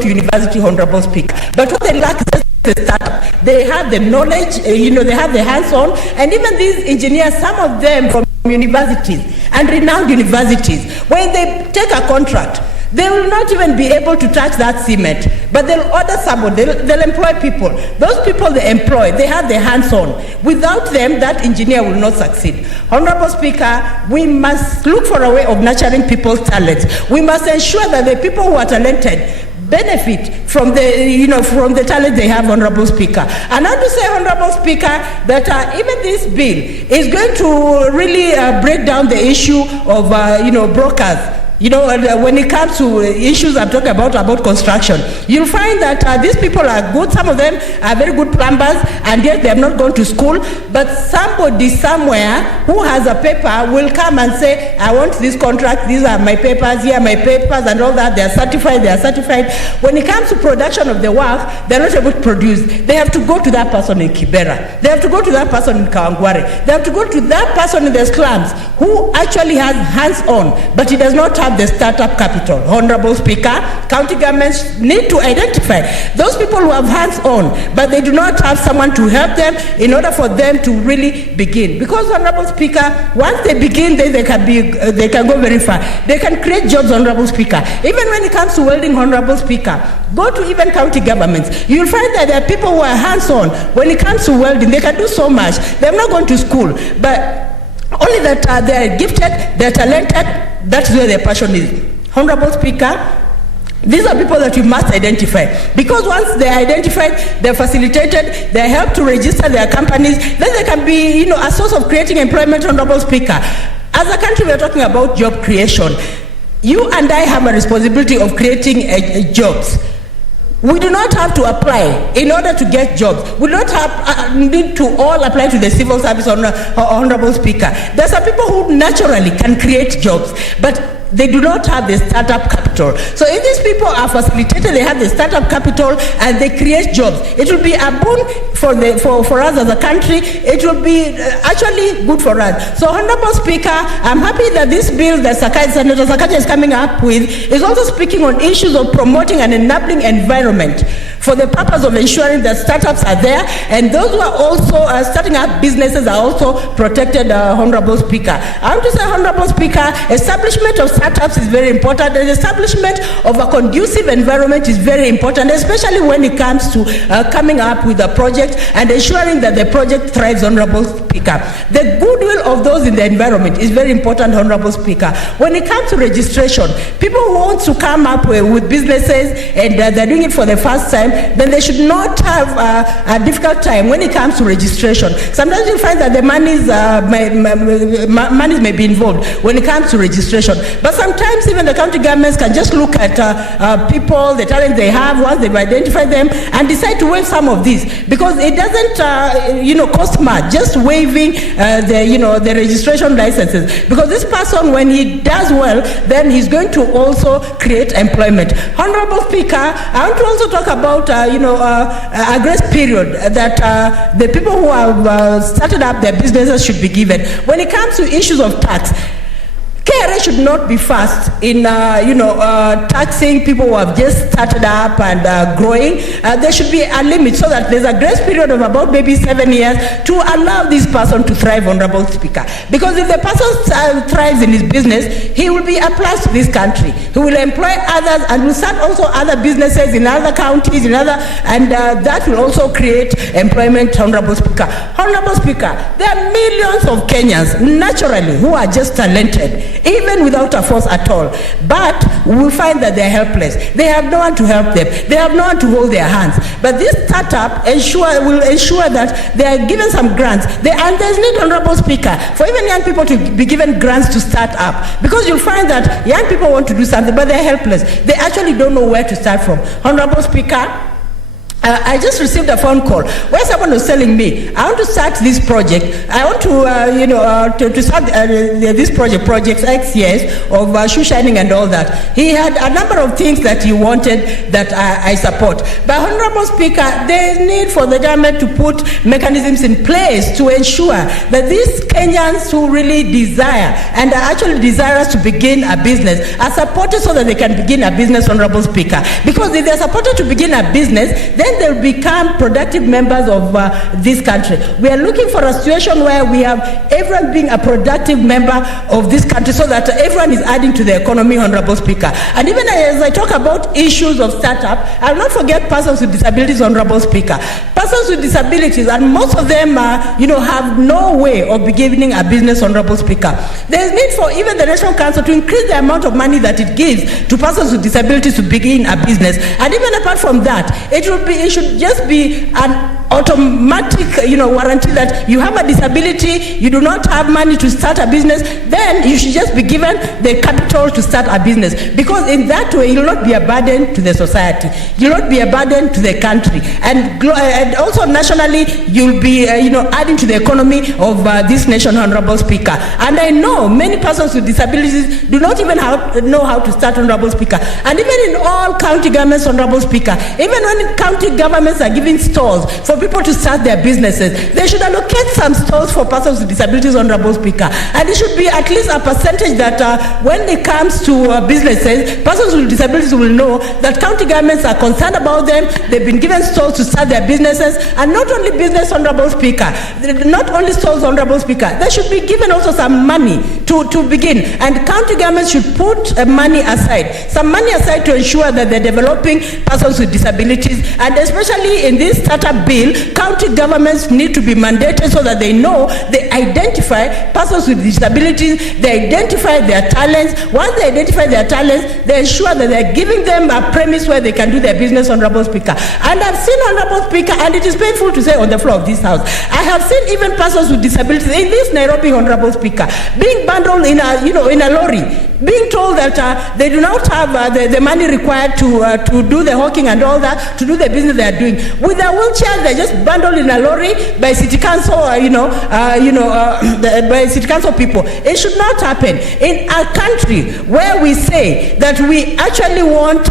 University, Honorable Speaker. But what they lack is just the startup. They have the knowledge, they have the hands-on, and even these engineers, some of them from universities and renowned universities, when they take a contract, they will not even be able to touch that cement, but they'll order someone, they'll employ people. Those people they employ, they have their hands-on. Without them, that engineer will not succeed. Honorable Speaker, we must look for a way of nurturing people's talents. We must ensure that the people who are talented benefit from the talent they have, Honorable Speaker. And I want to say, Honorable Speaker, that even this bill is going to really break down the issue of brokers. When it comes to issues I'm talking about construction, you'll find that these people are good. Some of them are very good plumbers, and yet they have not gone to school. But somebody somewhere who has a paper will come and say, I want this contract, these are my papers, here are my papers, and all that. They are certified. When it comes to production of the work, they're not able to produce. They have to go to that person in Kibera. They have to go to that person in Kawangware. They have to go to that person in the slums who actually has hands-on, but he does not have the startup capital. Honorable Speaker, county governments need to identify those people who have hands-on, but they do not have someone to help them in order for them to really begin. Because, Honorable Speaker, once they begin, they can go very far. They can create jobs, Honorable Speaker. Even when it comes to welding, Honorable Speaker, go to even county governments. You'll find that there are people who are hands-on. When it comes to welding, they can do so much. They're not going to school, but only that they are gifted, they're talented, that's where their passion is. Honorable Speaker, these are people that you must identify. Because once they're identified, they're facilitated, they're helped to register their companies, then they can be a source of creating employment, Honorable Speaker. As a country, we're talking about job creation. You and I have a responsibility of creating jobs. We do not have to apply in order to get jobs. We do not need to all apply to the civil service, Honorable Speaker. There are some people who naturally can create jobs, but they do not have the startup capital. So if these people are facilitated, they have the startup capital and they create jobs, it will be a boon for us as a country. It will be actually good for us. So, Honorable Speaker, I'm happy that this bill that Senator Sakaja is coming up with is also speaking on issues of promoting an enabling environment for the purpose of ensuring that startups are there, and those who are also starting up businesses are also protected, Honorable Speaker. I want to say, Honorable Speaker, establishment of startups is very important, and establishment of a conducive environment is very important, especially when it comes to coming up with a project and ensuring that the project thrives, Honorable Speaker. The goodwill of those in the environment is very important, Honorable Speaker. When it comes to registration, people who want to come up with businesses and they're doing it for the first time, then they should not have a difficult time when it comes to registration. Sometimes you find that the monies may be involved when it comes to registration. But sometimes even the county governments can just look at people, the talent they have, once they've identified them, and decide to waive some of these, because it doesn't cost much, just waiving the registration licenses. Because this person, when he does well, then he's going to also create employment. Honorable Speaker, I want to also talk about a grace period that the people who have started up their businesses should be given. When it comes to issues of tax, KRA should not be fast in taxing people who have just started up and growing. There should be a limit so that there's a grace period of about maybe 7 years to allow this person to thrive, Honorable Speaker. Because if the person thrives in his business, he will be a plus to this country. He will employ others and will start also other businesses in other counties, and that will also create employment, Honorable Speaker. Honorable Speaker, there are millions of Kenyans naturally who are just talented, even without a force at all. But we find that they're helpless. They have no one to help them. They have no one to hold their hands. But this startup will ensure that they are given some grants. And there's need, Honorable Speaker, for even young people to be given grants to start up. Because you'll find that young people want to do something, but they're helpless. They actually don't know where to start from. Honorable Speaker, I just received a phone call where someone was telling me, I want to start this project. I want to start this project X years of shoe shining and all that. He had a number of things that he wanted that I support. But Honorable Speaker, there is need for the government to put mechanisms in place to ensure that these Kenyans who really desire and are actually desirous to begin a business are supported so that they can begin a business, Honorable Speaker. Because if they're supported to begin a business, then they'll become productive members of this country. We are looking for a situation where we have everyone being a productive member of this country so that everyone is adding to the economy, Honorable Speaker. And even as I talk about issues of startup, I will not forget persons with disabilities, Honorable Speaker. Persons with disabilities, and most of them have no way of beginning a business, Honorable Speaker. There is need for even the National Council to increase the amount of money that it gives to persons with disabilities to begin a business. And even apart from that, it should just be an automatic warranty that you have a disability, you do not have money to start a business, then you should just be given the capital to start a business. Because in that way, you will not be a burden to the society, you will not be a burden to the country, and also nationally, you'll be adding to the economy of this nation, Honorable Speaker. And I know many persons with disabilities do not even know how to start, Honorable Speaker. And even in all county governments, Honorable Speaker, even when county governments are giving stalls for people to start their businesses, they should allocate some stalls for persons with disabilities, Honorable Speaker. And it should be at least a percentage that when it comes to businesses, persons with disabilities will know that county governments are concerned about them. They've been given stalls to start their businesses, and not only business, Honorable Speaker, not only stalls, Honorable Speaker, they should be given also some money to begin. And county governments should put money aside, some money aside to ensure that they're developing persons with disabilities. And especially in this startup bill, county governments need to be mandated so that they know, they identify persons with disabilities, they identify their talents. Once they identify their talents, they ensure that they're giving them a premise where they can do their business, Honorable Speaker. And I've seen, Honorable Speaker, and it is painful to say on the floor of this house, I have seen even persons with disabilities in this Nairobi, Honorable Speaker, being bundled in a lorry being told that they do not have the money required to do the hawking and all that, to do the business they are doing. With their wheelchairs, they're just bundled in a lorry by city council, by city council people. It should not happen. In a country where we say that we actually want,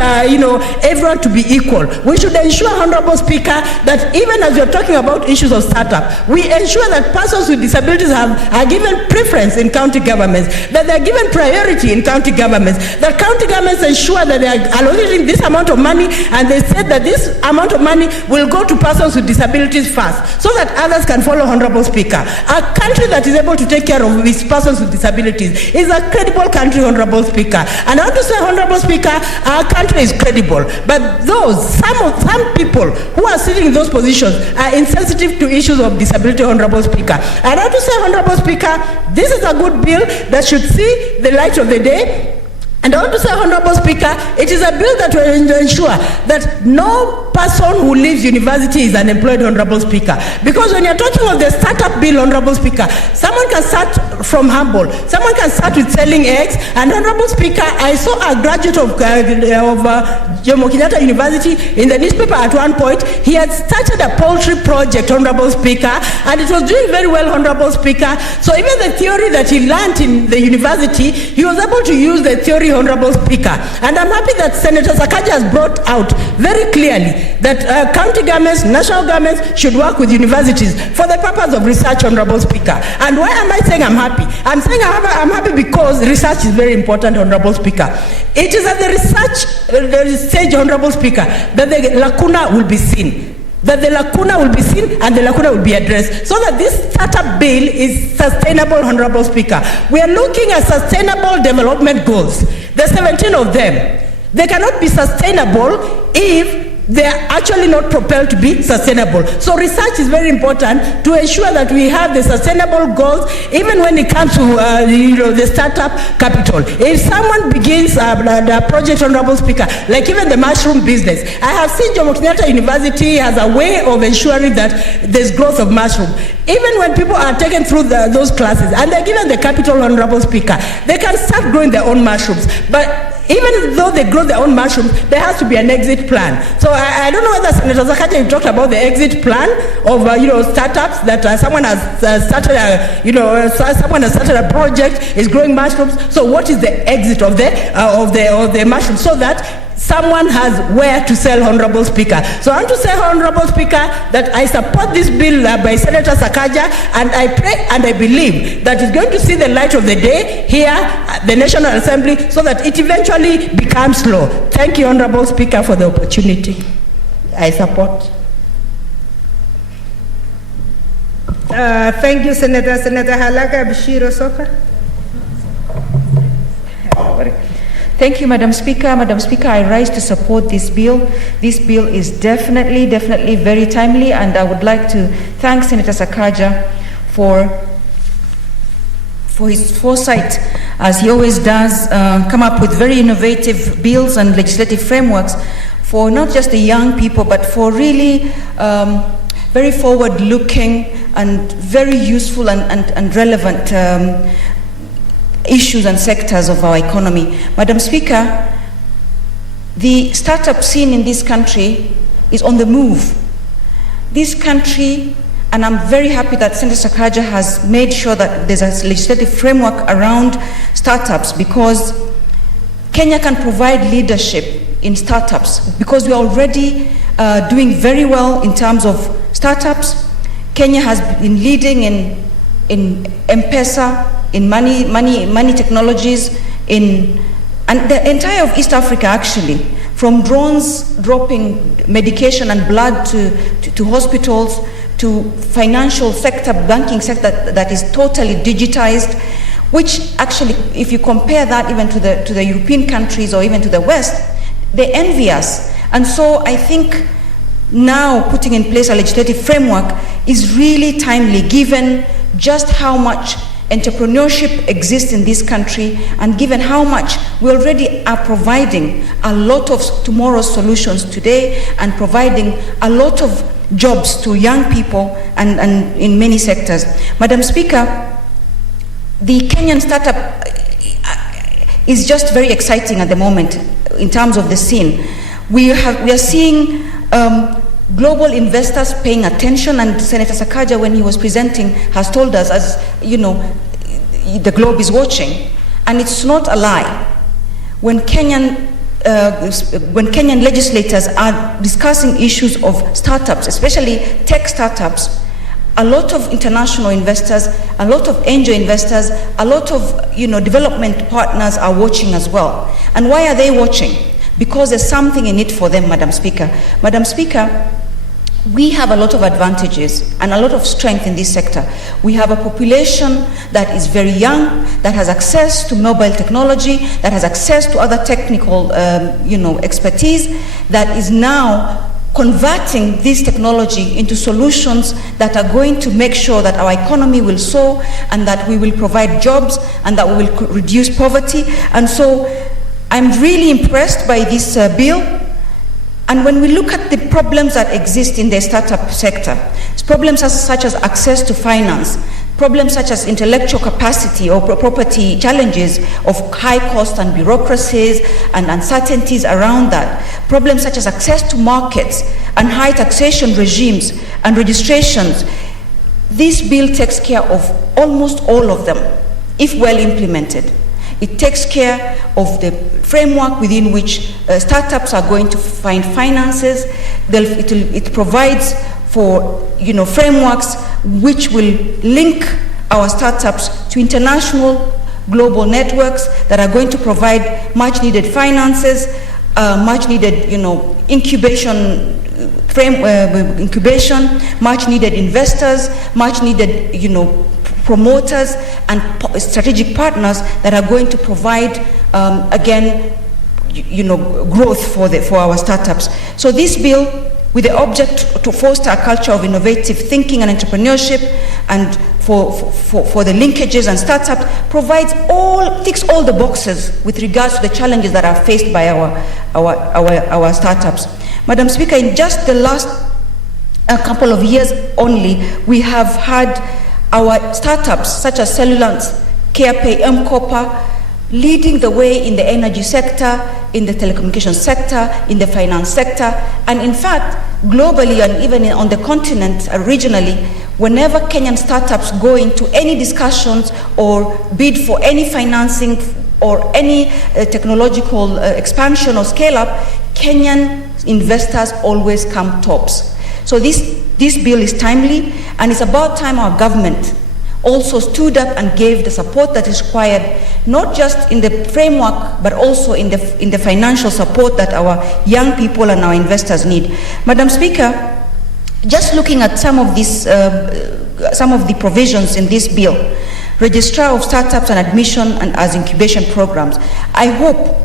everyone to be equal, we should ensure, Honorable Speaker, that even as you're talking about issues of startup, we ensure that persons with disabilities are given preference in county governments, that they're given priority in county governments, that county governments ensure that they are allocating this amount of money, and they said that this amount of money will go to persons with disabilities first, so that others can follow, Honorable Speaker. A country that is able to take care of its persons with disabilities is a credible country, Honorable Speaker. And I want to say, Honorable Speaker, our country is credible, but some people who are sitting in those positions are insensitive to issues of disability, Honorable Speaker. And I want to say, Honorable Speaker, this is a good bill that should see the light of the day. And I want to say, Honorable Speaker, it is a bill that will ensure that no person who leaves university is unemployed, Honorable Speaker. Because when you're talking of the startup bill, Honorable Speaker, someone can start from humble, someone can start with selling eggs. And Honorable Speaker, I saw a graduate of Jomo Kenyatta University in the newspaper at one point. He had started a poultry project, Honorable Speaker, and it was doing very well, Honorable Speaker. So even the theory that he learned in the university, he was able to use the theory, Honorable Speaker. And I'm happy that Senator Sakaja has brought out very clearly that county governments, national governments should work with universities for the purpose of research, Honorable Speaker. And why am I saying I'm happy? I'm saying I'm happy because research is very important, Honorable Speaker. It is at the research stage, Honorable Speaker, that the lacuna will be seen. And the lacuna will be addressed, so that this startup bill is sustainable, Honorable Speaker. We are looking at sustainable development goals. There are 17 of them. They cannot be sustainable if they are actually not propelled to be sustainable. So research is very important to ensure that we have the sustainable goals, even when it comes to the startup capital. If someone begins a project, Honorable Speaker, like even the mushroom business, I have seen Jomo Kenyatta University has a way of ensuring that there's growth of mushroom. Even when people are taken through those classes and they're given the capital, Honorable Speaker, they can start growing their own mushrooms. But even though they grow their own mushrooms, there has to be an exit plan. So I don't know whether Senator Sakaja talked about the exit plan of startups that someone has started a project, is growing mushrooms. So what is the exit of the mushrooms, so that someone has where to sell, Honorable Speaker. So I want to say, Honorable Speaker, that I support this bill by Senator Sakaja, and I pray and I believe that it's going to see the light of the day here at the National Assembly, so that it eventually becomes law. Thank you, Honorable Speaker, for the opportunity. I support. Thank you, Senator. Senator Halaka Bashir Osoka. Thank you, Madam Speaker. Madam Speaker, I rise to support this bill. This bill is definitely very timely, and I would like to thank Senator Sakaja for his foresight, as he always does, come up with very innovative bills and legislative frameworks for not just the young people, but for really very forward-looking and very useful and relevant issues and sectors of our economy. Madam Speaker, the startup scene in this country is on the move. This country, and I'm very happy that Senator Sakaja has made sure that there's a legislative framework around startups, because Kenya can provide leadership in startups, because we're already doing very well in terms of startups. Kenya has been leading in M-Pesa, in money technologies, and the entire of East Africa, actually, from drones dropping medication and blood to hospitals, to financial sector, banking sector that is totally digitized, which actually, if you compare that even to the European countries or even to the West, they envy us. And so I think now putting in place a legislative framework is really timely, given just how much entrepreneurship exists in this country, and given how much we already are providing a lot of tomorrow's solutions today, and providing a lot of jobs to young people and in many sectors. Madam Speaker, the Kenyan startup, is just very exciting at the moment in terms of the scene. We are seeing global investors paying attention, and Senator Sakaja, when he was presenting, has told us, as you know, the globe is watching, and it's not a lie. When Kenyan legislators are discussing issues of startups, especially tech startups, a lot of international investors, a lot of angel investors, a lot of development partners are watching as well. And why are they watching? Because there's something in it for them, Madam Speaker. Madam Speaker, we have a lot of advantages and a lot of strength in this sector. We have a population that is very young, that has access to mobile technology, that has access to other technical expertise, that is now converting this technology into solutions that are going to make sure that our economy will soar, and that we will provide jobs, and that we will reduce poverty. And so I'm really impressed by this bill. And when we look at the problems that exist in the startup sector, problems such as access to finance, problems such as intellectual capacity or property challenges of high cost and bureaucracies and uncertainties around that, problems such as access to markets and high taxation regimes and registrations, this bill takes care of almost all of them, if well implemented. It takes care of the framework within which startups are going to find finances. It provides for frameworks which will link our startups to international global networks that are going to provide much needed finances, much needed incubation, much needed investors, much needed promoters and strategic partners that are going to provide growth for our startups. So this bill, with the object to foster a culture of innovative thinking and entrepreneurship, and for the linkages and startups, ticks all the boxes with regards to the challenges that are faced by our startups. Madam Speaker, in just the last couple of years only, we have had our startups such as Cellulance, CarePay, M-Copper, leading the way in the energy sector, in the telecommunications sector, in the finance sector, and in fact, globally and even on the continent, regionally, whenever Kenyan startups go into any discussions or bid for any financing or any technological expansion or scale-up, Kenyan investors always come tops. So this bill is timely, and it's about time our government also stood up and gave the support that is required, not just in the framework, but also in the financial support that our young people and our investors need. Madam Speaker, just looking at some of the provisions in this bill, registrar of startups and admission and as incubation programs, I hope,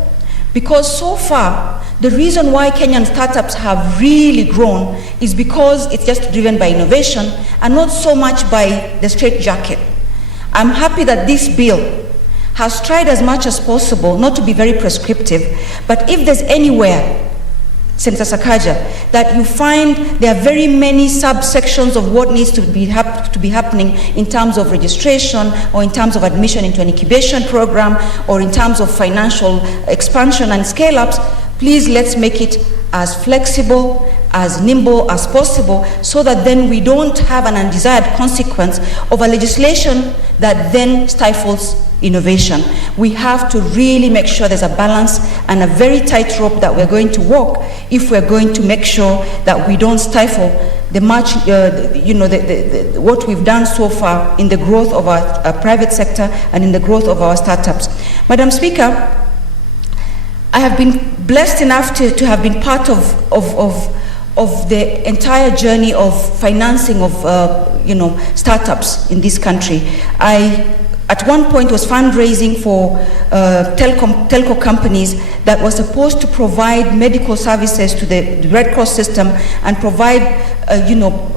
because so far, the reason why Kenyan startups have really grown is because it's just driven by innovation and not so much by the straitjacket. I'm happy that this bill has tried as much as possible not to be very prescriptive, but if there's anywhere, Senator Sakaja, that you find there are very many subsections of what needs to be happening in terms of registration or in terms of admission into an incubation program or in terms of financial expansion and scale-ups, please let's make it as flexible, as nimble as possible, so that then we don't have an undesired consequence of a legislation that then stifles innovation. We have to really make sure there's a balance and a very tight rope that we're going to walk if we're going to make sure that we don't stifle the much, what we've done so far in the growth of our private sector and in the growth of our startups. Madam Speaker, I have been blessed enough to have been part of the entire journey of financing of startups in this country. I at one point was fundraising for telco companies that were supposed to provide medical services to the Red Cross system and provide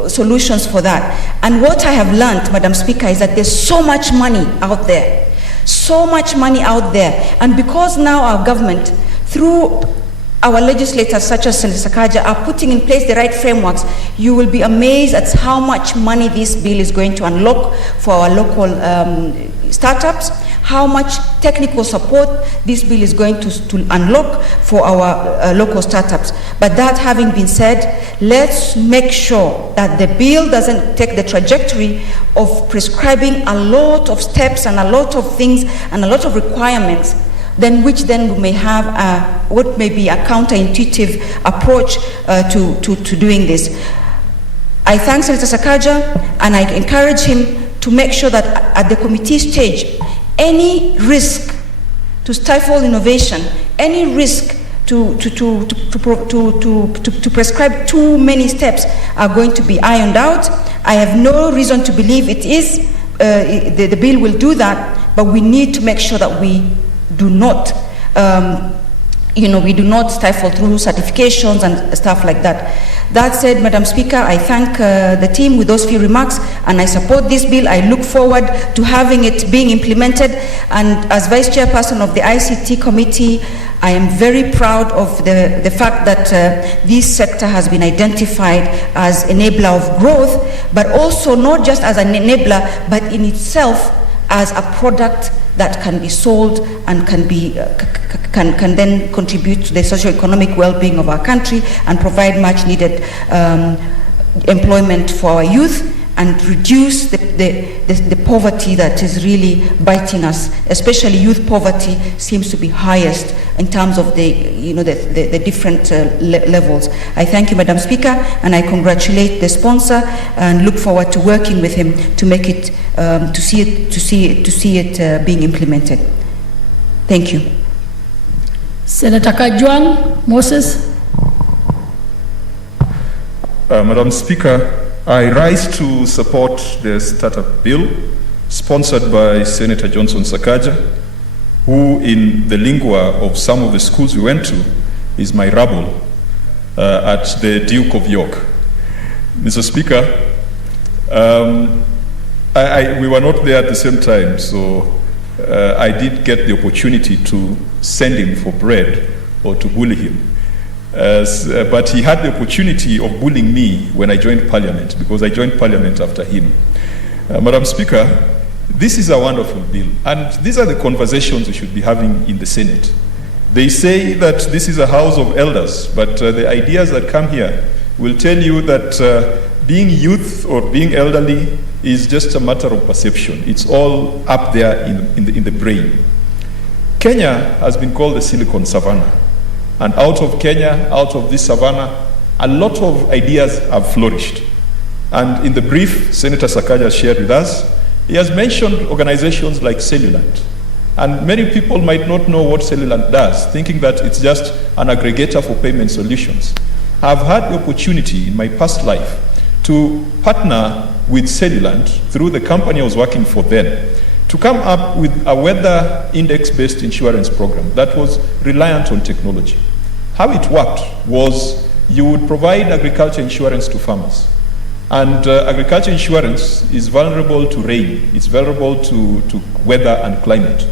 solutions for that. And what I have learned, Madam Speaker, is that there's so much money out there. So much money out there. And because now our government, through our legislators such as Senator Sakaja, are putting in place the right frameworks, you will be amazed at how much money this bill is going to unlock for our local startups, how much technical support this bill is going to unlock for our local startups. But that having been said, let's make sure that the bill doesn't take the trajectory of prescribing a lot of steps and a lot of things and a lot of requirements, then which then we may have what may be a counterintuitive approach to doing this. I thank Senator Sakaja, and I encourage him to make sure that at the committee stage, any risk to stifle innovation, any risk to prescribe too many steps are going to be ironed out. I have no reason to believe it is. The bill will do that, but we need to make sure that we do not we do not stifle through certifications and stuff like that. That said, Madam Speaker, I thank the team with those few remarks, and I support this bill. I look forward to having it being implemented, and as Vice Chairperson of the ICT Committee, I am very proud of the fact that this sector has been identified as enabler of growth, but also not just as an enabler, but in itself as a product that can be sold and can then contribute to the socio-economic well-being of our country and provide much needed employment for our youth and reduce the poverty that is really biting us. Especially youth poverty seems to be highest in terms of the different levels. I thank you, Madam Speaker, and I congratulate the sponsor and look forward to working with him to make it to see it being implemented. Thank you. Senator Kajwang Moses. Madam Speaker, I rise to support the startup bill sponsored by Senator Johnson Sakaja, who in the lingua of some of the schools we went to is my rabble at the Duke of York. Mr. Speaker, we were not there at the same time, so I did get the opportunity to send him for bread or to bully him. But he had the opportunity of bullying me when I joined Parliament, because I joined Parliament after him. Madam Speaker, this is a wonderful bill, and these are the conversations we should be having in the Senate. They say that this is a house of elders, but the ideas that come here will tell you that being youth or being elderly is just a matter of perception. It's all up there in the brain. Kenya has been called the Silicon Savannah. And out of Kenya, out of this savannah, a lot of ideas have flourished. And in the brief Senator Sakaja shared with us, he has mentioned organizations like Cellulant. And many people might not know what Cellulant does, thinking that it's just an aggregator for payment solutions. I've had the opportunity in my past life to partner with Cellulant through the company I was working for then, to come up with a weather index-based insurance program that was reliant on technology. How it worked was you would provide agriculture insurance to farmers. And agriculture insurance is vulnerable to rain. It's vulnerable to weather and climate.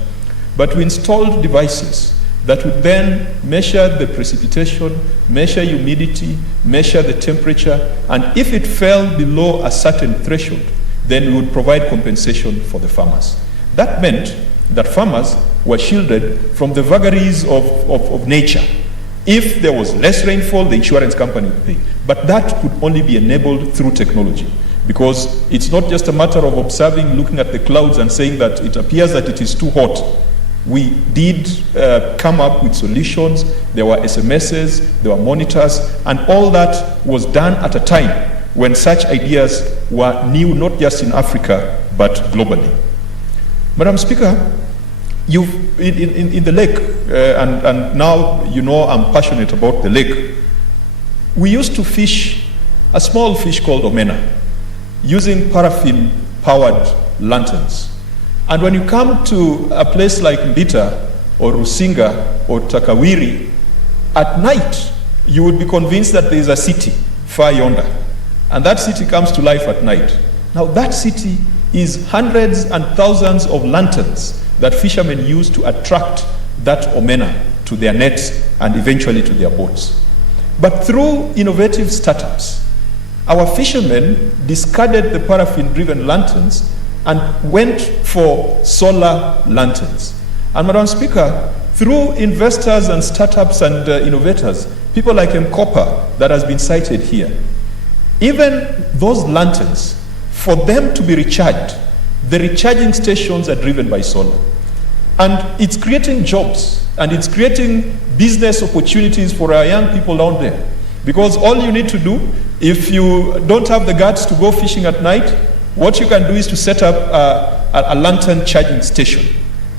But we installed devices that would then measure the precipitation, measure humidity, measure the temperature, and if it fell below a certain threshold, then we would provide compensation for the farmers. That meant that farmers were shielded from the vagaries of nature. If there was less rainfall, the insurance company would pay. But that could only be enabled through technology, because it's not just a matter of observing, looking at the clouds and saying that it appears that it is too hot. We did come up with solutions. There were SMSs, there were monitors, and all that was done at a time when such ideas were new, not just in Africa, but globally. Madam Speaker, in the lake, and now you know I'm passionate about the lake, we used to fish a small fish called omena using paraffin-powered lanterns. And when you come to a place like Mbita or Rusinga or Takawiri, at night you would be convinced that there is a city far yonder. And that city comes to life at night. Now that city is hundreds and thousands of lanterns that fishermen use to attract that omena to their nets and eventually to their boats. But through innovative startups, our fishermen discarded the paraffin-driven lanterns and went for solar lanterns. And Madam Speaker, through investors and startups and innovators, people like Mkopa that has been cited here, even those lanterns, for them to be recharged, the recharging stations are driven by solar. And it's creating jobs, and it's creating business opportunities for our young people down there. Because all you need to do, if you don't have the guts to go fishing at night, what you can do is to set up a lantern charging station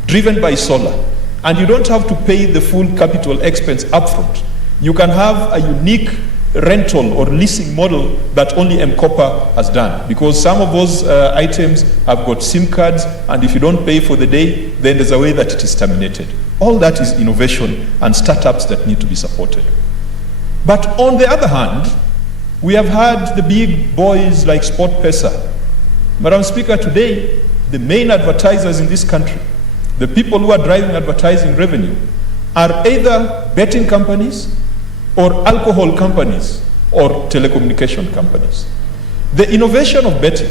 driven by solar. And you don't have to pay the full capital expense upfront. You can have a unique rental or leasing model that only Mkopa has done, because some of those items have got SIM cards, and if you don't pay for the day, then there's a way that it is terminated. All that is innovation and startups that need to be supported. But on the other hand, we have had the big boys like SportPesa. Madam Speaker, today, the main advertisers in this country, the people who are driving advertising revenue, are either betting companies or alcohol companies or telecommunication companies. The innovation of betting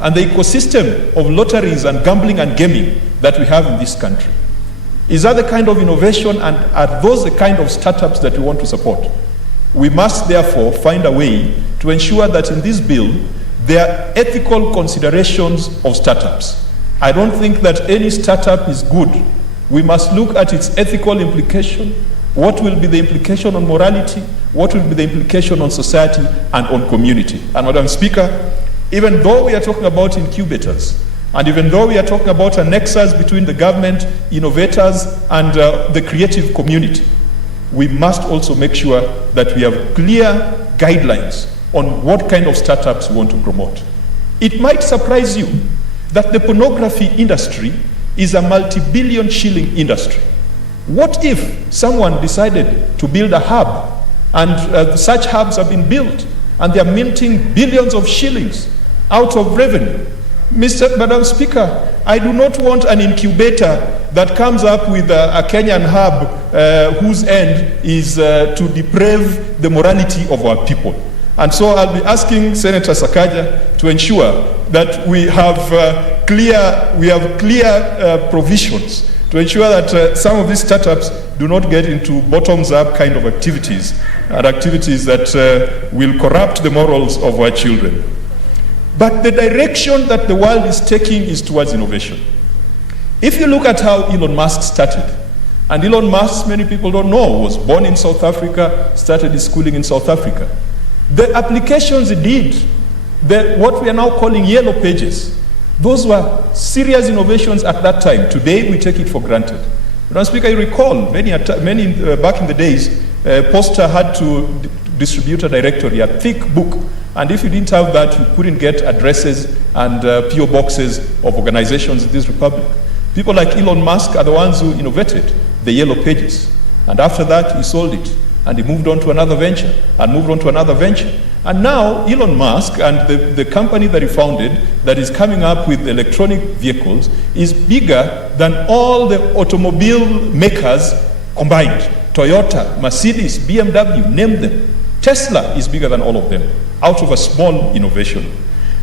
and the ecosystem of lotteries and gambling and gaming that we have in this country, is that the kind of innovation, and are those the kind of startups that we want to support? We must therefore find a way to ensure that in this bill there are ethical considerations of startups. I don't think that any startup is good. We must look at its ethical implication. What will be the implication on morality? What will be the implication on society and on community? And Madam Speaker, even though we are talking about incubators, and even though we are talking about a nexus between the government, innovators, and the creative community, we must also make sure that we have clear guidelines on what kind of startups we want to promote. It might surprise you that the pornography industry is a multi-billion shilling industry. What if someone decided to build a hub, and such hubs have been built, and they are minting billions of shillings out of revenue? Madam Speaker, I do not want an incubator that comes up with a Kenyan hub whose end is to deprave the morality of our people. And so I'll be asking Senator Sakaja to ensure that we have clear provisions to ensure that some of these startups do not get into bottoms-up kind of activities, and activities that will corrupt the morals of our children. But the direction that the world is taking is towards innovation. If you look at how Elon Musk started, and Elon Musk, many people don't know, was born in South Africa, started his schooling in South Africa. The applications he did, what we are now calling yellow pages, those were serious innovations at that time. Today, we take it for granted. Madam Speaker, you recall, many back in the days, Posta had to distribute a directory, a thick book, and if you didn't have that, you couldn't get addresses and PO boxes of organizations in this republic. People like Elon Musk are the ones who innovated the yellow pages, and after that, he sold it, and he moved on to another venture, and moved on to another venture. And now, Elon Musk and the company that he founded that is coming up with electronic vehicles is bigger than all the automobile makers combined. Toyota, Mercedes, BMW, name them. Tesla is bigger than all of them, out of a small innovation.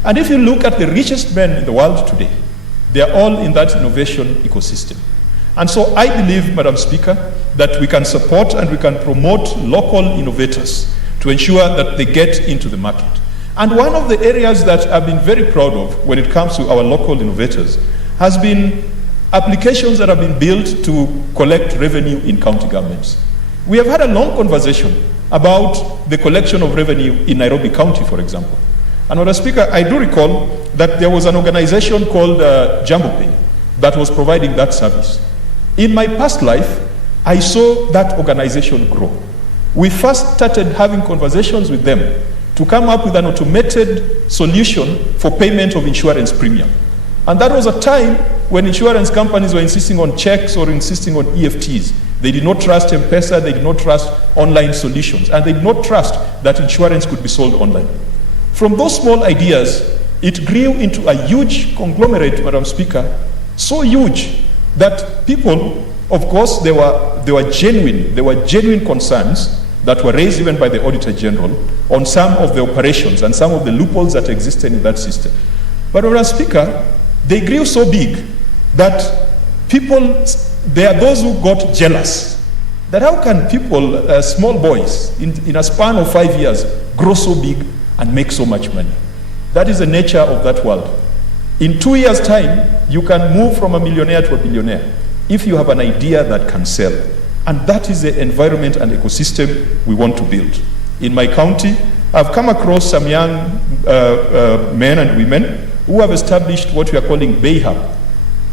And if you look at the richest men in the world today, they are all in that innovation ecosystem. And so I believe, Madam Speaker, that we can support and we can promote local innovators to ensure that they get into the market. And one of the areas that I've been very proud of when it comes to our local innovators has been applications that have been built to collect revenue in county governments. We have had a long conversation about the collection of revenue in Nairobi County, for example. And Madam Speaker, I do recall that there was an organization called JamboPay that was providing that service. In my past life, I saw that organization grow. We first started having conversations with them to come up with an automated solution for payment of insurance premium. And that was a time when insurance companies were insisting on checks or insisting on EFTs. They did not trust M-Pesa, they did not trust online solutions, and they did not trust that insurance could be sold online. From those small ideas, it grew into a huge conglomerate, Madam Speaker, so huge that people, of course, there were genuine concerns that were raised even by the Auditor General on some of the operations and some of the loopholes that existed in that system. But Madam Speaker, they grew so big that there are those who got jealous. That how can people, small boys, in a span of 5 years, grow so big and make so much money? That is the nature of that world. In 2 years' time, you can move from a millionaire to a billionaire if you have an idea that can sell. And that is the environment and ecosystem we want to build. In my county, I've come across some young men and women who have established what we are calling Bay Hub.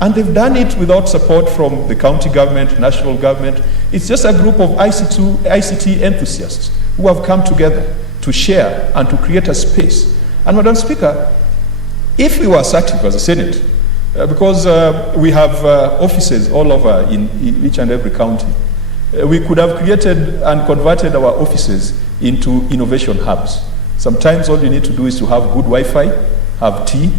And they've done it without support from the county government, national government. It's just a group of ICT enthusiasts who have come together to share and to create a space. And Madam Speaker, if we were assertive as a Senate, because we have offices all over in each and every county, we could have created and converted our offices into innovation hubs. Sometimes all you need to do is to have good Wi-Fi, have tea,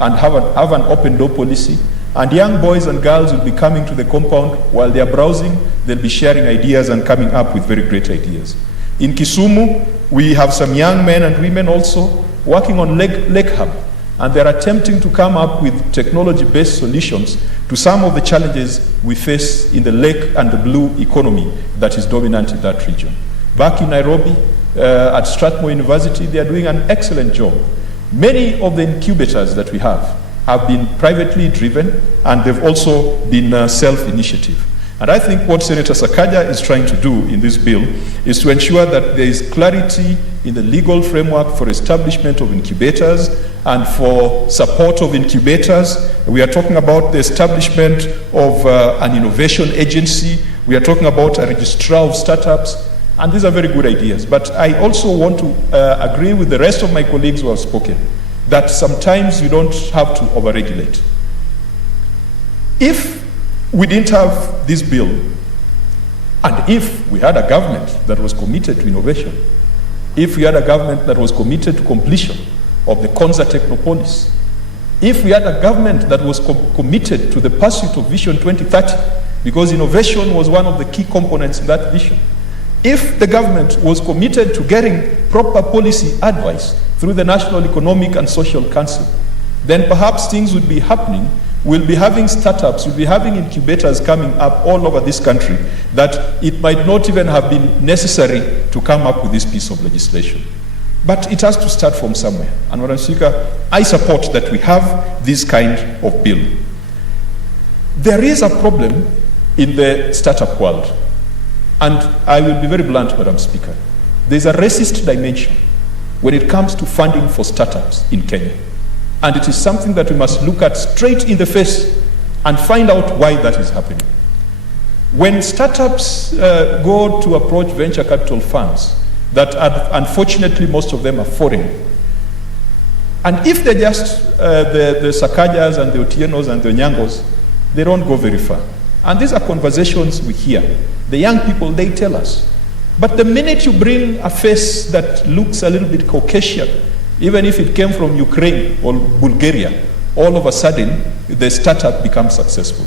and have an open door policy. And young boys and girls will be coming to the compound while they are browsing. They'll be sharing ideas and coming up with very great ideas. In Kisumu, we have some young men and women also working on Lake Hub. And they're attempting to come up with technology-based solutions to some of the challenges we face in the lake and the blue economy that is dominant in that region. Back in Nairobi, at Strathmore University, they are doing an excellent job. Many of the incubators that we have been privately driven, and they've also been self-initiative. And I think what Senator Sakaja is trying to do in this bill is to ensure that there is clarity in the legal framework for establishment of incubators and for support of incubators. We are talking about the establishment of an innovation agency. We are talking about a registrar of startups. And these are very good ideas. But I also want to agree with the rest of my colleagues who have spoken that sometimes you don't have to overregulate. If we didn't have this bill, and if we had a government that was committed to innovation, if we had a government that was committed to completion of the Konza Technopolis, if we had a government that was committed to the pursuit of Vision 2030, because innovation was one of the key components in that vision, if the government was committed to getting proper policy advice through the National Economic and Social Council, then perhaps things would be happening. We'll be having startups, we'll be having incubators coming up all over this country that it might not even have been necessary to come up with this piece of legislation. But it has to start from somewhere. And Madam Speaker, I support that we have this kind of bill. There is a problem in the startup world. And I will be very blunt, Madam Speaker. There's a racist dimension when it comes to funding for startups in Kenya. And it is something that we must look at straight in the face and find out why that is happening. When startups go to approach venture capital funds, that unfortunately most of them are foreign, and if they're just the Sakajas and the Otienos and the Onyangos, they don't go very far. And these are conversations we hear. The young people, they tell us. But the minute you bring a face that looks a little bit Caucasian, even if it came from Ukraine or Bulgaria, all of a sudden, the startup becomes successful.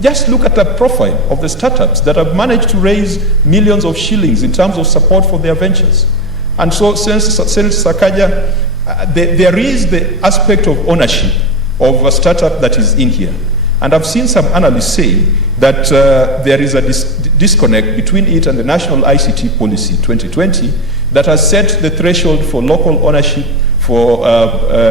Just look at the profile of the startups that have managed to raise millions of shillings in terms of support for their ventures. And so, Senator Sakaja, there is the aspect of ownership of a startup that is in here. And I've seen some analysts say that there is a disconnect between it and the National ICT Policy 2020 that has set the threshold for local ownership for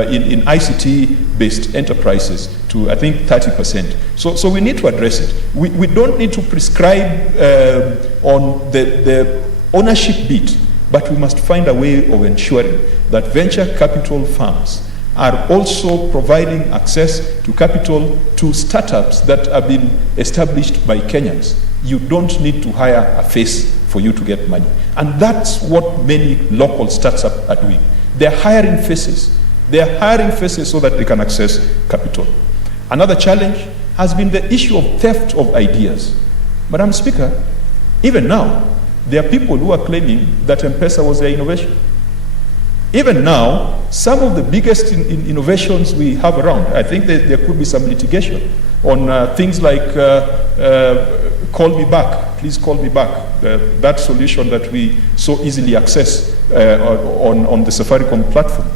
in ICT-based enterprises to, I think, 30%. So we need to address it. We don't need to prescribe on the ownership bit, but we must find a way of ensuring that venture capital firms are also providing access to capital to startups that have been established by Kenyans. You don't need to hire a face for you to get money. And that's what many local startups are doing. They're hiring faces. They're hiring faces so that they can access capital. Another challenge has been the issue of theft of ideas. Madam Speaker, even now, there are people who are claiming that M-Pesa was their innovation. Even now, some of the biggest innovations we have around, I think there could be some litigation on things like call me back, please call me back, that solution that we so easily access on the Safaricom platform.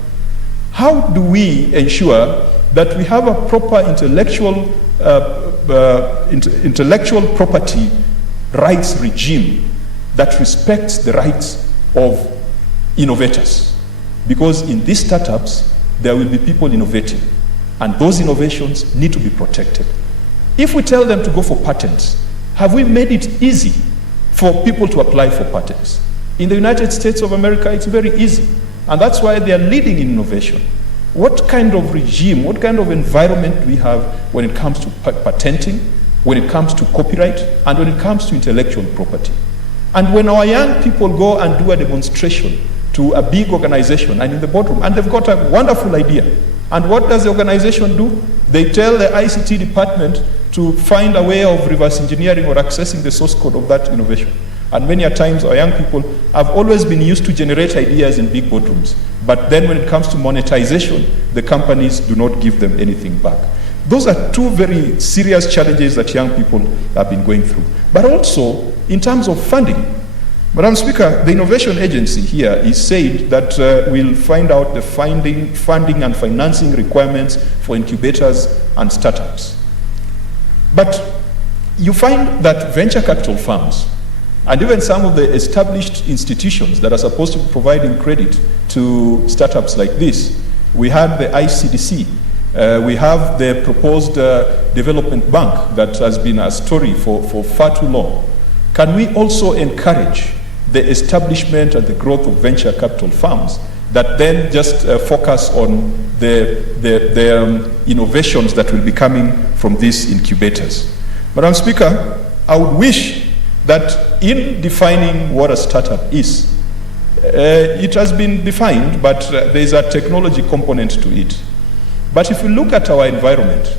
How do we ensure that we have a proper intellectual property rights regime that respects the rights of innovators. Because in these startups, there will be people innovating, and those innovations need to be protected. If we tell them to go for patents, have we made it easy for people to apply for patents? In the United States of America, it's very easy, and that's why they are leading in innovation. What kind of regime, what kind of environment do we have when it comes to patenting, when it comes to copyright, and when it comes to intellectual property? And when our young people go and do a demonstration to a big organization and in the boardroom, and they've got a wonderful idea, and what does the organization do? They tell the ICT department to find a way of reverse engineering or accessing the source code of that innovation. And many a times our young people have always been used to generate ideas in big boardrooms. But then when it comes to monetization, the companies do not give them anything back. Those are two very serious challenges that young people have been going through. But also, in terms of funding, Madam Speaker, the Innovation Agency here is saying that we'll find out the funding and financing requirements for incubators and startups. But you find that venture capital firms and even some of the established institutions that are supposed to be providing credit to startups like this, we had the ICDC, we have the proposed development bank that has been a story for far too long. Can we also encourage the establishment and the growth of venture capital firms that then just focus on the innovations that will be coming from these incubators? Madam Speaker, I would wish that in defining what a startup is, it has been defined, but there is a technology component to it. But if we look at our environment,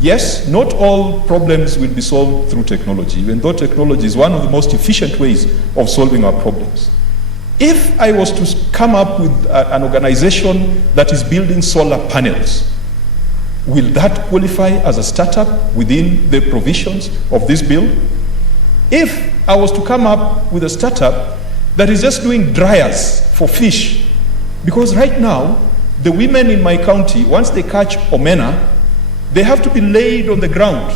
yes, not all problems will be solved through technology, even though technology is one of the most efficient ways of solving our problems. If I was to come up with an organization that is building solar panels, will that qualify as a startup within the provisions of this bill? If I was to come up with a startup that is just doing dryers for fish, because right now, the women in my county, once they catch omena, they have to be laid on the ground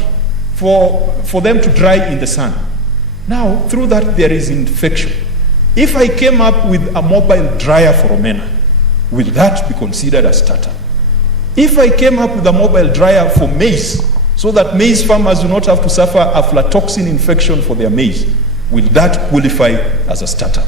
for them to dry in the sun. Now, through that, there is infection. If I came up with a mobile dryer for omena, will that be considered a startup? If I came up with a mobile dryer for maize, so that maize farmers do not have to suffer aflatoxin infection for their maize, will that qualify as a startup?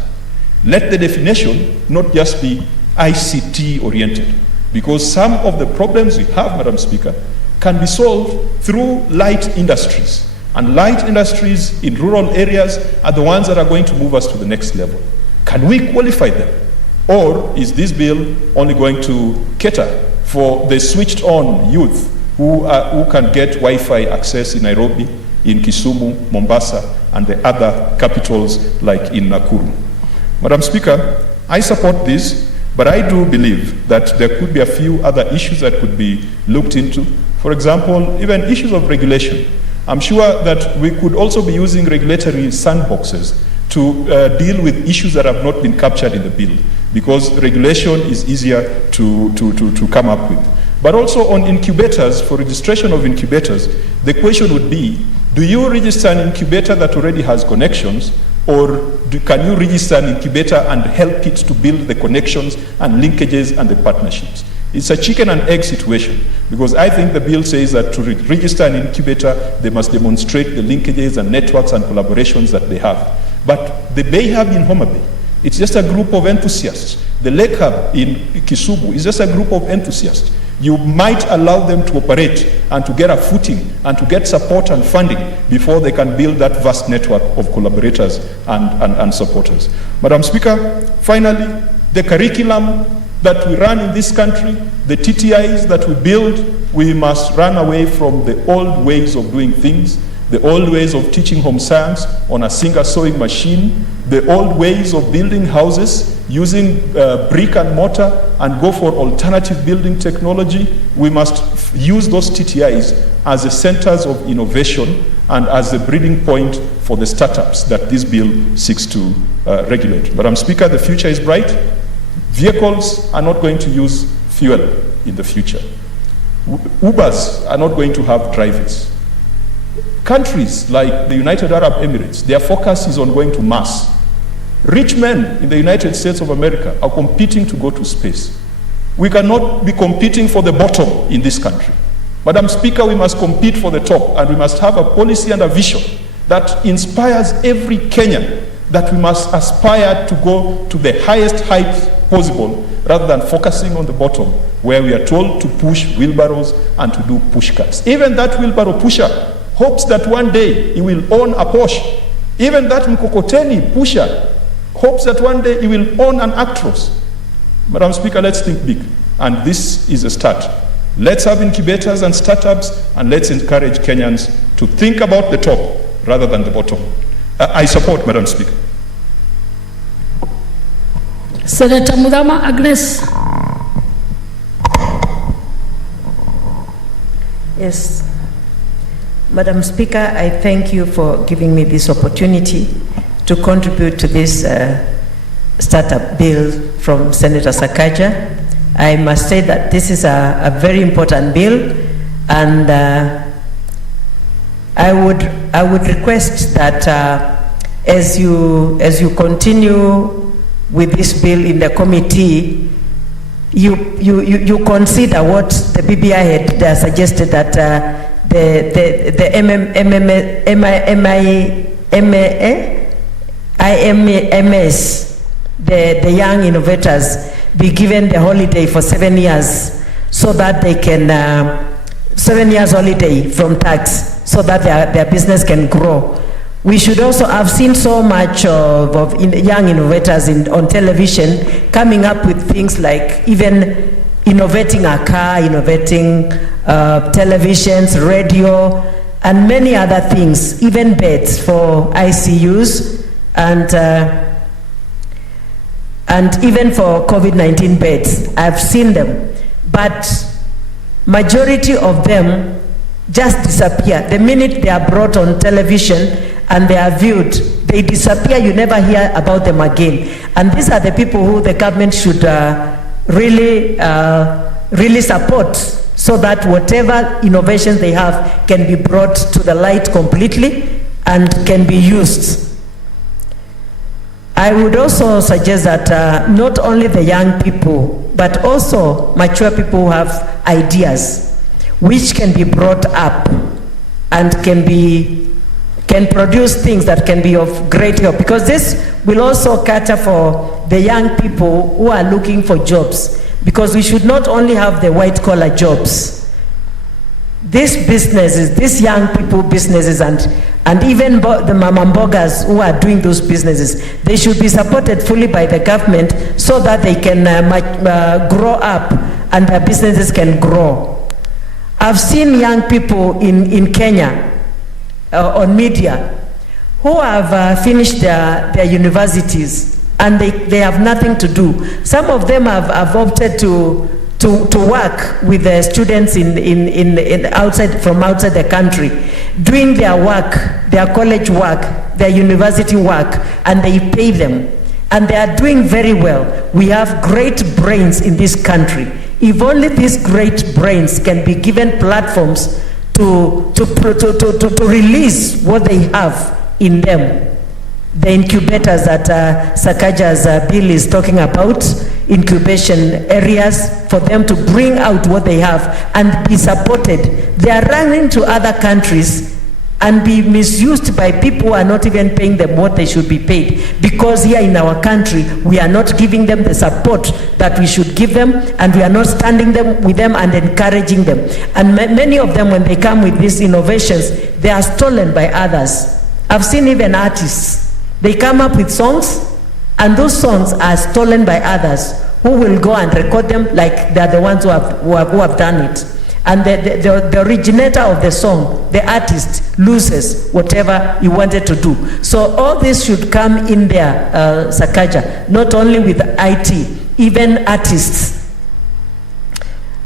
Let the definition not just be ICT oriented, because some of the problems we have, Madam Speaker, can be solved through light industries. And light industries in rural areas are the ones that are going to move us to the next level. Can we qualify them? Or is this bill only going to cater for the switched on youth who can get Wi-Fi access in Nairobi, in Kisumu, Mombasa, and the other capitals like in Nakuru? Madam Speaker, I support this, but I do believe that there could be a few other issues that could be looked into. For example, even issues of regulation. I'm sure that we could also be using regulatory sandboxes to deal with issues that have not been captured in the bill, because regulation is easier to come up with. But also on incubators, for registration of incubators, the question would be, do you register an incubator that already has connections, or can you register an incubator and help it to build the connections and linkages and the partnerships? It's a chicken and egg situation, because I think the bill says that to register an incubator, they must demonstrate the linkages and networks and collaborations that they have. But the Bay Hub in Homa Bay, it's just a group of enthusiasts. The Lake Hub in Kisumu is just a group of enthusiasts. You might allow them to operate and to get a footing and to get support and funding before they can build that vast network of collaborators and supporters. Madam Speaker, finally, the curriculum that we run in this country, the TTIs that we build, we must run away from the old ways of doing things, the old ways of teaching home science on a Singer sewing machine, the old ways of building houses using brick and mortar, and go for alternative building technology. We must use those TTIs as the centers of innovation and as the breeding point for the startups that this bill seeks to regulate. Madam Speaker, the future is bright. Vehicles are not going to use fuel in the future. Ubers are not going to have drivers. Countries like the United Arab Emirates, their focus is on going to Mars. Rich men in the United States of America are competing to go to space. We cannot be competing for the bottom in this country. Madam Speaker, we must compete for the top, and we must have a policy and a vision that inspires every Kenyan that we must aspire to go to the highest heights possible rather than focusing on the bottom where we are told to push wheelbarrows and to do push carts. Even that wheelbarrow pusher hopes that one day he will own a Porsche. Even that mkokoteni pusher hopes that one day he will own an Actros. Madam Speaker, let's think big, and this is a start. Let's have incubators and startups, and let's encourage Kenyans to think about the top rather than the bottom. I support, Madam Speaker. Senator Mudama Agnes. Yes. Madam Speaker, I thank you for giving me this opportunity to contribute to this startup bill from Senator Sakaja. I must say that this is a very important bill, and I would request that as you continue with this bill in the committee, you consider what the BBI had suggested, that the IMS, the young innovators, be given the holiday for 7 years, so that they can 7 years holiday from tax, so that their business can grow. We should also have seen so much of young innovators on television coming up with things like even innovating a car, innovating televisions, radio, and many other things, even beds for ICUs, and even for COVID-19 beds. I've seen them, but majority of them just disappear. The minute they are brought on television and they are viewed, they disappear. You never hear about them again. And these are the people who the government should really support, so that whatever innovations they have can be brought to the light completely and can be used. I would also suggest that not only the young people, but also mature people who have ideas, which can be brought up and can produce things that can be of great help, because this will also cater for the young people who are looking for jobs, because we should not only have the white collar jobs. These businesses, these young people businesses, and even the mamambogas who are doing those businesses, they should be supported fully by the government, so that they can grow up and their businesses can grow. I've seen young people in Kenya on media who have finished their universities, and they have nothing to do. Some of them have opted to work with the students from outside the country, doing their work, their college work, their university work, and they pay them. And they are doing very well. We have great brains in this country. If only these great brains can be given platforms to release what they have in them. The incubators that Sakaja's bill is talking about, incubation areas for them to bring out what they have and be supported. They are running to other countries and be misused by people who are not even paying them what they should be paid, because here in our country we are not giving them the support that we should give them, and we are not standing with them and encouraging them. And many of them, when they come with these innovations, they are stolen by others. I've seen even artists, they come up with songs, and those songs are stolen by others who will go and record them like they are the ones who have done it. And the originator of the song, the artist, loses whatever he wanted to do. So all this should come in there, Sakaja, not only with IT, even artists.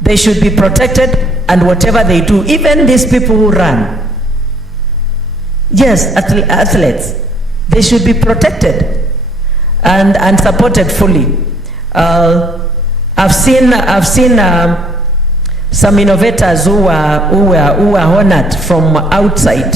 They should be protected, and whatever they do, even these people who run, yes, athletes, they should be protected and supported fully. I've seen some innovators who were honored from outside.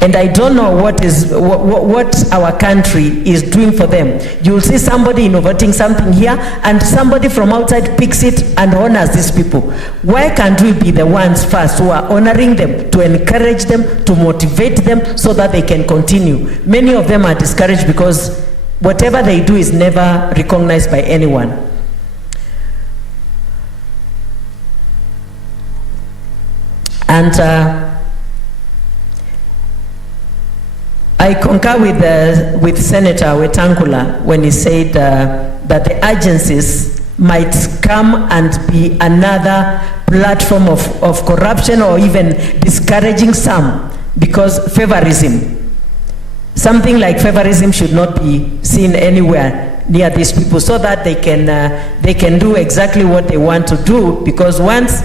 And I don't know what our country is doing for them. You'll see somebody innovating something here, and somebody from outside picks it and honors these people. Why can't we be the ones first who are honoring them, to encourage them, to motivate them so that they can continue? Many of them are discouraged because whatever they do is never recognized by anyone. And I concur with Senator Wetangula when he said that the agencies might come and be another platform of corruption or even discouraging some, because favorism, something like favorism should not be seen anywhere near these people, so that they can do exactly what they want to do, because once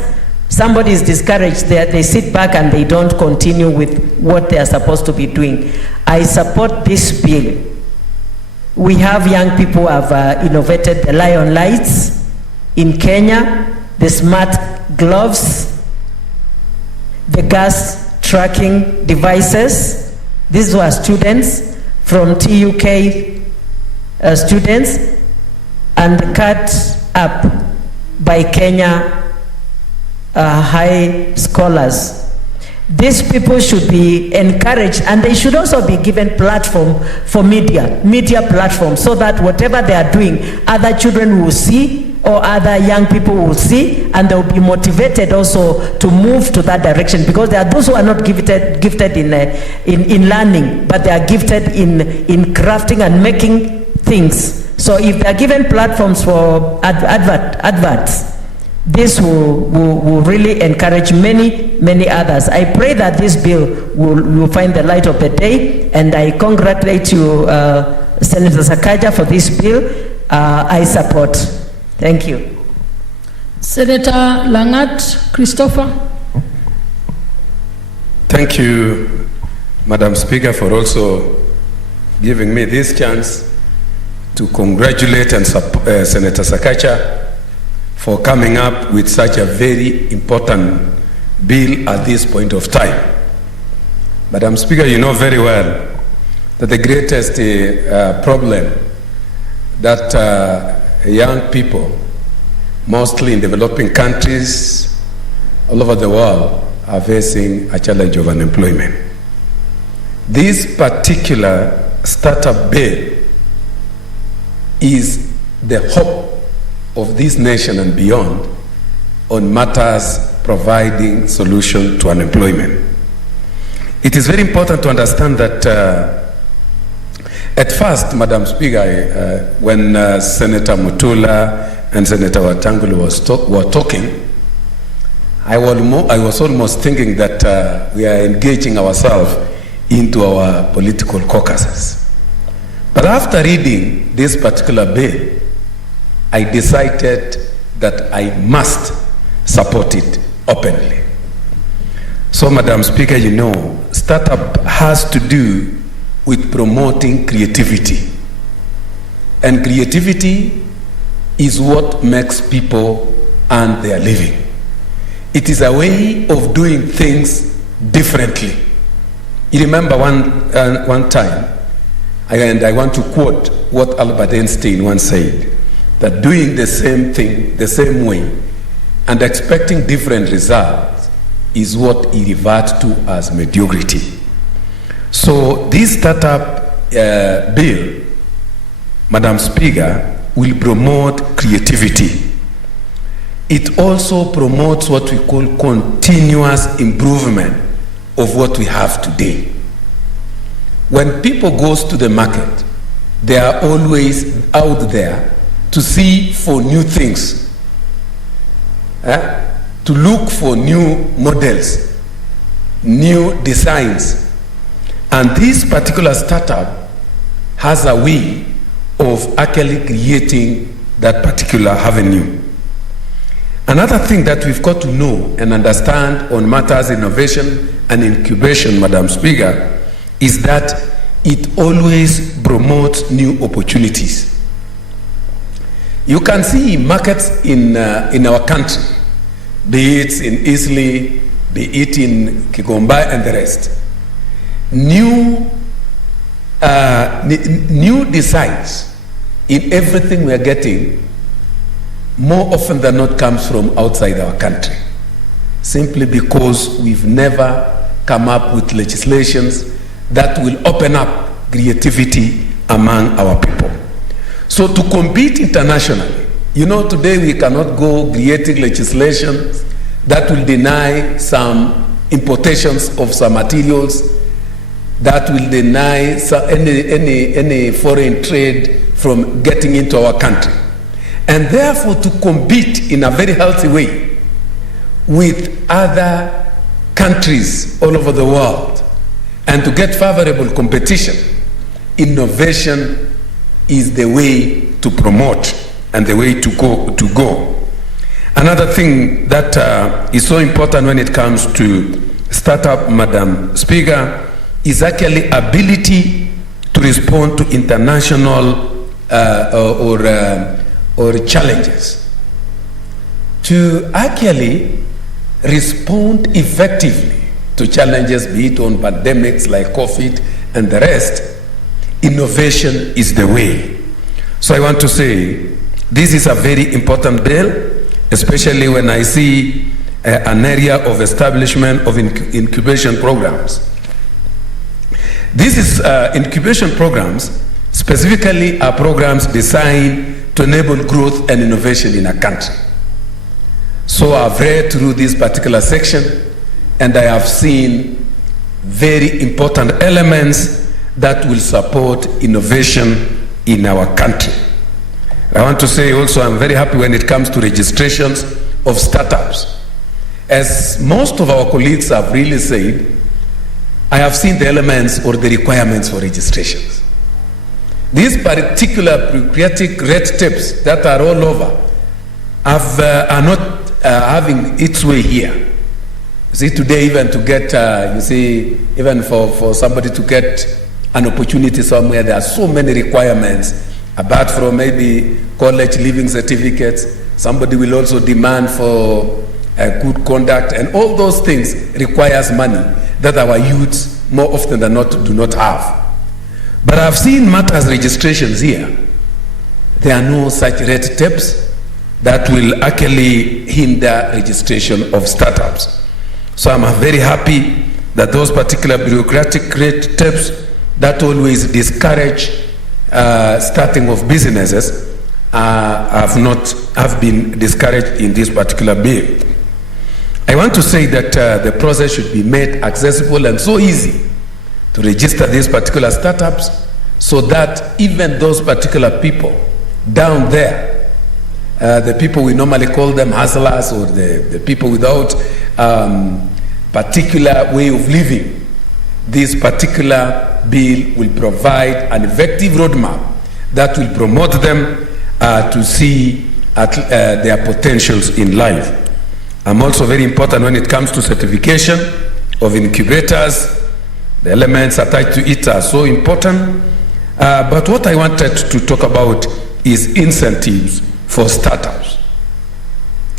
somebody is discouraged, they sit back and they don't continue with what they are supposed to be doing. I support this bill. We have young people who have innovated the Lion Lights in Kenya, the smart gloves, the gas tracking devices. These were students from TUK students, and the Cut Up by Kenya high scholars. These people should be encouraged, and they should also be given platform for media platform, so that whatever they are doing, other children will see or other young people will see, and they'll be motivated also to move to that direction, because there are those who are not gifted in learning, but they are gifted in crafting and making things. So if they are given platforms for adverts, this will really encourage many others. I pray that this bill will find the light of the day, and I congratulate you, Senator Sakaja, for this bill. I support. Thank you. Senator Langat Christopher. Thank you, Madam Speaker, for also giving me this chance to congratulate and Senator Sakaja for coming up with such a very important bill at this point of time. Madam Speaker, you know very well that the greatest problem that young people, mostly in developing countries all over the world, are facing a challenge of unemployment. This particular startup bill is the hope of this nation and beyond on matters providing solution to unemployment. It is very important to understand that at first, Madam Speaker, when Senator Mutula and Senator Wetangula were talking, I was almost thinking that we are engaging ourselves into our political caucuses. But after reading this particular bill, I decided that I must support it openly. So, Madam Speaker, you know, startup has to do with promoting creativity. And creativity is what makes people earn their living. It is a way of doing things differently. You remember one time, and I want to quote what Albert Einstein once said, that doing the same thing the same way and expecting different results is what he referred to as mediocrity. So this startup bill, Madam Speaker, will promote creativity. It also promotes what we call continuous improvement of what we have today. When people go to the market, they are always out there to see for new things, to look for new models, new designs. And this particular startup has a way of actually creating that particular avenue. Another thing that we've got to know and understand on matters innovation and incubation, Madam Speaker, is that it always promotes new You can see markets in our country be it in Eastleigh, be it in Kigomba and the rest. New designs in everything we are getting more often than not comes from outside our country, simply because we've never come up with legislations that will open up creativity among our people. So to compete internationally, you know, today we cannot go creating legislation that will deny some importations of some materials, that will deny any foreign trade from getting into our country. And therefore, to compete in a very healthy way with other countries all over the world and to get favorable competition, innovation is the way to promote and the way to go. Another thing that is so important when it comes to startup, Madam Speaker, is actually ability to respond to international or challenges. To actually respond effectively to challenges, be it on pandemics like COVID and the rest, innovation is the way. So I want to say this is a very important bill, especially when I see an area of establishment of incubation programs. This is incubation programs specifically are programs designed to enable growth and innovation in a country. So I've read through this particular section and I have seen very important elements that will support innovation in our country. I want to say also I'm very happy when it comes to registrations of startups. As most of our colleagues have really said, I have seen the elements or the requirements for registrations. These particular bureaucratic red tapes that are all over are not having its way here. You see, today even to get, even for somebody to get an opportunity somewhere, there are so many requirements, apart from maybe college leaving certificates. Somebody will also demand for good conduct, and all those things requires money that our youths more often than not do not have. But I've seen matters registrations here. There are no such red tapes that will actually hinder registration of startups. So I'm very happy that those particular bureaucratic red tapes that always discourage starting of businesses have been discouraged in this particular bill. I want to say that the process should be made accessible and so easy to register these particular startups so that even those particular people down there, the people we normally call them hustlers or the people without particular way of living, this particular bill will provide an effective roadmap that will promote them to see their potentials in life. I'm also very important when it comes to certification of incubators. The elements attached to it are so important. But what I wanted to talk about is incentives for startups.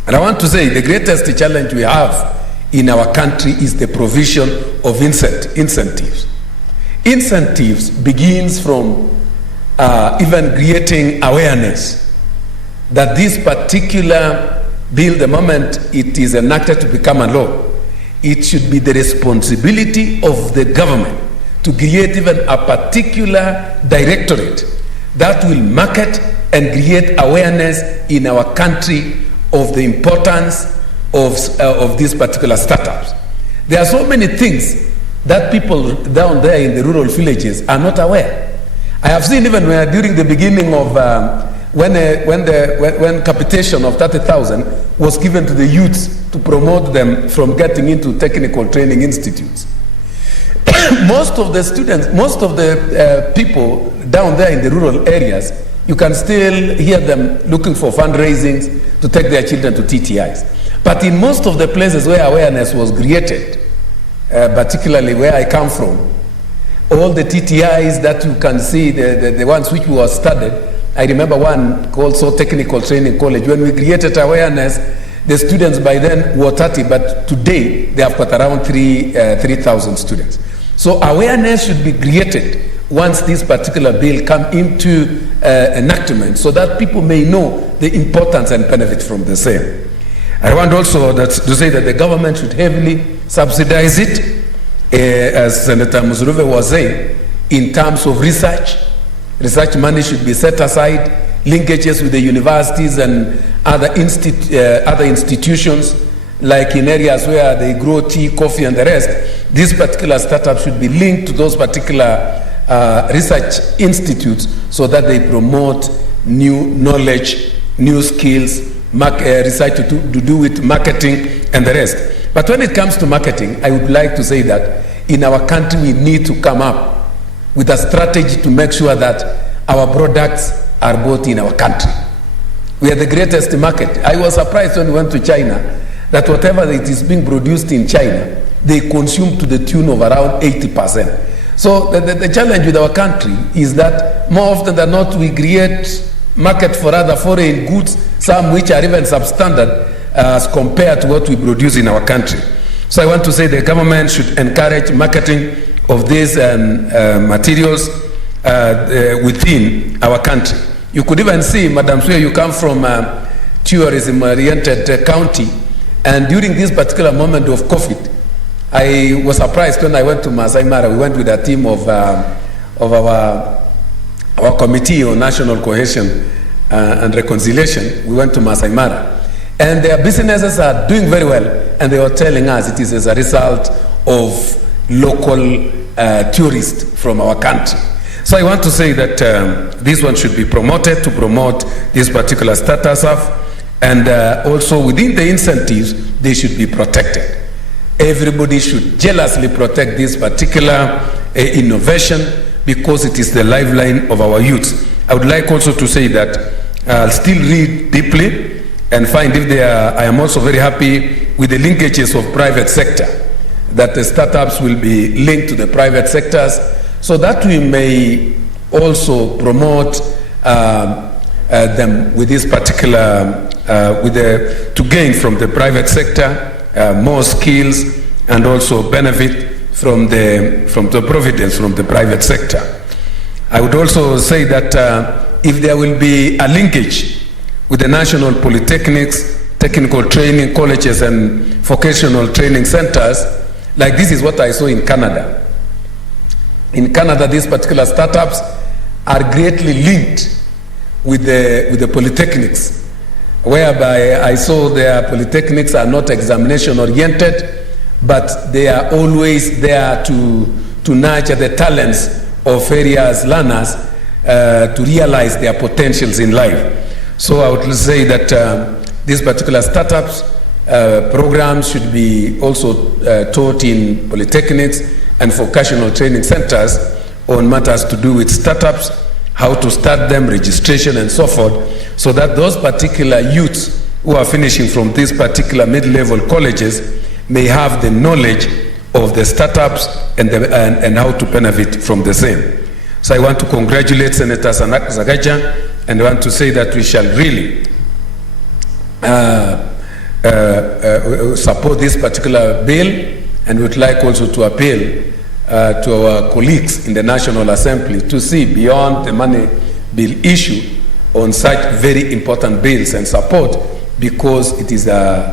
And I want to say the greatest challenge we have in our country is the provision of incentives. Incentives begins from even creating awareness that this particular bill, the moment it is enacted to become a law, it should be the responsibility of the government to create even a particular directorate that will market and create awareness in our country of the importance of these particular startups. There are so many things that people down there in the rural villages are not aware. I have seen even during the beginning of when capitation of 30,000 was given to the youths to promote them from getting into technical training institutes. Most of the students, most of the people down there in the rural areas, you can still hear them looking for fundraisings to take their children to TTIs. But in most of the places where awareness was created, particularly where I come from, all the TTIs that you can see, the ones which were studied, I remember one called Technical Training College. When we created awareness, The students by then were 30, but today they have got around 3,000 students. So awareness should be created once this particular bill come into enactment, so that people may know the importance and benefit from the same. I want also to say that the government should heavily subsidize it, as Senator Muzuruve was saying, in terms of research. Research money should be set aside, linkages with the universities and other institutions, like in areas where they grow tea, coffee, and the rest. This particular startup should be linked to those particular research institutes, so that they promote new knowledge, new skills, research to do with marketing and the rest. But when it comes to marketing, I would like to say that in our country we need to come up with a strategy to make sure that our products are bought in our country. We are the greatest market. I was surprised when we went to China that whatever it is being produced in China, they consume to the tune of around 80%. So the challenge with our country is that more often than not we create market for other foreign goods, some which are even substandard as compared to what we produce in our country. So I want to say the government should encourage marketing of these materials within our country. You could even see, Madam Sue, you come from a tourism-oriented county, and during this particular moment of COVID, I was surprised when I went to Masai Mara. We went with a team of our Committee on National Cohesion and Reconciliation. We went to Masai Mara. And their businesses are doing very well, and they were telling us it is as a result of local tourists from our country. So I want to say that this one should be promoted, to promote this particular status of, and also within the incentives, they should be protected. Everybody should jealously protect this particular innovation, because it is the lifeline of our youth. I would like also to say that I'll still read deeply and find if they are. I am also very happy with the linkages of private sector, that the startups will be linked to the private sectors, so that we may also promote them with this particular, to gain from the private sector more skills, and also benefit from the providence from the private sector. I would also say that if there will be a linkage with the national polytechnics, technical training colleges, and vocational training centers, like this is what I saw in Canada. In Canada, these particular startups are greatly linked with the polytechnics, whereby I saw their polytechnics are not examination oriented, but they are always there to nurture the talents of various learners to realize their potentials in life. So I would say that these particular startups programs should be also taught in polytechnics and vocational training centers on matters to do with startups, how to start them, registration, and so forth, so that those particular youths who are finishing from these particular mid-level colleges may have the knowledge of the startups and how to benefit from the same. So I want to congratulate Senator Zagaja, and I want to say that we shall really support this particular bill, and would like also to appeal to our colleagues in the National Assembly to see beyond the money bill issue on such very important bills and support, because it is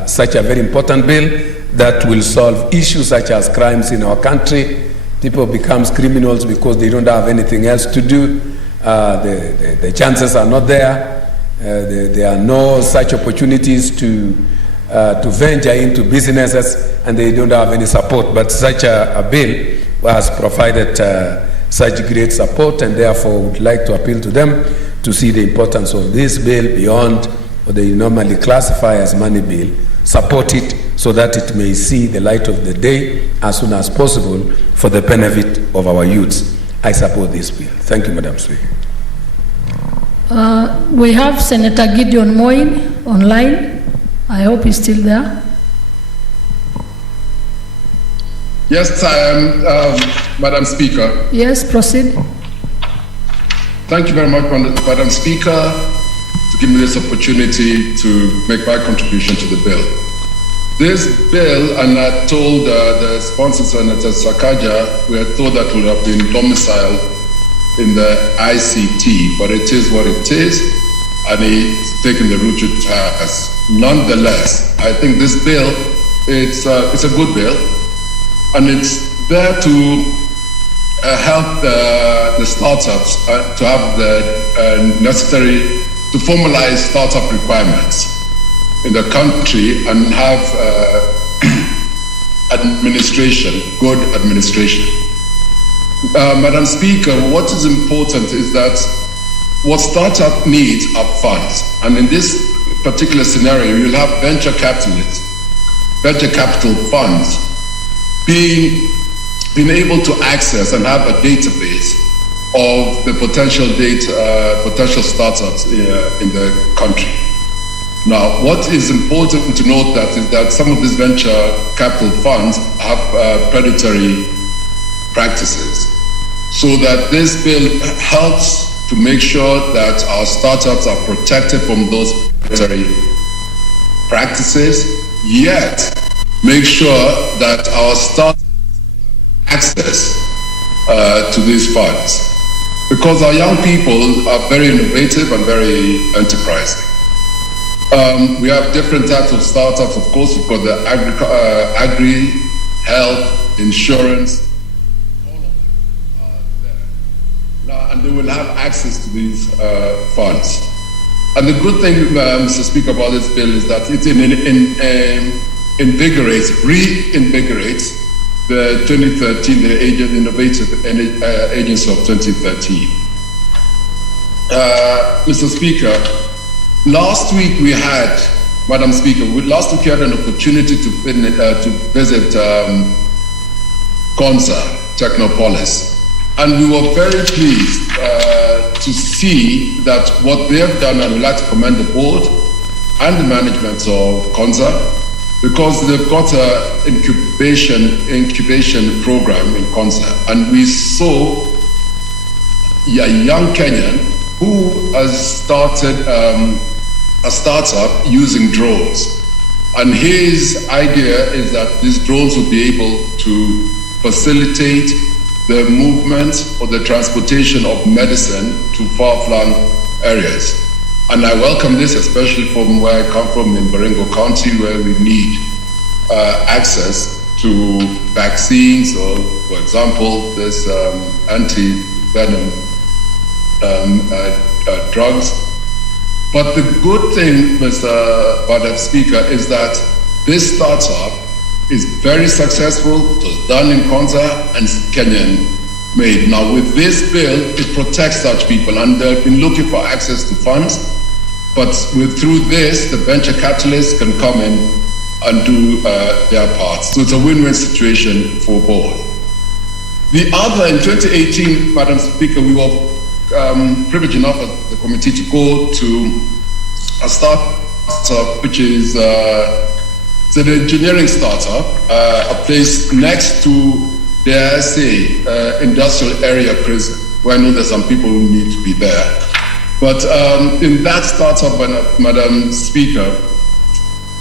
such a very important bill that will solve issues such as crimes in our country. People become criminals because they don't have anything else to do. The chances are not there. There are no such opportunities to venture into businesses, and they don't have any support. But such a bill has provided such great support, and therefore would like to appeal to them to see the importance of this bill beyond what they normally classify as money bill, support it so that it may see the light of the day as soon as possible for the benefit of our youths. I support this bill. Thank you, Madam Speaker. We have Senator Gideon Moin online. I hope he's still there. Yes, I am, Madam Speaker. Yes, proceed. Thank you very much, Madam Speaker. to give me this opportunity to make my contribution to the bill. This bill, and I told the sponsor, Senator Sakaja, we had thought that would have been domiciled in the ICT, but it is what it is, and it's taken the route it has. Nonetheless, I think this bill, it's a good bill, and it's there to help the startups to have the necessary, to formalize startup requirements in the country and have administration, good administration. Madam Speaker, what is important is that what startup needs are funds. And in this particular scenario, you'll have venture capitalists, venture capital funds being able to access and have a database of the potential startups in the country. Now, what is important to note that is that some of these venture capital funds have predatory practices, so that this bill helps to make sure that our startups are protected from those predatory practices, yet make sure that our startups access to these funds, because our young people are very innovative and very enterprising. We have different types of startups. Of course, we've got the agri, health, insurance, all of them are there. Now, and they will have access to these funds. And the good thing, Mr. Speaker, about this bill is that it reinvigorates the 2013, the Innovative Agency of 2013. Mr. Speaker, last week we had, Madam Speaker, last week we had an opportunity to visit Konza, Technopolis, and we were very pleased to see that what they have done, and we'd like to commend the board and the management of Konza, because they've got an incubation program in Konza, and we saw a young Kenyan who has started a startup using drones. And his idea is that these drones will be able to facilitate the movement or the transportation of medicine to far-flung areas. And I welcome this, especially from where I come from in Baringo County, where we need access to vaccines, or, for example, this anti-venom drugs. But the good thing, Madam Speaker, is that this startup is very successful. It was done in Konza and Kenyan made. Now, with this bill, it protects such people, and they've been looking for access to funds. But through this, the venture capitalists can come in and do their part. So it's a win-win situation for both. The other, in 2018, Madam Speaker, we were privileged enough as the committee to go to a startup, which is it's an engineering startup, a place next to the SA industrial area prison, where I know there's some people who need to be there. But in that startup, Madam Speaker,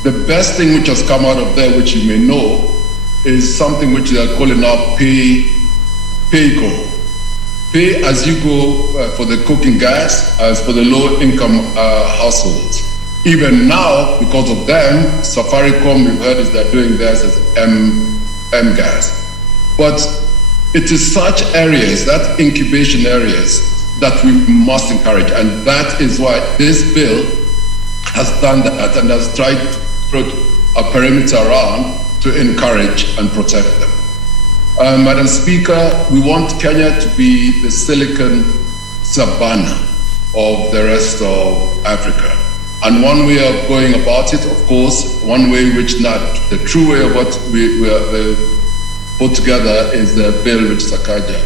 the best thing which has come out of there, which you may know, is something which they are calling now pay-go. Pay as you go for the cooking gas, as for the low-income households. Even now, because of them, Safaricom, we've heard, is they're doing theirs as M-gas. But it is such areas, that incubation areas, that we must encourage. And that is why this bill has done that and has tried to put a perimeter around to encourage and protect them. Madam Speaker, we want Kenya to be the Silicon Savannah of the rest of Africa. And one way of going about it, of course, one way which not the true way of what we put together is the bill which Sakaja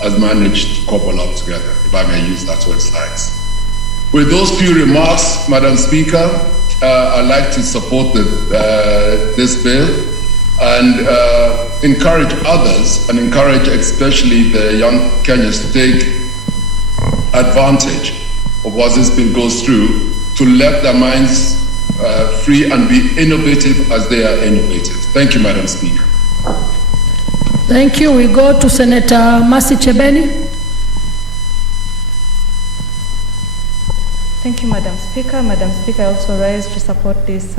has managed to cobble up together, if I may use that word slides. With those few remarks, Madam Speaker, I'd like to support this bill and encourage others, and encourage especially the young Kenyans to take advantage of what this bill goes through to let their minds free and be innovative as they are innovative. Thank you, Madam Speaker. Thank you. We go to Senator Mercy Chebeni. Thank you, Madam Speaker. Madam Speaker, I also rise to support this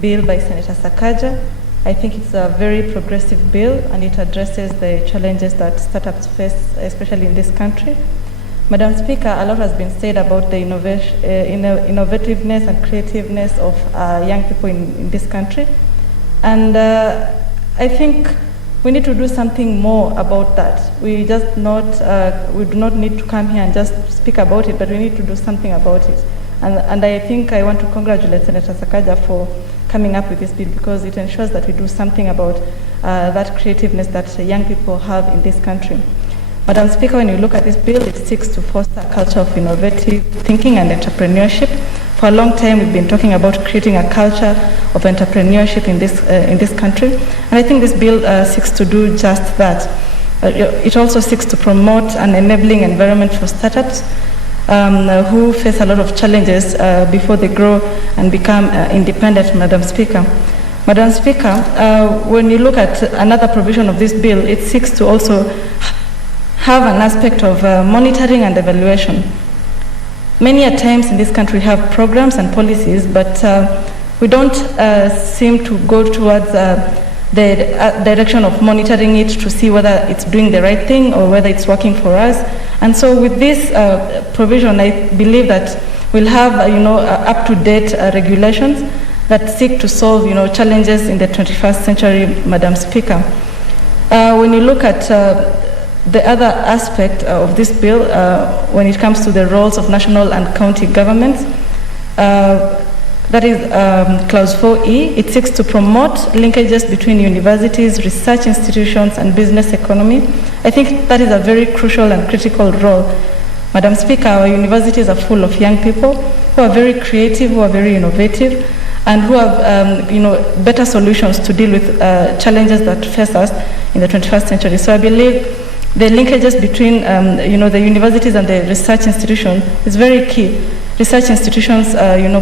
bill by Senator Sakaja. I think it's a very progressive bill and it addresses the challenges that startups face, especially in this country. Madam Speaker, a lot has been said about the innovativeness and creativeness of young people in this country. And I think we need to do something more about that. We do not need to come here and just speak about it, but we need to do something about it. And I think I want to congratulate Senator Sakaja for coming up with this bill because it ensures that we do something about that creativeness that young people have in this country. Madam Speaker, when you look at this bill, it seeks to foster a culture of innovative thinking and entrepreneurship. For a long time, we've been talking about creating a culture of entrepreneurship in this country, and I think this bill seeks to do just that. It also seeks to promote an enabling environment for startups who face a lot of challenges before they grow and become independent, Madam Speaker. Madam Speaker, when you look at another provision of this bill, it seeks to also have an aspect of monitoring and evaluation. Many a times in this country we have programs and policies, but we don't seem to go towards the direction of monitoring it to see whether it's doing the right thing or whether it's working for us. And so with this provision, I believe that we'll have up-to-date regulations that seek to solve challenges in the 21st century, Madam Speaker. When you look at the other aspect of this bill, when it comes to the roles of national and county governments, that is Clause 4E, it seeks to promote linkages between universities, research institutions, and business economy. I think that is a very crucial and critical role. Madam Speaker, our universities are full of young people who are very creative, who are very innovative, and who have better solutions to deal with challenges that face us in the 21st century. So I believe the linkages between the universities and the research institutions is very key. Research institutions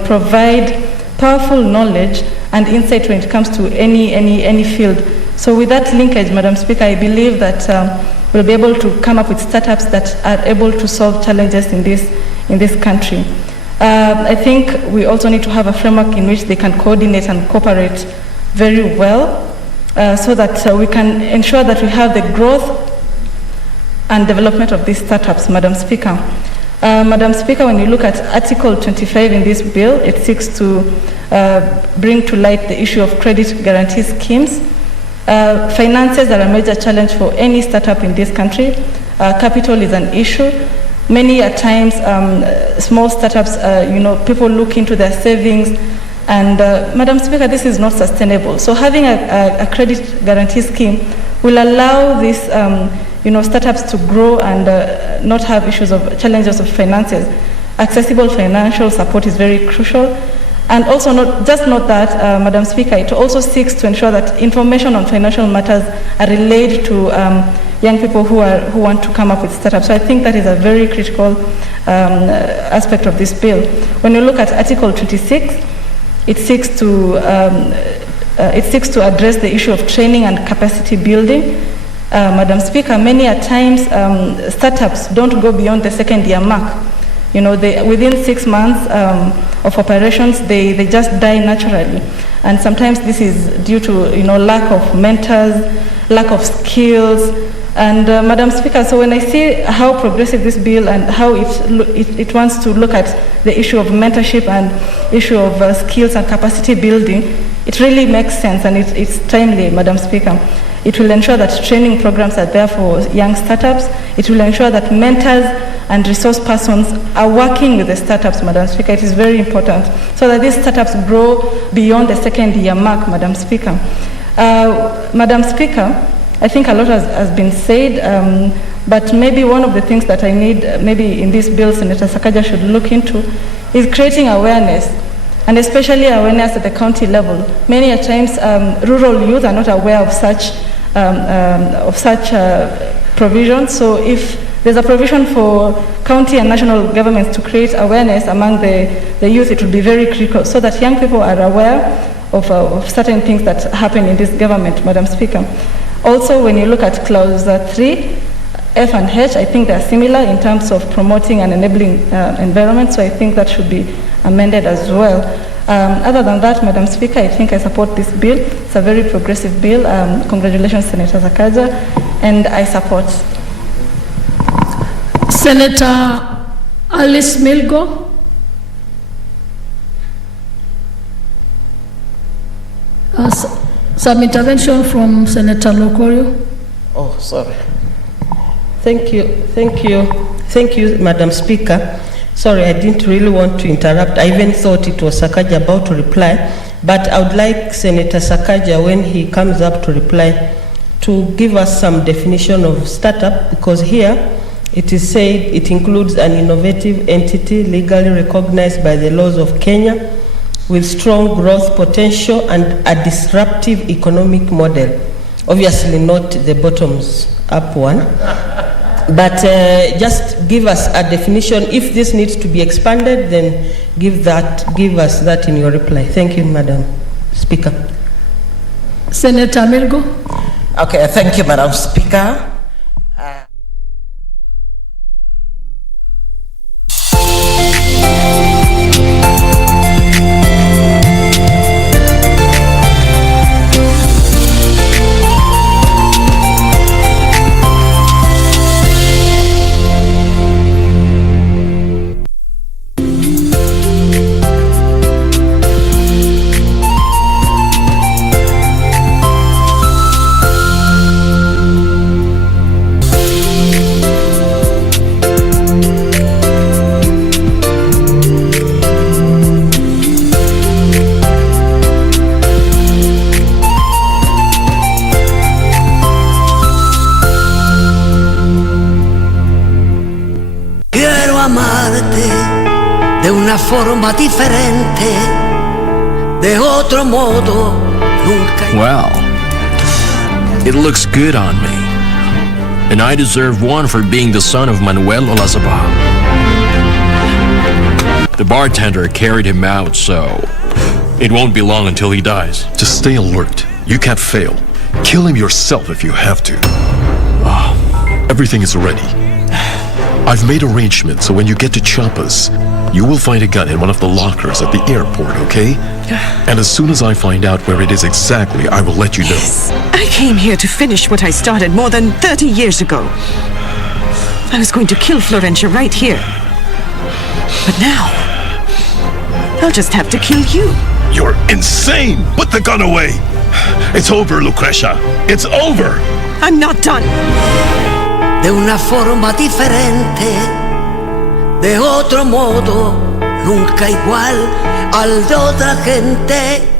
provide powerful knowledge and insight when it comes to any field. So with that linkage, Madam Speaker, I believe that we'll be able to come up with startups that are able to solve challenges in this country. I think we also need to have a framework in which they can coordinate and cooperate very well so that we can ensure that we have the growth and development of these startups, Madam Speaker. Madam Speaker, when you look at Article 25 in this bill, it seeks to bring to light the issue of credit guarantee schemes. Finances are a major challenge for any startup in this country. Capital is an issue. Many at times, small startups, people look into their savings, and Madam Speaker, this is not sustainable. So having a credit guarantee scheme will allow these startups to grow and not have challenges of finances. Accessible financial support is very crucial. And also not that, Madam Speaker, it also seeks to ensure that information on financial matters are relayed to young people who want to come up with startups. So I think that is a very critical aspect of this bill. When you look at Article 26, it seeks to address the issue of training and capacity building. Madam Speaker, many a times startups don't go beyond the second year mark. Within 6 months of operations, they just die naturally. And sometimes this is due to lack of mentors, lack of skills. And Madam Speaker, so when I see how progressive this bill and how it wants to look at the issue of mentorship and issue of skills and capacity building, it really makes sense and it's timely, Madam Speaker. It will ensure that training programs are there for young startups. It will ensure that mentors and resource persons are working with the startups, Madam Speaker. It is very important so that these startups grow beyond the second year mark, Madam Speaker. Madam Speaker, I think a lot has been said, but maybe one of the things that I need, maybe in this bill, Senator Sakaja should look into, is creating awareness, and especially awareness at the county level. Many a times, rural youth are not aware of such provisions. So if there's a provision for county and national governments to create awareness among the youth. It would be very critical so that young people are aware of certain things that happen in this government, Madam Speaker. Also, when you look at clause 3, F and H, I think they're similar in terms of promoting and enabling environment, so I think that should be amended as well. Other than that, Madam Speaker, I think I support this bill. It's a very progressive bill. Congratulations, Senator Sakaja, and I support. Senator Alice Milgo. Some intervention from Senator Lokorio. Oh, sorry. Thank you, Madam Speaker. Sorry, I didn't really want to interrupt. I even thought it was Sakaja about to reply, but I would like Senator Sakaja, when he comes up to reply, to give us some definition of startup, because here it is said it includes an innovative entity legally recognized by the laws of Kenya with strong growth potential and a disruptive economic model. Obviously not the bottoms up one. But just give us a definition. If this needs to be expanded, then give us that in your reply. Thank you, Madam Speaker. Senator Milgo. Okay, thank you, Madam Speaker. De una forma diferente, de otro modo, nunca. Well, it looks good on me. And I deserve one for being the son of Manuel Olazabal. The bartender carried him out, so it won't be long until he dies. Just stay alert. You can't fail. Kill him yourself if you have to. Everything is ready. I've made arrangements so when you get to Chiapas, you will find a gun in one of the lockers at the airport, okay? And as soon as I find out where it is exactly, I will let you know. Yes. I came here to finish what I started more than 30 years ago. I was going to kill Florencia right here. But now, I'll just have to kill you. You're insane! Put the gun away! It's over, Lucrecia. It's over! I'm not done. De una forma diferente, de otro modo, nunca igual al de otra gente.